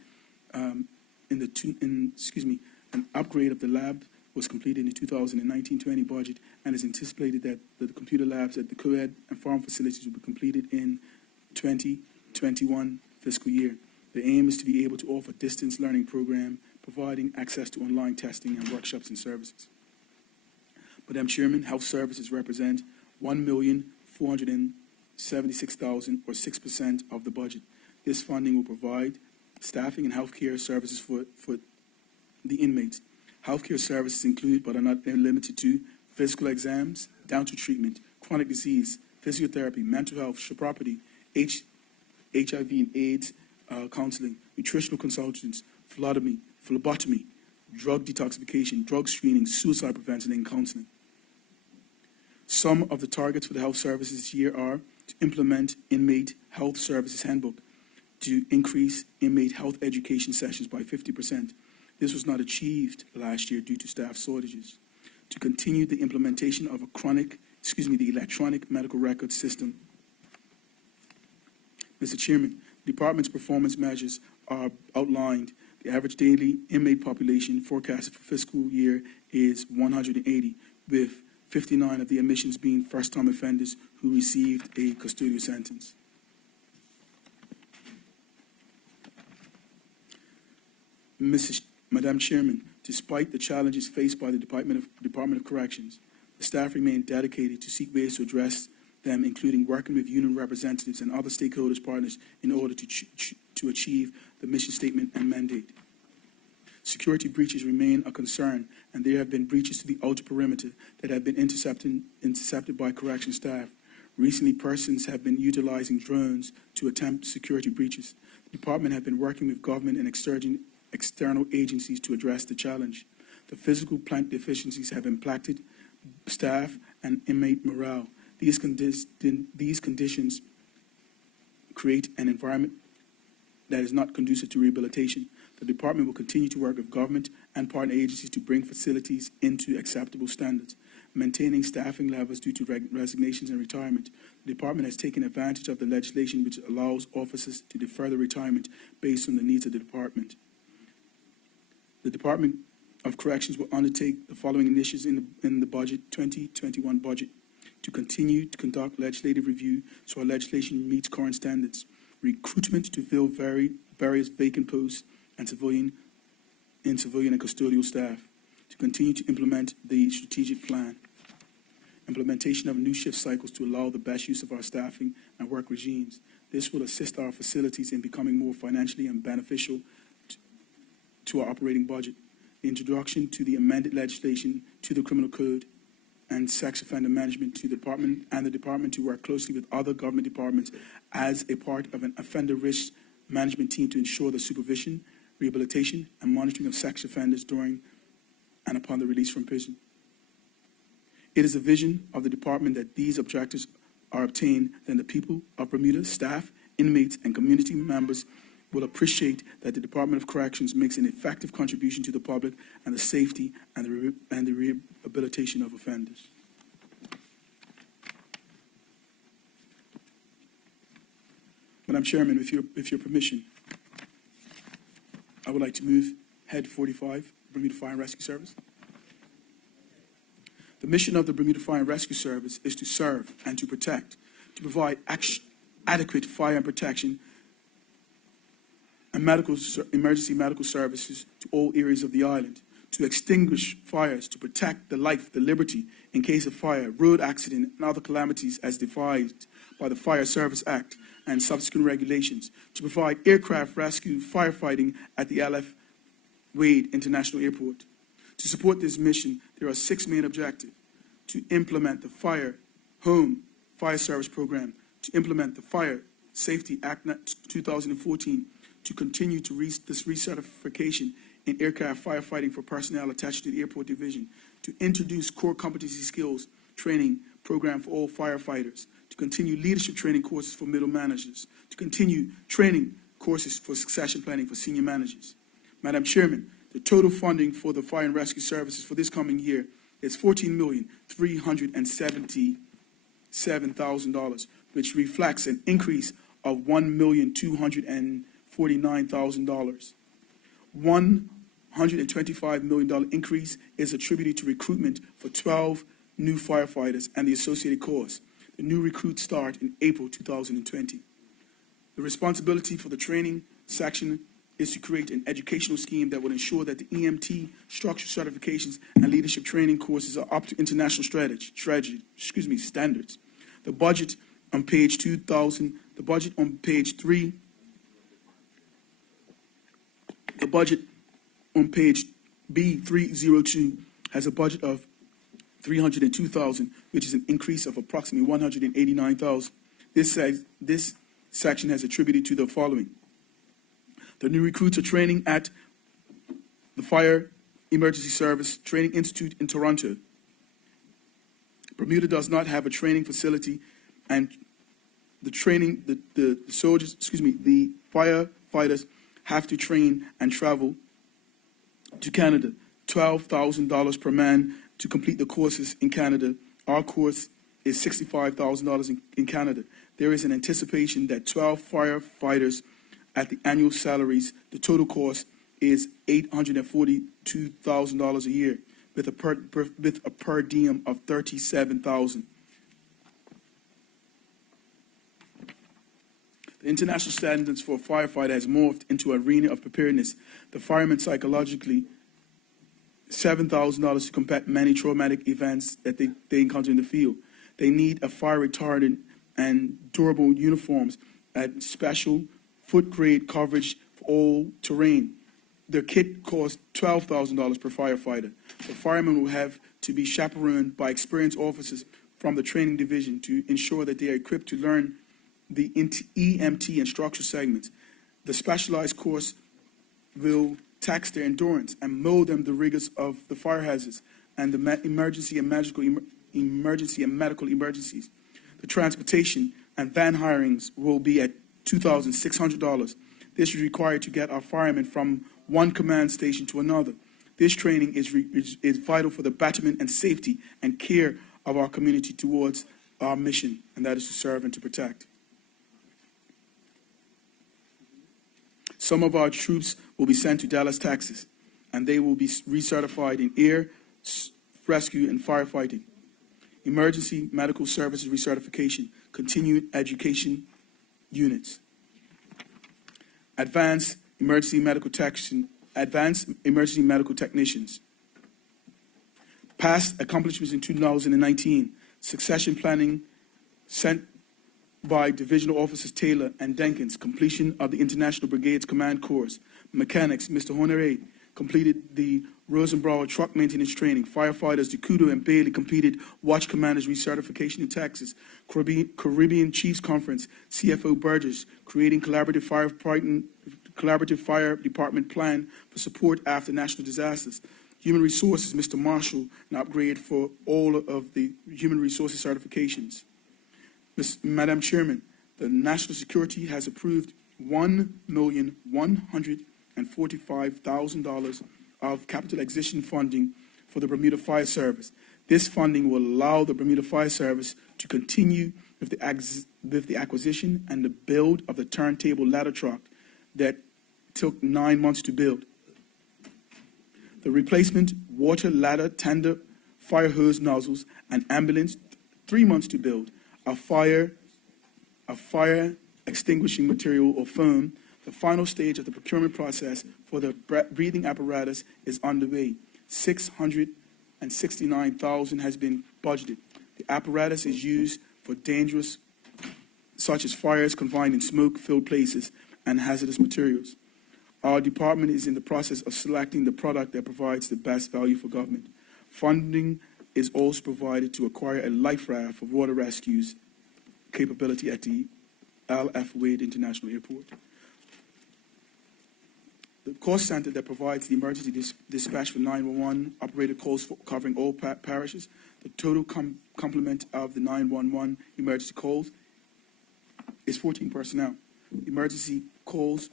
an upgrade of the lab was completed in the 2019-20 budget, and is anticipated that the computer labs at the co-ed and farm facilities will be completed in 2021 fiscal year. The aim is to be able to offer distance learning program, providing access to online testing and workshops and services. Madam Chairman, health services represent $1,476,000, or 6% of the budget. This funding will provide staffing and healthcare services for the inmates. Healthcare services include, but are not limited to, physical exams, dental treatment, chronic disease, physiotherapy, mental health, property, HIV and AIDS counseling, nutritional consultants, phlebotomy, drug detoxification, drug screening, suicide prevention, and counseling. Some of the targets for the health services this year are to implement inmate health services handbook, to increase inmate health education sessions by 50%. This was not achieved last year due to staff shortages. To continue the implementation of the electronic medical record system. Mr. Chairman, the department's performance measures are outlined. The average daily inmate population forecasted for fiscal year is 180, with 59 of the admissions being first-time offenders who received a custodial sentence. Madam Chairman, despite the challenges faced by the Department of Corrections, the staff remain dedicated to seek ways to address them, including working with union representatives and other stakeholders partners in order to achieve the mission statement and mandate. Security breaches remain a concern, and there have been breaches to the outer perimeter that have been intercepted by correction staff. Recently, persons have been utilizing drones to attempt security breaches. The department has been working with government and external agencies to address the challenge. The physical plant deficiencies have impacted staff and inmate morale. These conditions create an environment that is not conducive to rehabilitation. The department will continue to work with government and partner agencies to bring facilities into acceptable standards, maintaining staffing levels due to resignations and retirement. The department has taken advantage of the legislation which allows officers to defer the retirement based on the needs of the department. The Department of Corrections will undertake the following initiatives in the budget, 2021 budget: to continue to conduct legislative review so our legislation meets current standards, recruitment to fill various vacant posts and civilian and custodial staff, to continue to implement the strategic plan, implementation of new shift cycles to allow the best use of our staffing and work regimes. This will assist our facilities in becoming more financially and beneficial to our operating budget. The introduction to the amended legislation to the criminal code and sex offender management to the department to work closely with other government departments as a part of an offender risk management team to ensure the supervision, rehabilitation, and monitoring of sex offenders during and upon the release from prison. It is a vision of the department that these objectives are obtained, then the people of Bermuda, staff, inmates, and community members will appreciate that the Department of Corrections makes an effective contribution to the public and the safety and the rehabilitation of offenders. Madam Chairman, with your permission, I would like to move Head 45, Bermuda Fire and Rescue Service. The mission of the Bermuda Fire and Rescue Service is to serve and to protect, to provide adequate fire and protection and emergency medical services to all areas of the island, to extinguish fires, to protect the life, the liberty in case of fire, road accident, and other calamities as defined by the Fire Service Act and subsequent regulations, to provide aircraft rescue firefighting at the LF Wade International Airport. To support this mission, there are 6 main objectives: to implement the Fire Home Fire Service Program, to implement the Fire Safety Act 2014, to continue to this recertification in aircraft firefighting for personnel attached to the Airport Division, to introduce core competency skills training program for all firefighters, to continue leadership training courses for middle managers, to continue training courses for succession planning for senior managers. Madam Chairman, the total funding for the Fire and Rescue Services for this coming year is $14,377,000, which reflects an increase of $1,249,000. $125 million increase is attributed to recruitment for 12 new firefighters and the associated costs. The new recruits start in April 2020. The responsibility for the training section is to create an educational scheme that will ensure that the EMT structure certifications and leadership training courses are up to international standards. The budget on page 2000, the budget on page 3, the budget on page B302 has a budget of $302,000, which is an increase of approximately $189,000. This section has attributed to the following: the new recruits are training at the Fire Emergency Service Training Institute in Toronto. Bermuda does not have a training facility, and the firefighters have to train and travel to Canada. $12,000 per man to complete the courses in Canada. Our course is $65,000 in Canada. There is an anticipation that 12 firefighters at the annual salaries, the total cost is $842,000 a year, with a per diem of $37,000. The international standards for a firefighter has morphed into an arena of preparedness. The firemen psychologically $7,000 to combat many traumatic events that they encounter in the field. They need a fire retardant and durable uniforms and special foot grade coverage for all terrain. Their kit costs $12,000 per firefighter. The firemen will have to be chaperoned by experienced officers from the training division to ensure that they are equipped to learn the EMT and structure segments. The specialized course will tax their endurance and mold them the rigors of the fire hazards and the emergency and medical emergencies. The transportation and van hirings will be at $2,600. This is required to get our firemen from one command station to another. This training is vital for the betterment and safety and care of our community towards our mission, and that is to serve and to protect. Some of our troops will be sent to Dallas, Texas, and they will be recertified in air, rescue, and firefighting, emergency medical services recertification, continuing education units, advanced emergency medical technicians. Past accomplishments in 2019, succession planning sent by Divisional Officers Taylor and Denkins, completion of the International Brigades Command Course. Mechanics, Mr. Honoré completed the Rosenbauer truck maintenance training. Firefighters Decudo and Bailey completed Watch Commanders recertification in Texas. Caribbean Chiefs Conference, CFO Burgess, creating collaborative fire department plan for support after national disasters. Human Resources, Mr. Marshall, an upgrade for all of the human resources certifications. Madam Chairman, the National Security has approved $1,145,000 of capital acquisition funding for the Bermuda Fire Service. This funding will allow the Bermuda Fire Service to continue with the acquisition and the build of the turntable ladder truck that took 9 months to build. the replacement water ladder, tender, fire hose nozzles, and ambulance, 3 months to build. A fire extinguishing material or foam. The final stage of the procurement process for the breathing apparatus is underway. $669,000 has been budgeted. The apparatus is used for dangerous, such as fires confined in smoke-filled places and hazardous materials. Our department is in the process of selecting the product that provides the best value for government. Funding is also provided to acquire a life raft for water rescues capability at the L.F. Wade International Airport. The call center that provides the emergency dispatch for 911 operator calls for covering all parishes. The total complement of the 911 emergency calls is 14 personnel. Emergency calls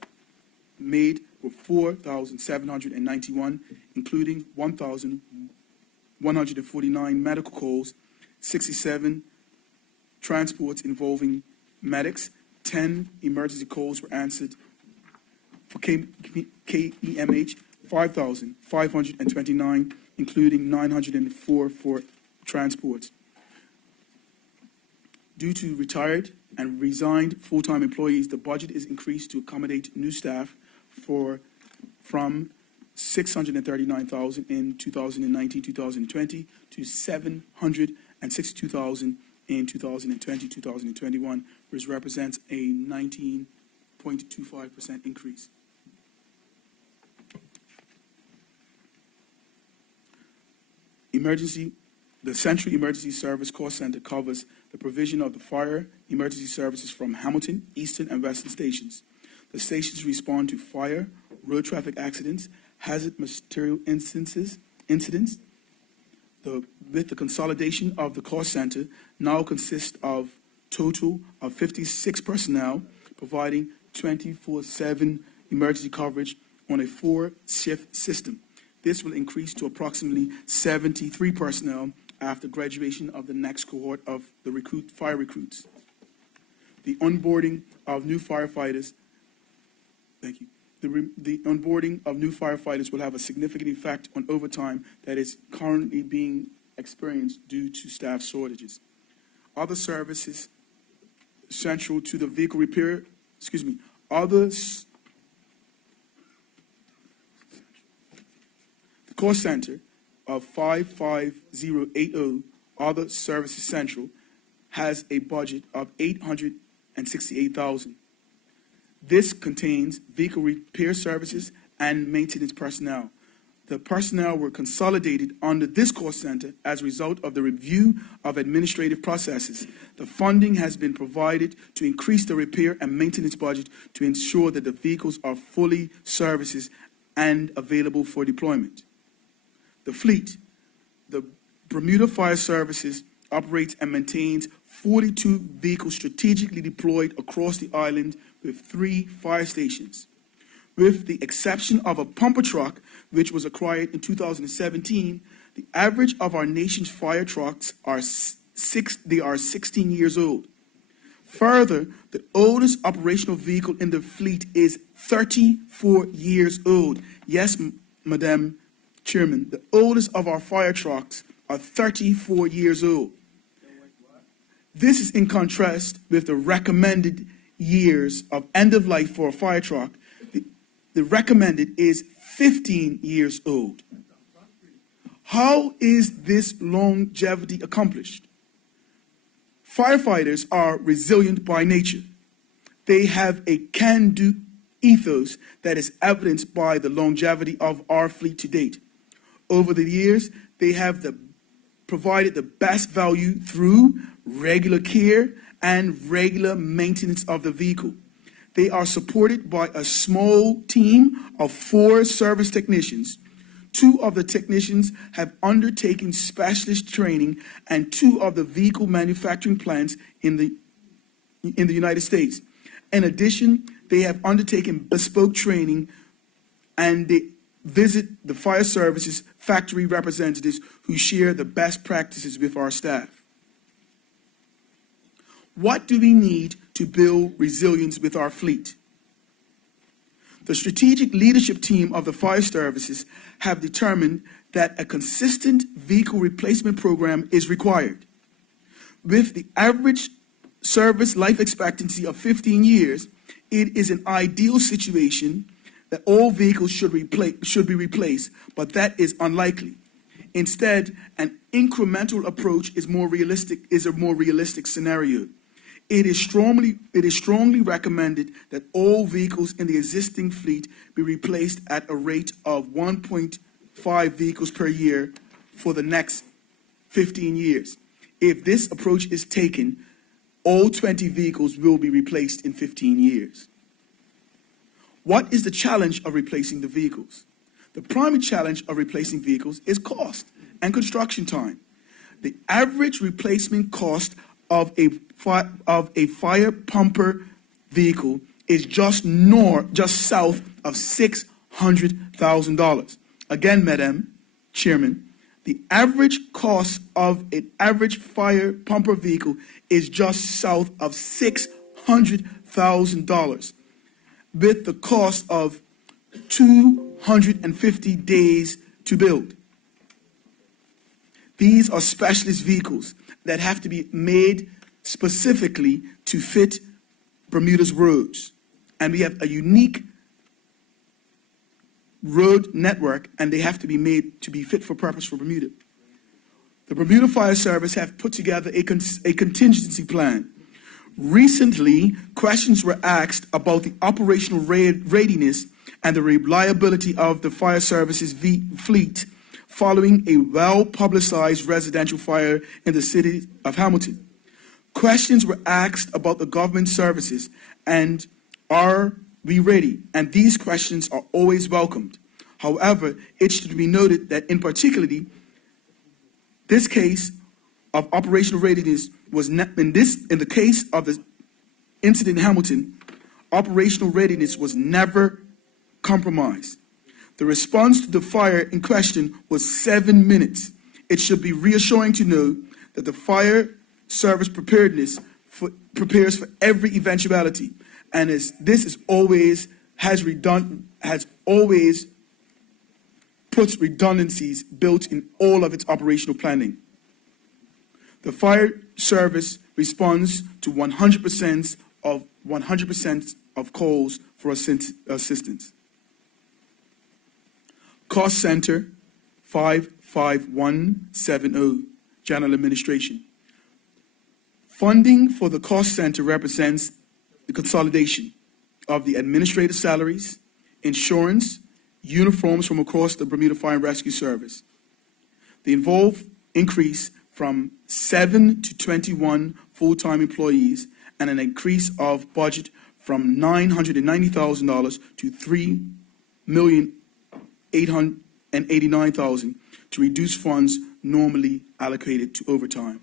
made were 4,791, including 1,149 medical calls, 67 transports involving medics, 10 emergency calls were answered for KEMH, 5,529, including 904 for transports. Due to retired and resigned full-time employees, the budget is increased to accommodate new staff from $639,000 in 2019-2020 to $762,000 in 2020-2021, which represents a 19.25% increase. The Central Emergency Service Call Center covers the provision of the fire emergency services from Hamilton, Eastern, and Western stations. The stations respond to fire, road traffic accidents, hazard material incidents. With the consolidation of the call center now consists of total of 56 personnel providing 24/7 emergency coverage on a 4-shift system. This will increase to approximately 73 personnel after graduation of the next cohort of the fire recruits. The onboarding of new firefighters, thank you. The onboarding of new firefighters will have a significant effect on overtime that is currently being experienced due to staff shortages. Other services central to the vehicle repair, the call center of 55080, Other Services Central, has a budget of $868,000. This contains vehicle repair services and maintenance personnel. The personnel were consolidated under this call center as a result of the review of administrative processes. The funding has been provided to increase the repair and maintenance budget to ensure that the vehicles are fully serviced and available for deployment. The fleet, the Bermuda Fire Services operates and maintains 42 vehicles strategically deployed across the island with 3 fire stations. With the exception of a pumper truck, which was acquired in 2017, the average of our nation's fire trucks are 16 years old. Further, the oldest operational vehicle in the fleet is 34 years old. Yes, Madam Chairman, the oldest of our fire trucks are 34 years old. This is in contrast with the recommended years of end of life for a fire truck. The recommended is 15 years old. How is this longevity accomplished? Firefighters are resilient by nature. They have a can-do ethos that is evidenced by the longevity of our fleet to date. Over the years, they have provided the best value through regular care and regular maintenance of the vehicle. They are supported by a small team of 4 service technicians. 2 of the technicians have undertaken specialist training, and 2 of the vehicle manufacturing plants in the United States. In addition, they have undertaken bespoke training, and they visit the fire services factory representatives who share the best practices with our staff. What do we need to build resilience with our fleet? The strategic leadership team of the fire services have determined that a consistent vehicle replacement program is required. With the average service life expectancy of 15 years, it is an ideal situation that all vehicles should be replaced, but that is unlikely. Instead, an incremental approach is a more realistic scenario. It is strongly recommended that all vehicles in the existing fleet be replaced at a rate of 1.5 vehicles per year for the next 15 years. If this approach is taken, all 20 vehicles will be replaced in 15 years. What is the challenge of replacing the vehicles? The primary challenge of replacing vehicles is cost and construction time. The average replacement cost of a fire pumper vehicle is just south of $600,000. Again, Madam Chairman, the average cost of an average fire pumper vehicle is just south of $600,000, with the cost of 250 days to build. These are specialist vehicles that have to be made specifically to fit Bermuda's roads. And we have a unique road network, and they have to be made to be fit for purpose for Bermuda. The Bermuda Fire Service have put together a contingency plan. Recently, questions were asked about the operational readiness and the reliability of the fire service's fleet following a well-publicized residential fire in the city of Hamilton. Questions were asked about the government services and are we ready? And these questions are always welcomed. However, it should be noted that in particularly, this case of operational readiness was in the case of the incident in Hamilton, operational readiness was never compromised. The response to the fire in question was 7 minutes. It should be reassuring to know that the fire service prepares for every eventuality, and has always puts redundancies built in all of its operational planning. The fire service responds to 100% of calls for assistance. Cost Center 55170, General Administration. Funding for the cost center represents the consolidation of the administrative salaries, insurance, uniforms from across the Bermuda Fire and Rescue Service. The involved increase from 7 to 21 full-time employees and an increase of budget from $990,000 to $3,889,000 to reduce funds normally allocated to overtime.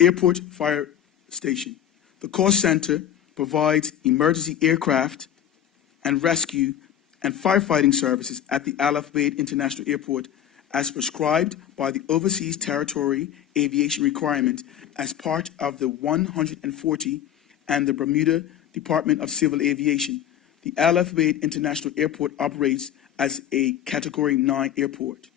Airport Fire Station. The cost center provides emergency aircraft and rescue and firefighting services at the Al Wade International Airport as prescribed by the Overseas Territory Aviation Requirement as part of the 140 and the Bermuda Department of Civil Aviation. The Al Wade International Airport operates as a Category 9 airport.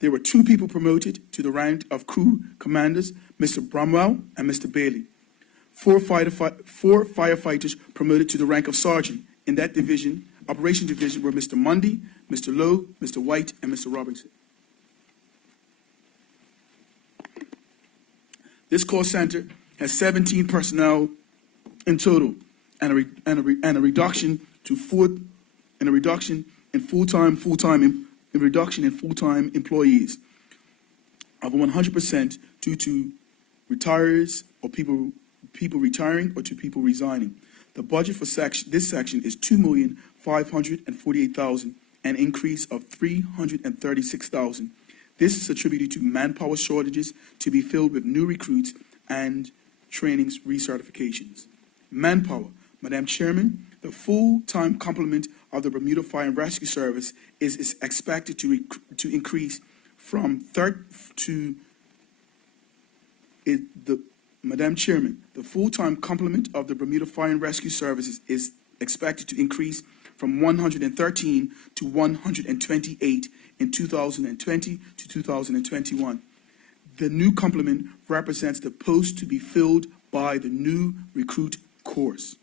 There were 2 people promoted to the rank of crew commanders, Mr. Bromwell and Mr. Bailey. 4 firefighters promoted to the rank of sergeant. In that division, operation division, were Mr. Mundy, Mr. Lowe, Mr. White, and Mr. Robinson. This call center has 17 personnel in total, and a reduction in full-time employees of 100% due to retirees or people retiring or to people resigning. The budget for this section is $2,548,000, an increase of $336,000. This is attributed to manpower shortages to be filled with new recruits and trainings recertifications. Manpower. Madam Chairman, the full-time complement of the Bermuda Fire and Rescue Service is expected to increase from Madam Chairman, the full-time complement of the Bermuda Fire and Rescue Services is expected to increase from 113 to 128 in 2020 to 2021. The new complement represents the post to be filled by the new recruit course.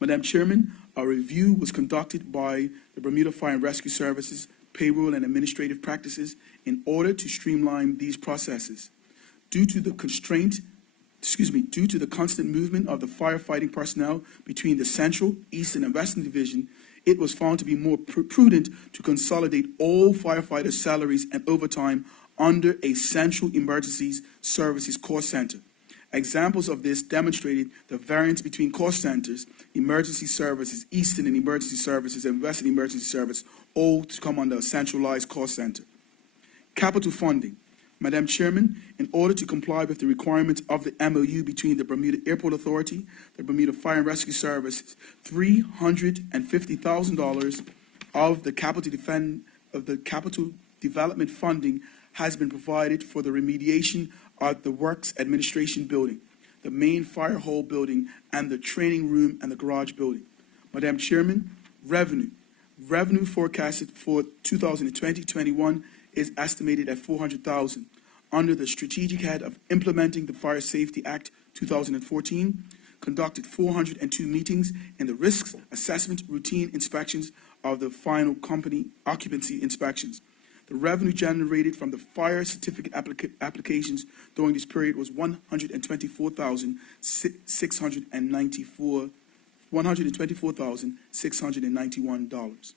Madam Chairman, a review was conducted by the Bermuda Fire and Rescue Services payroll and administrative practices in order to streamline these processes. Due to the constant movement of the firefighting personnel between the Central, Eastern, and Western Division, it was found to be more prudent to consolidate all firefighters' salaries and overtime under a Central Emergencies Services Cost Center. Examples of this demonstrated the variance between cost centers, emergency services, Eastern and emergency services, and Western emergency service, all to come under a centralized cost center. Capital funding. Madam Chairman, in order to comply with the requirements of the MOU between the Bermuda Airport Authority, the Bermuda Fire and Rescue Services, $350,000 of the capital development funding has been provided for the remediation of the Works Administration Building, the main fire hall building, and the training room and the garage building. Madam Chairman, revenue. Revenue forecasted for 2020-21 is estimated at $400,000. Under the strategic head of implementing the Fire Safety Act 2014, conducted 402 meetings in the risks assessment routine inspections of the final company occupancy inspections. The revenue generated from the fire certificate applications during this period was $124,691.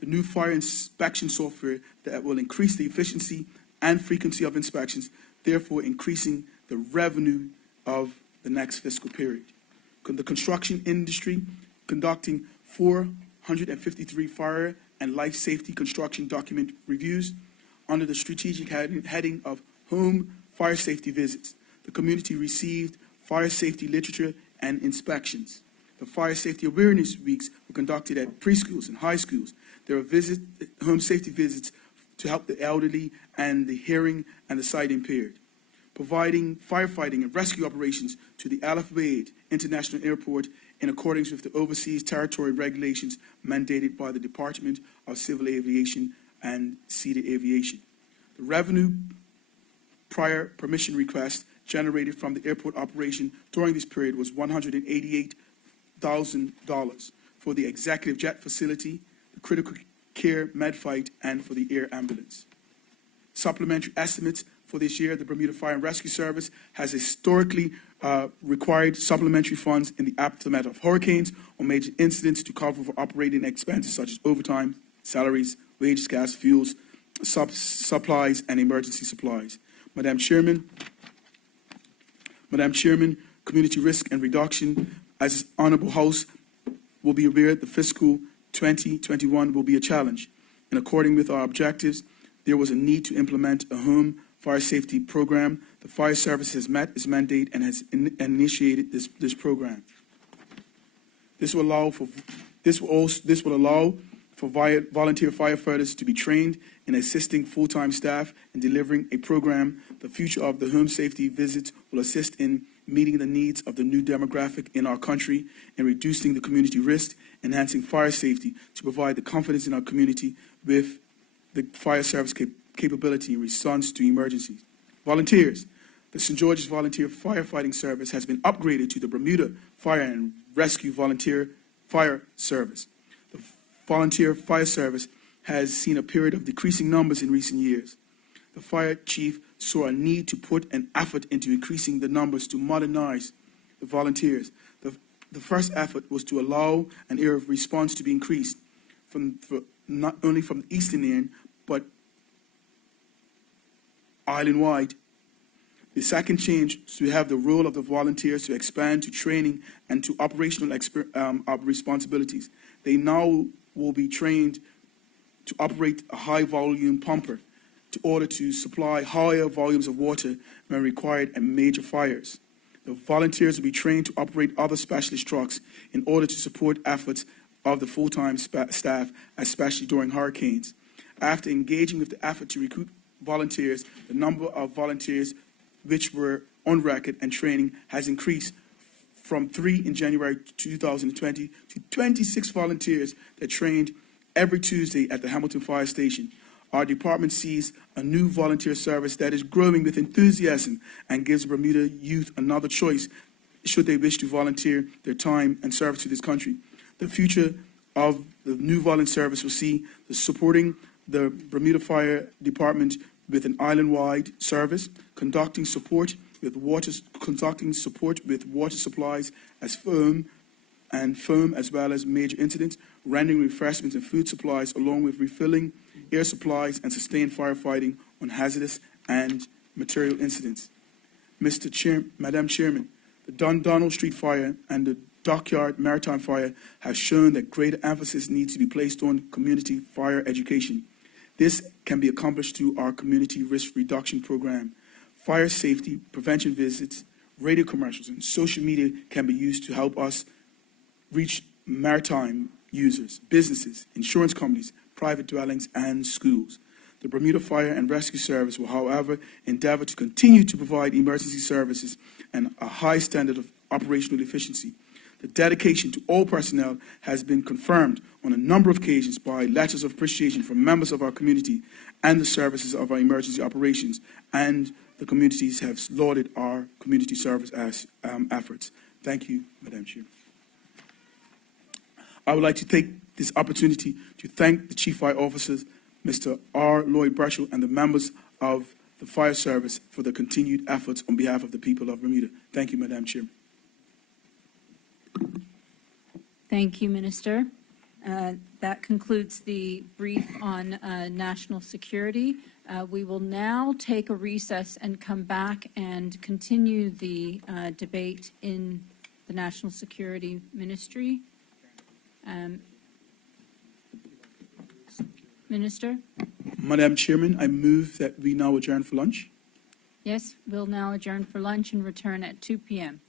The new fire inspection software that will increase the efficiency and frequency of inspections, therefore increasing the revenue of the next fiscal period. The construction industry conducting 453 fire and life safety construction document reviews under the strategic heading of home fire safety visits. The community received fire safety literature and inspections. The fire safety awareness weeks were conducted at preschools and high schools. There were home safety visits to help the elderly and the hearing and the sight impaired. Providing firefighting and rescue operations to the Al Wade International Airport in accordance with the overseas territory regulations mandated by the Department of Civil Aviation and Cedar Aviation. The revenue prior permission request generated from the airport operation during this period was $188,000 for the executive jet facility, the critical care medfight, and for the air ambulance. Supplementary estimates for this year, the Bermuda Fire and Rescue Service has historically required supplementary funds in the aftermath of hurricanes or major incidents to cover for operating expenses such as overtime, salaries, wages, gas, fuels, supplies, and emergency supplies. Madam Chairman, community risk and reduction. As Honorable House will be aware, the fiscal 2021 will be a challenge. In according with our objectives, there was a need to implement a home fire safety program. The fire service has met its mandate and has initiated this program. This will allow for volunteer firefighters to be trained in assisting full-time staff in delivering a program. The future of the home safety visits will assist in meeting the needs of the new demographic in our country and reducing the community risk, enhancing fire safety to provide the confidence in our community with the fire service capability in response to emergencies. Volunteers. The St. George's Volunteer Firefighting Service has been upgraded to the Bermuda Fire and Rescue Volunteer Fire Service. The Volunteer Fire Service has seen a period of decreasing numbers in recent years. The fire chief saw a need to put an effort into increasing the numbers to modernize the volunteers. The first effort was to allow an area of response to be increased not only from the eastern end, but island-wide. The second change is to have the role of the volunteers to expand to training and to operational responsibilities. They now will be trained to operate a high-volume pumper in order to supply higher volumes of water when required at major fires. The volunteers will be trained to operate other specialist trucks in order to support efforts of the full-time staff, especially during hurricanes. After engaging with the effort to recruit volunteers, the number of volunteers which were on record and training has increased from 3 in January 2020 to 26 volunteers that trained every Tuesday at the Hamilton Fire Station. Our department sees a new volunteer service that is growing with enthusiasm and gives Bermuda youth another choice should they wish to volunteer their time and service to this country. The future of the new volunteer service will see the supporting the Bermuda Fire Department with an island-wide service, conducting support with water supplies as firm as well as major incidents, rendering refreshments and food supplies, along with refilling air supplies and sustained firefighting on hazardous and material incidents. Madam Chairman, the Dundonald Street Fire and the Dockyard Maritime Fire have shown that greater emphasis needs to be placed on community fire education. This can be accomplished through our community risk reduction program. Fire safety, prevention visits, radio commercials, and social media can be used to help us reach maritime users, businesses, insurance companies, private dwellings, and schools. The Bermuda Fire and Rescue Service will, however, endeavor to continue to provide emergency services and a high standard of operational efficiency. The dedication to all personnel has been confirmed on a number of occasions by letters of appreciation from members of our community and the services of our emergency operations, and the communities have lauded our community service efforts. Thank you, Madam Chair. I would like to take this opportunity to thank the Chief Fire Officers, Mr. R. Lloyd Burchell, and the members of the Fire Service for their continued efforts on behalf of the people of Bermuda. Thank you, Madam Chair. Thank you, Minister. That concludes the brief on national security. We will now take a recess and come back and continue the debate in the National Security Ministry. Minister? Madam Chairman, I move that we now adjourn for lunch. Yes, we'll now adjourn for lunch and return at 2 p.m.